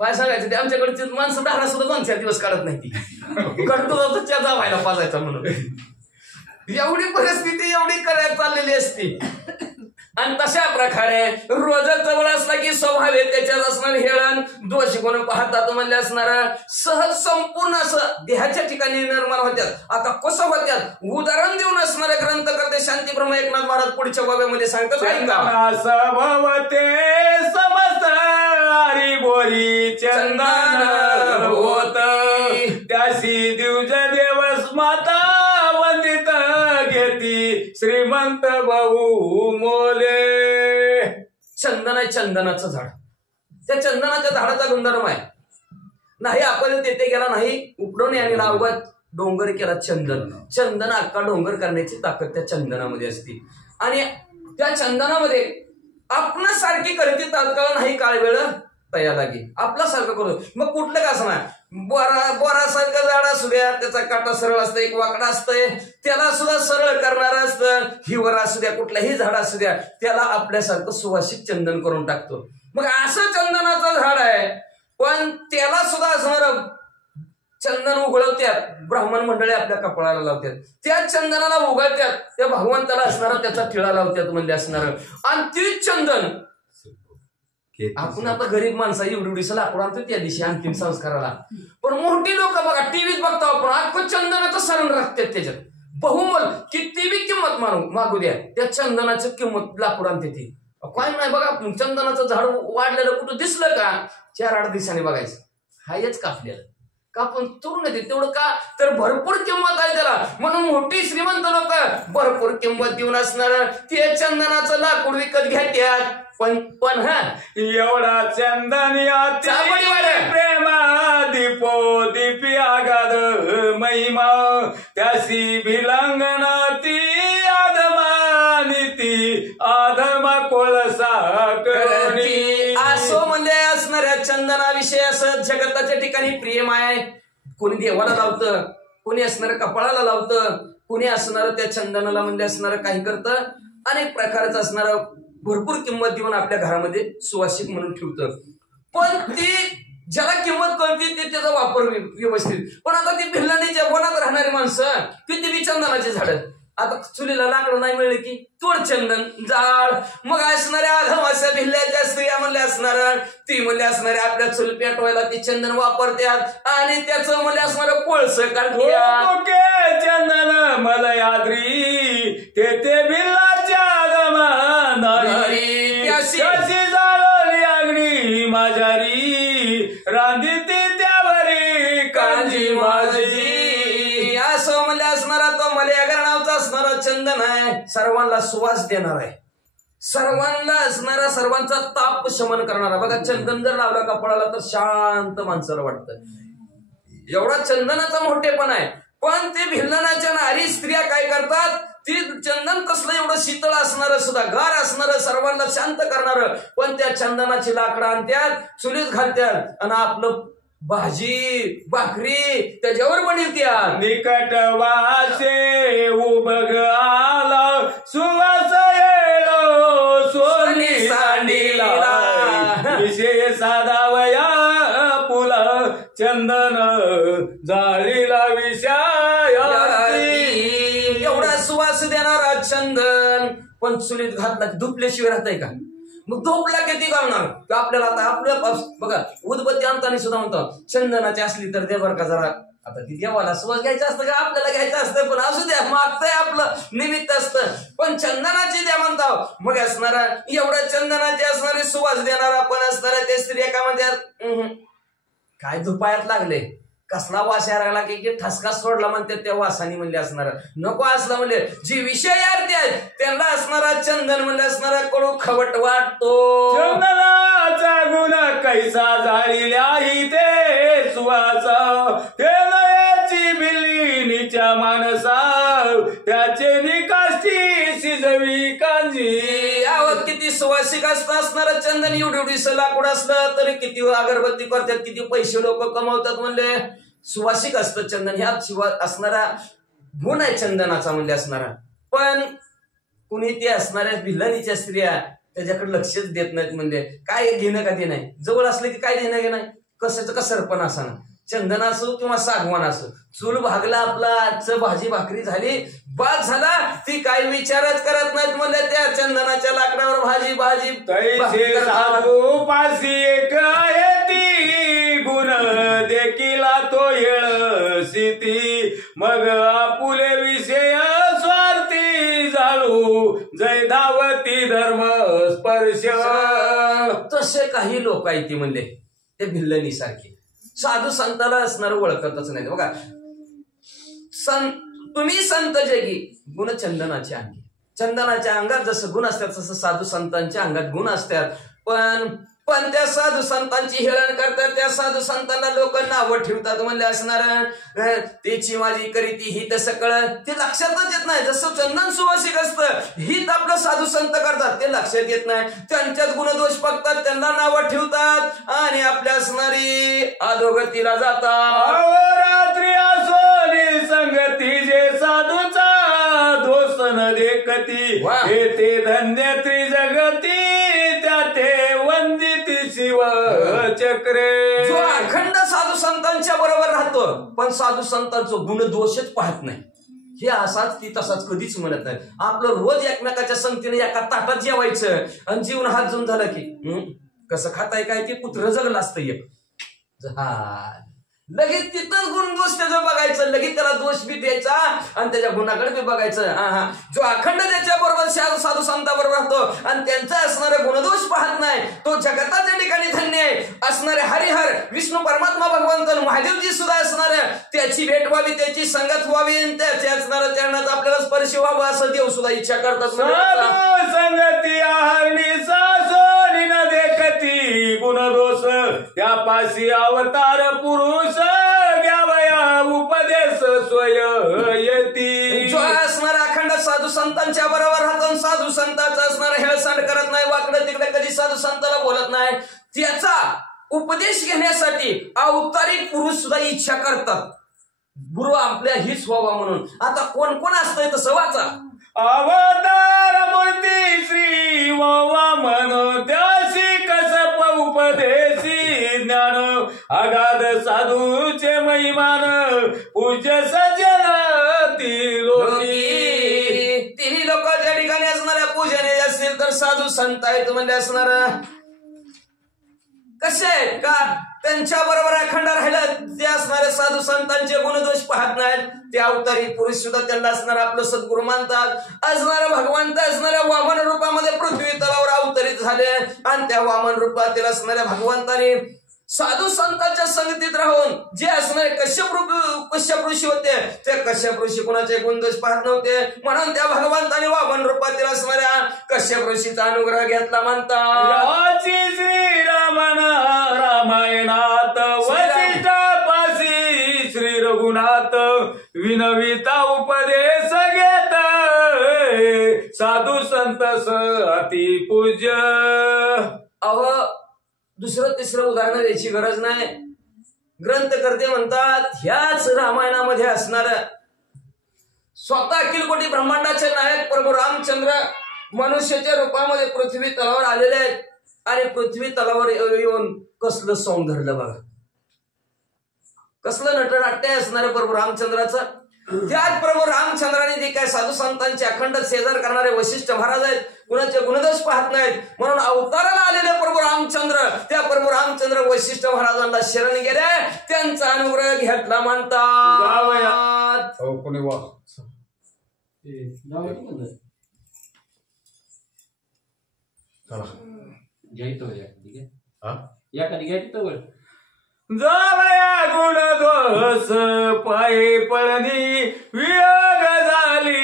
काय सांगायचं, ते आमच्याकडची माणसं 10 सुद्धा 2-4 दिवस काढत नाही. ती करतो त्या जावायला पाजायचा म्हणून. एवढी परिस्थिती एवढी करायला चाललेली असती. आणि तशा प्रकारे रोजच जवळ असला की स्वभाव आहे त्याच्यात असणार हेळण, दोष कोण पाहतात म्हणले असणार. सहज संपूर्ण असं देहाच्या ठिकाणी निर्माण होत्यात. आता कसं होत्यात उदाहरण देऊन असणारे ग्रंथ करते शांती ब्रह्म एकनाथ महाराज पुढच्या बाब्यामध्ये सांगतात. स्वभावते समस्त हरी बोरी चंदन होत, त्याशी दिवज दिवस माता मोले. चंदन आहे, चंदनाचं झाड. त्या चंदनाच्या झाडाचा गुणधर्म आहे, नाही आपण तेथे गेला, नाही उपडून याने अवघात डोंगर केला चंदन. चंदन अख्खा डोंगर करण्याची ताकद त्या चंदनामध्ये असते. आणि त्या चंदनामध्ये आपणासारखी करते तात्काळ नाही, काळ वेळ तयार लागे आपल्यासारखं करू. मग कुठलं का असणार, बोरासारखं झाड असू द्या, त्याचा काटा सरळ असतं, एक वाकडा असतंय, त्याला सुद्धा सरळ करणार असतं. हिवर असू द्या, कुठल्याही झाड असू द्या, त्याला आपल्यासारखं सुवासिक चंदन करून टाकतो. मग असं चंदनाचं झाड आहे, पण त्याला सुद्धा असणार चंदन उघळवत्यात ब्राह्मण मंडळी आपल्या कपाळाला लावतात, त्या चंदनाला उघडतात, त्या भगवंताला असणारा त्याचा टिळा लावतात म्हणजे असणार. आणि ती चंदन आपण आता गरीब माणसा एवढीसं लाकूड आणतो त्या दिवशी अंतिम संस्काराला, पण मोठी लोक बघा टीव्हीत बघतो आपण, अख्खं चंदनाचं सरण राखतात, त्याच्यात बहुमोल किती बी किंमत मागू द्या, त्या चंदनाची किंमत लाकूड आणते ती. काय नाही बघा, चंदनाचं झाड वाढलेलं कुठं दिसलं का 4-8 दिवसांनी बघायचं, हायच कापलेलं. कापून तोडून येते तेवढं का, तर भरपूर किंमत आहे त्याला. म्हणून मोठी श्रीमंत लोक भरपूर किंमत देऊन असणार ते चंदनाचं लाकूड विकत घेतात. पण हा एवढा चंदनियाती प्रेमा दीपो दीपी आगाद महिमा त्यासी भिलंगनाती आधमानिती आधमा कोळसा करणी. असो म्हणजे असणाऱ्या चंदनाविषयी असं जगताच्या ठिकाणी प्रेम आहे. कोणी देवाला लावतं, कोणी असणाऱ्या कपाळाला लावतं, कोणी असणार त्या चंदनाला म्हणजे असणारं काही करतं, अनेक प्रकारचं असणारं भरपूर किंमत देऊन आपल्या घरामध्ये सुवासिक म्हणून ठेवतं. पण ती ज्याला किंमत कळते ते त्याचा वापर व्यवस्थित. पण आता ती भिल्लांनीच्या वनात राहणारी माणसं किती बी चंदनाचे झाड, आता चुलीला लाकडं नाही मिळले की तोड चंदन जाळ. मग असणाऱ्या अधमाशा भिल्ल्याच्या स्त्रिया म्हणले असणार, ती म्हणले असणारे आपल्या चूल पेटवायला ती चंदन वापरतात आणि त्याचं म्हणले असणार कोळसं काढतात. चंदन मला याद्री ते भिल्लाच्या अग्नी माझ्यारी रांधीती त्यावरी कांजी माझी. असं म्हणले असणारा तो मलयागर नावचा असणारा चंदन आहे, सर्वांना सुवास देणार आहे, सर्वांना असणारा सर्वांचा ताप शमन करणारा. बघा चंदन जर लावला कपाळाला तर शांत माणसाला वाटतं, एवढा चंदनाचा मोठेपण आहे. पण ते भिल्लनाच्या नारी स्त्रिया काय करतात, ती चंदन कसलं एवढं शीतळ असणार सुद्धा गार असणार सर्वांना शांत करणार, पण त्या चंदनाची लाकडं आणतात, चुलीत घालतात आणि आपलं भाजी भाकरी त्याच्यावर बनवत्यात. निकट वासे उबग आला सुवास येलो सोनी सांडीला विषय साधावया पुला चंदन जाळीला विषय. एवढा सुवास देणारा चंदन पण चुलीत घातला धुपल्याशिवाय राहतंय का? मग धोपला किती करणार आपल्याला. आता आपलं बघा उदबत्ती आणताना सुद्धा म्हणतो चंदनाची असली तर दे बरं का जरा. आता ती देवाला सुवास घ्यायचं असतं का आपल्याला घ्यायचं असतं, पण असू द्या मागतंय आपलं निमित्त असतं, पण चंदनाची द्या म्हणतो. मग असणारा एवढं चंदनाची असणारी सुवास देणारा पण असणारा ते स्त्रिया का म्हणतात काय धुपायात लागले, कसला वास यायला लागला की ठसका सोडला म्हणते त्या वासानी म्हणले असणार नको असला म्हणले. जी विषयार्थी आहेत त्यांना असणारा चंदन म्हणले असणारा कडू खवट वाटतो. चंदनाचा गुण कैसा जाळील्याही ते सुवास ते नयाची बिल्लीनीच्या मानसा त्याचे निकाष्टी शिजवी कांजी. आवत किती सुवासिक असणारं चंदन एवढीसं लाकूड असलं तरी किती अगरबत्ती करतात, किती पैसे लोक कमवतात म्हणले. सुवासिक असतं चंदन, ह्या असणारा गुण आहे चंदनाचा म्हणजे असणारा. पण कुणी ते असणाऱ्या भिल्लानीच्या स्त्रिया त्याच्याकडे लक्षच देत नाहीत. म्हणजे काय घेणं का ते नाही, जवळ असलं की काय घेणं नाही, कशाचं का सरपण असाना, चंदन असो किंवा सागवान असो, चूल भागला आपला, आजचं भाजी भाकरी झाली बाद झाला, ती काही विचारच करत नाहीत म्हणले. त्या चंदनाच्या लाकडावर भाजी भाजी पाशी एक आहे ती गुण देखील तो येळ सिती मग आपुले विषय स्वार्थी जाळू जय धावती धर्म स्पर्श. तसे काही लोक आहेत ती म्हणले ते भिल्लनी सारखे, साधू संताला असणार ओळखतच नाही. बघा तुम्ही संत जगी गुण चंदनाचे आणखी चंदनाच्या अंगात जसं गुण असतात तसं साधू संतांच्या अंगात गुण असतात. पण त्या साधू संतांची हेळण करतात, त्या साधू संतांना लोक नावं ठेवतात म्हणले असणार त्याची माझी करीती हित सकळ, ते लक्षातच येत नाही. जसं चंदन सुवासिक असतं हित आपलं साधू संत करतात, ते लक्षात येत नाही. त्यांच्यात गुणदोष बघतात, त्यांना नावं ठेवतात आणि आपल्या असणारी अधोगतीला जातात. रात्री असोनी संगती जे साधूचा दोष न देखती, हे ते धन्य त्रिजगती त्या ते वंदित शिव चक्रे. जो अखंड साधू संतांच्या बरोबर राहतो पण साधू संतांचं गुणदोषच पाहत नाही, हे असाच ती तसाच कधीच म्हणत नाही. आपलं रोज एकमेकाच्या संगतीने एका ताटात जेवायचं आणि जीवन हात जोन झालं की कसं खाताय काय ते कुत्र जगलं असतं एक लगेच तिथंच गुण दोष त्याचं बघायचं, लगेच त्याला दोष बी द्यायचा आणि त्याच्या गुणाकडे बी बघायचं. जो अखंड त्याच्या बरोबर साधू संताबरोबर राहतो आणि त्यांचा असणारे गुणदोष पाहत नाही तो जगताच्या ठिकाणी धन्य आहे. असणारे हरिहर विष्णू परमात्मा भगवंत महादेवजी सुद्धा असणारे त्याची भेट व्हावी, त्याची संगत व्हावी आणि त्याचे असणारं चरणात आपल्याला स्पर्श व्हावा असं देव सुद्धा इच्छा करतात. संगती आहरणी सासोनी न देखती गुणदोष त्यापाशी अवतार पुरुष घ्यावया उपदेश स्वय येती. जो असणारा अखंड साधू संतांच्या बरोबर राहतो, साधू संतांचा असणारा हेळसांड करत नाही, वाकडं तिकडे कधी साधू संतांना बोलत नाही, त्याचा उपदेश घेण्यासाठी अवतारी पुरुष सुद्धा इच्छा करतात गुरु आपल्या हीच व्हावा म्हणून. आता कोण कोण असतंय तसं वाचा. अवतार मूर्ती श्री वामन त्याशी कसप उपदेशी ज्ञान अगाध साधूचे महिमान पूज्य सजन तिन्ही लोक त्या ठिकाणी असणाऱ्या पूजने असतील तर साधू संत आहेत म्हणजे असणार कसे आहेत का त्यांच्या बरोबर अखंड राहिलं ते असणारे साधू संतांचे गुणदोष पाहत नाहीत. ते अवतारी पुरुष सुद्धा त्यांना असणार आपलं सद्गुरू मानतात. असणाऱ्या भगवंत असणाऱ्या वामन रूपामध्ये पृथ्वी तलावर अवतरित झाले आणि त्या वामन रूपातील असणाऱ्या भगवंताने साधू संतांच्या संगतीत राहून जे असणारे कश्यप ऋषी होते ते कश्यप ऋषी कुणाचे गुणदोष पाहत नव्हते म्हणून त्या भगवंताने वामन रूपातील असणाऱ्या कश्यप ऋषीचा अनुग्रह घेतला म्हणतात. श्रीरामन रामायणात वसिष्ठापाशी श्री रघुनाथ विनविता उपदेश घेत साधू संत अति पूज्य. दुसरं तिसरं उदाहरण द्यायची गरज नाही. ग्रंथकर्ते म्हणतात ह्याच रामायणामध्ये असणार स्वतः अखिल कोटी ब्रह्मांडाचे नायक प्रभू रामचंद्र मनुष्याच्या रूपामध्ये पृथ्वी तलावर आलेले आहेत आणि पृथ्वी तलावर येऊन कसलं सौंग धरलं बघा, कसलं नटनाट्य असणारे प्रभू रामचंद्राचं. त्याच प्रभू रामचंद्राने जे काय साधू संतांचे अखंड शेजार करणारे वशिष्ठ महाराज आहेत, कुणाचे गुणदोष पाहत नाहीत म्हणून अवताराला आलेले प्रभू रामचंद्र त्या प्रभू रामचंद्र वशिष्ठ महाराजांना शरण गेले, त्यांचा अनुग्रह घेतला म्हणतात. कोणी वा जावया गुणदोष पायी पळणी वियोग झाली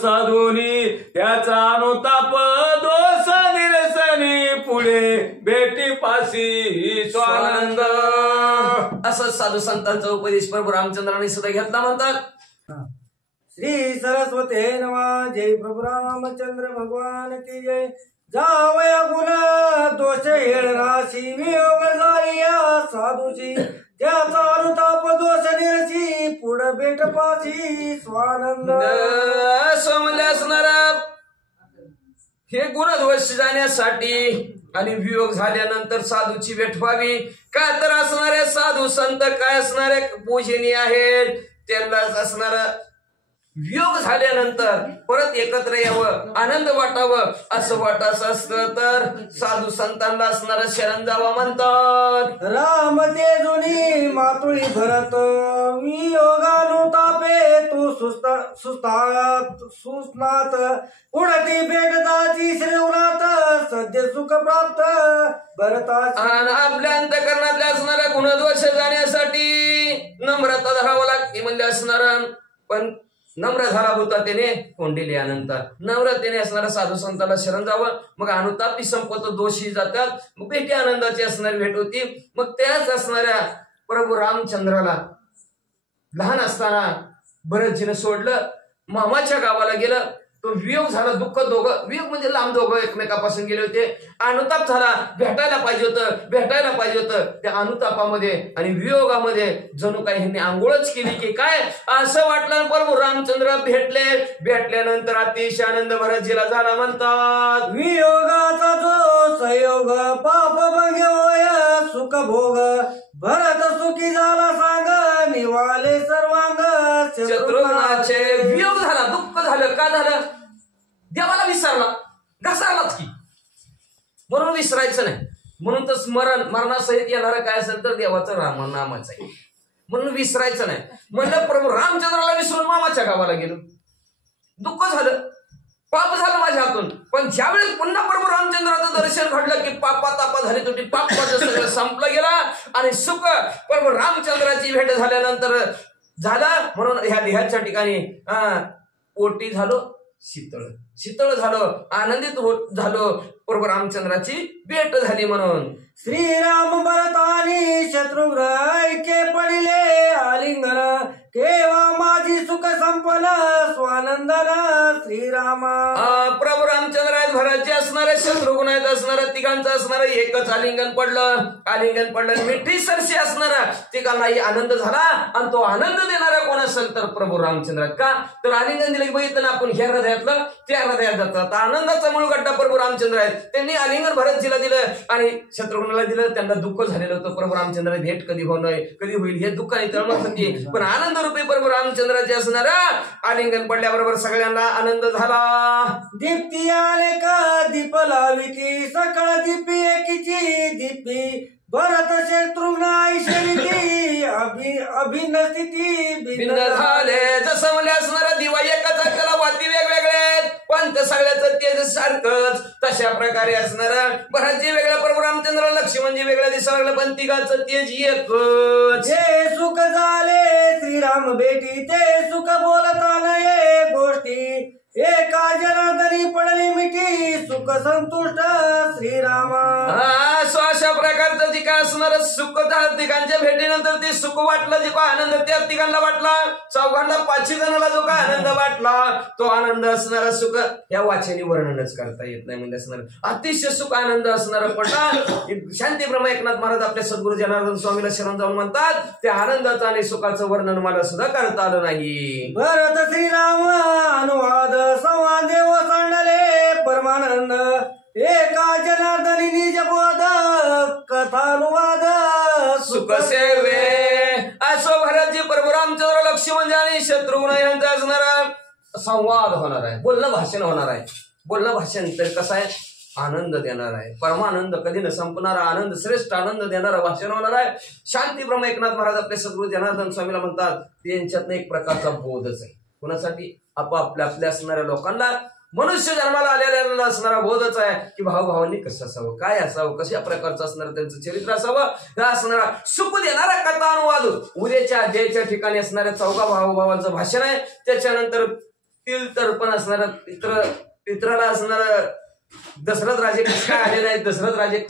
साधुनी त्याचा अनुताप दोष निरसनी पुढे भेटी पाशी स्वानंद. असं साधू संतांचा उपदेश प्रभू रामचंद्राने सुद्धा घेतला म्हणतात. श्री सरस्वते नमः. जय प्रभु रामचंद्र भगवान की जय. जावया गुण दोष हेळराशी वियोग झालिया साधूची त्याचा अनुताप दोष निरसी पुढे भेट पाशी स्वानंद. सोमले असणारा हे गुणदोष जाण्यासाठी आणि वियोग झाल्यानंतर साधूची भेट व्हावी का तर असणारे साधू संत काय असणारे पूजनीय आहेत त्यांनाच असणार वियोग झाल्यानंतर परत एकत्र यावं आनंद वाटावं असं वाटायचं असतं तर साधू संतांना असणार शरण जावा म्हणतात. राम तेजुनी मातुळी भरत वियोगानुतापे तू सुस्नात पुढती भेटताची श्रीनाथ सद्य सुख प्राप्त भरताची. आपल्या अंतकरणातल्या असणाऱ्या गुणदोष जाण्यासाठी नम्रता धरावं लागते म्हणजे असणार पण नम्र झाला होता त्याने कोंडिली अनंत. नम्रतेने असणाऱ्या साधू संताला शरण जावं. मग अनुतापी संपत दोषी जातात. मग भेटी आनंदाची असणारी भेट होती. मग त्याच असणाऱ्या प्रभू रामचंद्राला लहान असताना भरतजीनं सोडलं, मामाच्या गावाला गेलं. तो वियोग झाला, दुःख दोघं, वियोग म्हणजे लांब दोघं एकमेकापासून गेले होते. अनुताप झाला, भेटायला पाहिजे होतं. त्या अनुतापामध्ये आणि वियोगामध्ये जणू काही ह्यांनी आंघोळच केली की काय असं वाटलं. प्रभू रामचंद्र भेटल्यानंतर अतिशय आनंद भरतजीला झाला. म्हणतात वियोगाचा जो संयोग पाप भंग्योय सुख भोग भरत सुखी झाला सांग निवाले सर्वांग. शत्रुघ्नाचे वियोग झाला, दुःख झालं. का झालं? देवाला विसरला, घसारलाच की. म्हणून विसरायचं नाही. म्हणून तर मरणासहित येणारं काय असेल तर देवाचं नामाचं आहे. म्हणून विसरायचं नाही. म्हणलं प्रभू रामचंद्राला विसरून मामाच्या गावाला गेलो. दुःख झालं, पाप झालं माझ्या हातून. पण ज्यावेळेस पुन्हा प्रभू रामचंद्राचं दर्शन घडलं की तापा झाली तुटी, पाप सगळं संपलं गेला आणि सुख प्रभू रामचंद्राची भेट झाल्यानंतर झालं. म्हणून ह्याच्या ठिकाणी ओटी झालो, शीतळ झालो, आनंदित झालो. प्रभू रामचंद्राची भेट झाली. म्हणून श्रीराम भरतानी शत्रुघ्न ऐके पडिले आलिंगन केव्हा माझी सुख संपल स्वानंदन श्रीरामा. प्रभू रामचंद्र आहेत, भरतजी असणारे, शत्रुघ्न आहेत असणारं, तिघांचं असणारं एकच आलिंगन पडलं. मिठी सरशी असणारा तिघांनाही आनंद झाला. आणि तो आनंद देणारा कोण असेल तर प्रभू रामचंद्र. का तर आलिंगन दिलं की बघितलं ना आपण, ह्या हृदयातलं त्या हृदयात जातात. आनंदाचा मूळ गड्डा प्रभू रामचंद्र आहेत. त्यांनी आलिंगन भरतजीला दिलं आणि शत्रुघ्नाला दिलं. त्यांना दुःख झालेलं होतं. प्रभू रामचंद्र भेट कधी होईल हे दुःख आणि तळमळ होती. पण आनंद रूपी प्रभू रामचंद्राचे असणारा आलिंगन पडल्याबरोबर सगळ्यांना आनंद झाला. दीप्ती आले का दीप लाविती सकळ दीपी एकीची दीपी भरत शत्रुघ्न ऐश्वरी अभिन्न स्थिती भिन्न झाले. जसं म्हणजे असणारा दिवा एकाच त्याला वाती वेगवेगळे पण ते सगळ्याचं तेज सारखंच. तशा प्रकारे असणारं भरतजी वेगळ्या, प्रभू रामचंद्र लक्ष्मणजी वेगळ्या दिसायला लागलं, पण तिघाचं तेज एकच. जे सुख झाले श्रीराम भेटी ते सुख बोलता नये गोष्टी एका जनार्दनी पडली मिठी सुख संतुष्ट श्रीरामा. अशा प्रकारचं जे काय असणार सुख तिघांच्या भेटीनंतर ते सुख वाटलं, जे काय आनंद त्या तिघांना वाटला. चौघांना 5 जणांना जो काय आनंद वाटला तो आनंद असणारा सुख या वाचनी वर्णनच करता येत नाही. म्हणजे असणार अतिशय सुख आनंद असणारा पडला. शांतीब्रह्म एकनाथ महाराज आपल्या सद्गुरू जनार्दन स्वामीला शरण जाऊन म्हणतात त्या आनंदाचं आणि सुखाचं वर्णन मला सुद्धा करता आलं नाही. भरत श्रीराम अनुवाद संवादेव सांडले परमानंद एका जनार्दनी निज बोध कथानुवाद सुख सेवे. असो भरतजी प्रभू रामचंद्र लक्ष्मण आणि शत्रुघ्न यांचा असणारा संवाद होणार आहे. बोलणं भाषण होणार आहे. बोलणं भाषण तर कसं आहे, आनंद देणार आहे. परमानंद कधी न संपणारा आनंद, श्रेष्ठ आनंद देणारा भाषण होणार आहे. शांती ब्रह्म एकनाथ महाराज आपले सद्गुरू जनार्दन स्वामीला म्हणतात त्यांच्यातनं एक प्रकारचा बोधच आहे. कुणासाठी? आपापल्या असणाऱ्या लोकांना, मनुष्य जन्माला आलेल्या असणारा बोधच आहे की भावभावांनी कसं असावं, काय असावं, कशा प्रकारचं असणारं त्यांचं चरित्र असावं. हा असणारा सुख देणारा कथा अनुवाद उद्याच्या अध्यायाच्या ठिकाणी असणाऱ्या चौघा भावभावांचं भाषण आहे. त्याच्यानंतर तिल तर्पण असणारं पित्राला असणारं दशरथ राजे कसं काय आलेले आहेत. दशरथ राजे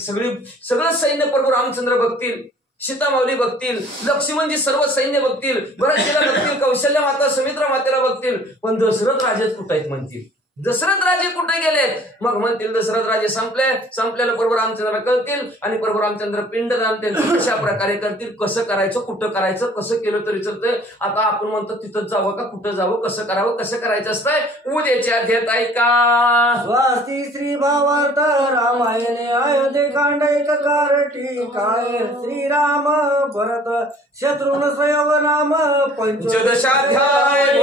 सगळं सैन्य प्रभू रामचंद्र बघतील, सीतामाऊली बघतील, लक्ष्मणजी सर्व सैन्य बघतील, भरतजीला बघतील, कौशल्य माता सुमित्रा मातेला बघतील. पण दशरथ राजेच कुठे आहेत म्हणतील. दशरथ राजे कुठे गेलेत? मग म्हणतील दशरथ राजे संपलेलं प्रभू रामचंद्र कळतील आणि प्रभू रामचंद्र पिंडदान त्यांचं कशा प्रकारे करतील, कसं करायचं, कुठं करायचं, कसं केलं तरी चालतंय. आता आपण म्हणतो तिथं जावं का, कुठं जावं, कसं करावं, कसं करायचं असतंय. उद्याच्या अध्यायात ऐका. स्वास्ती श्री भावार्थ रामायणे अयोध्येकांड एक कारटी काय श्रीराम भरत शत्रुघ्न संयोग नाम पंचदशाध्याय.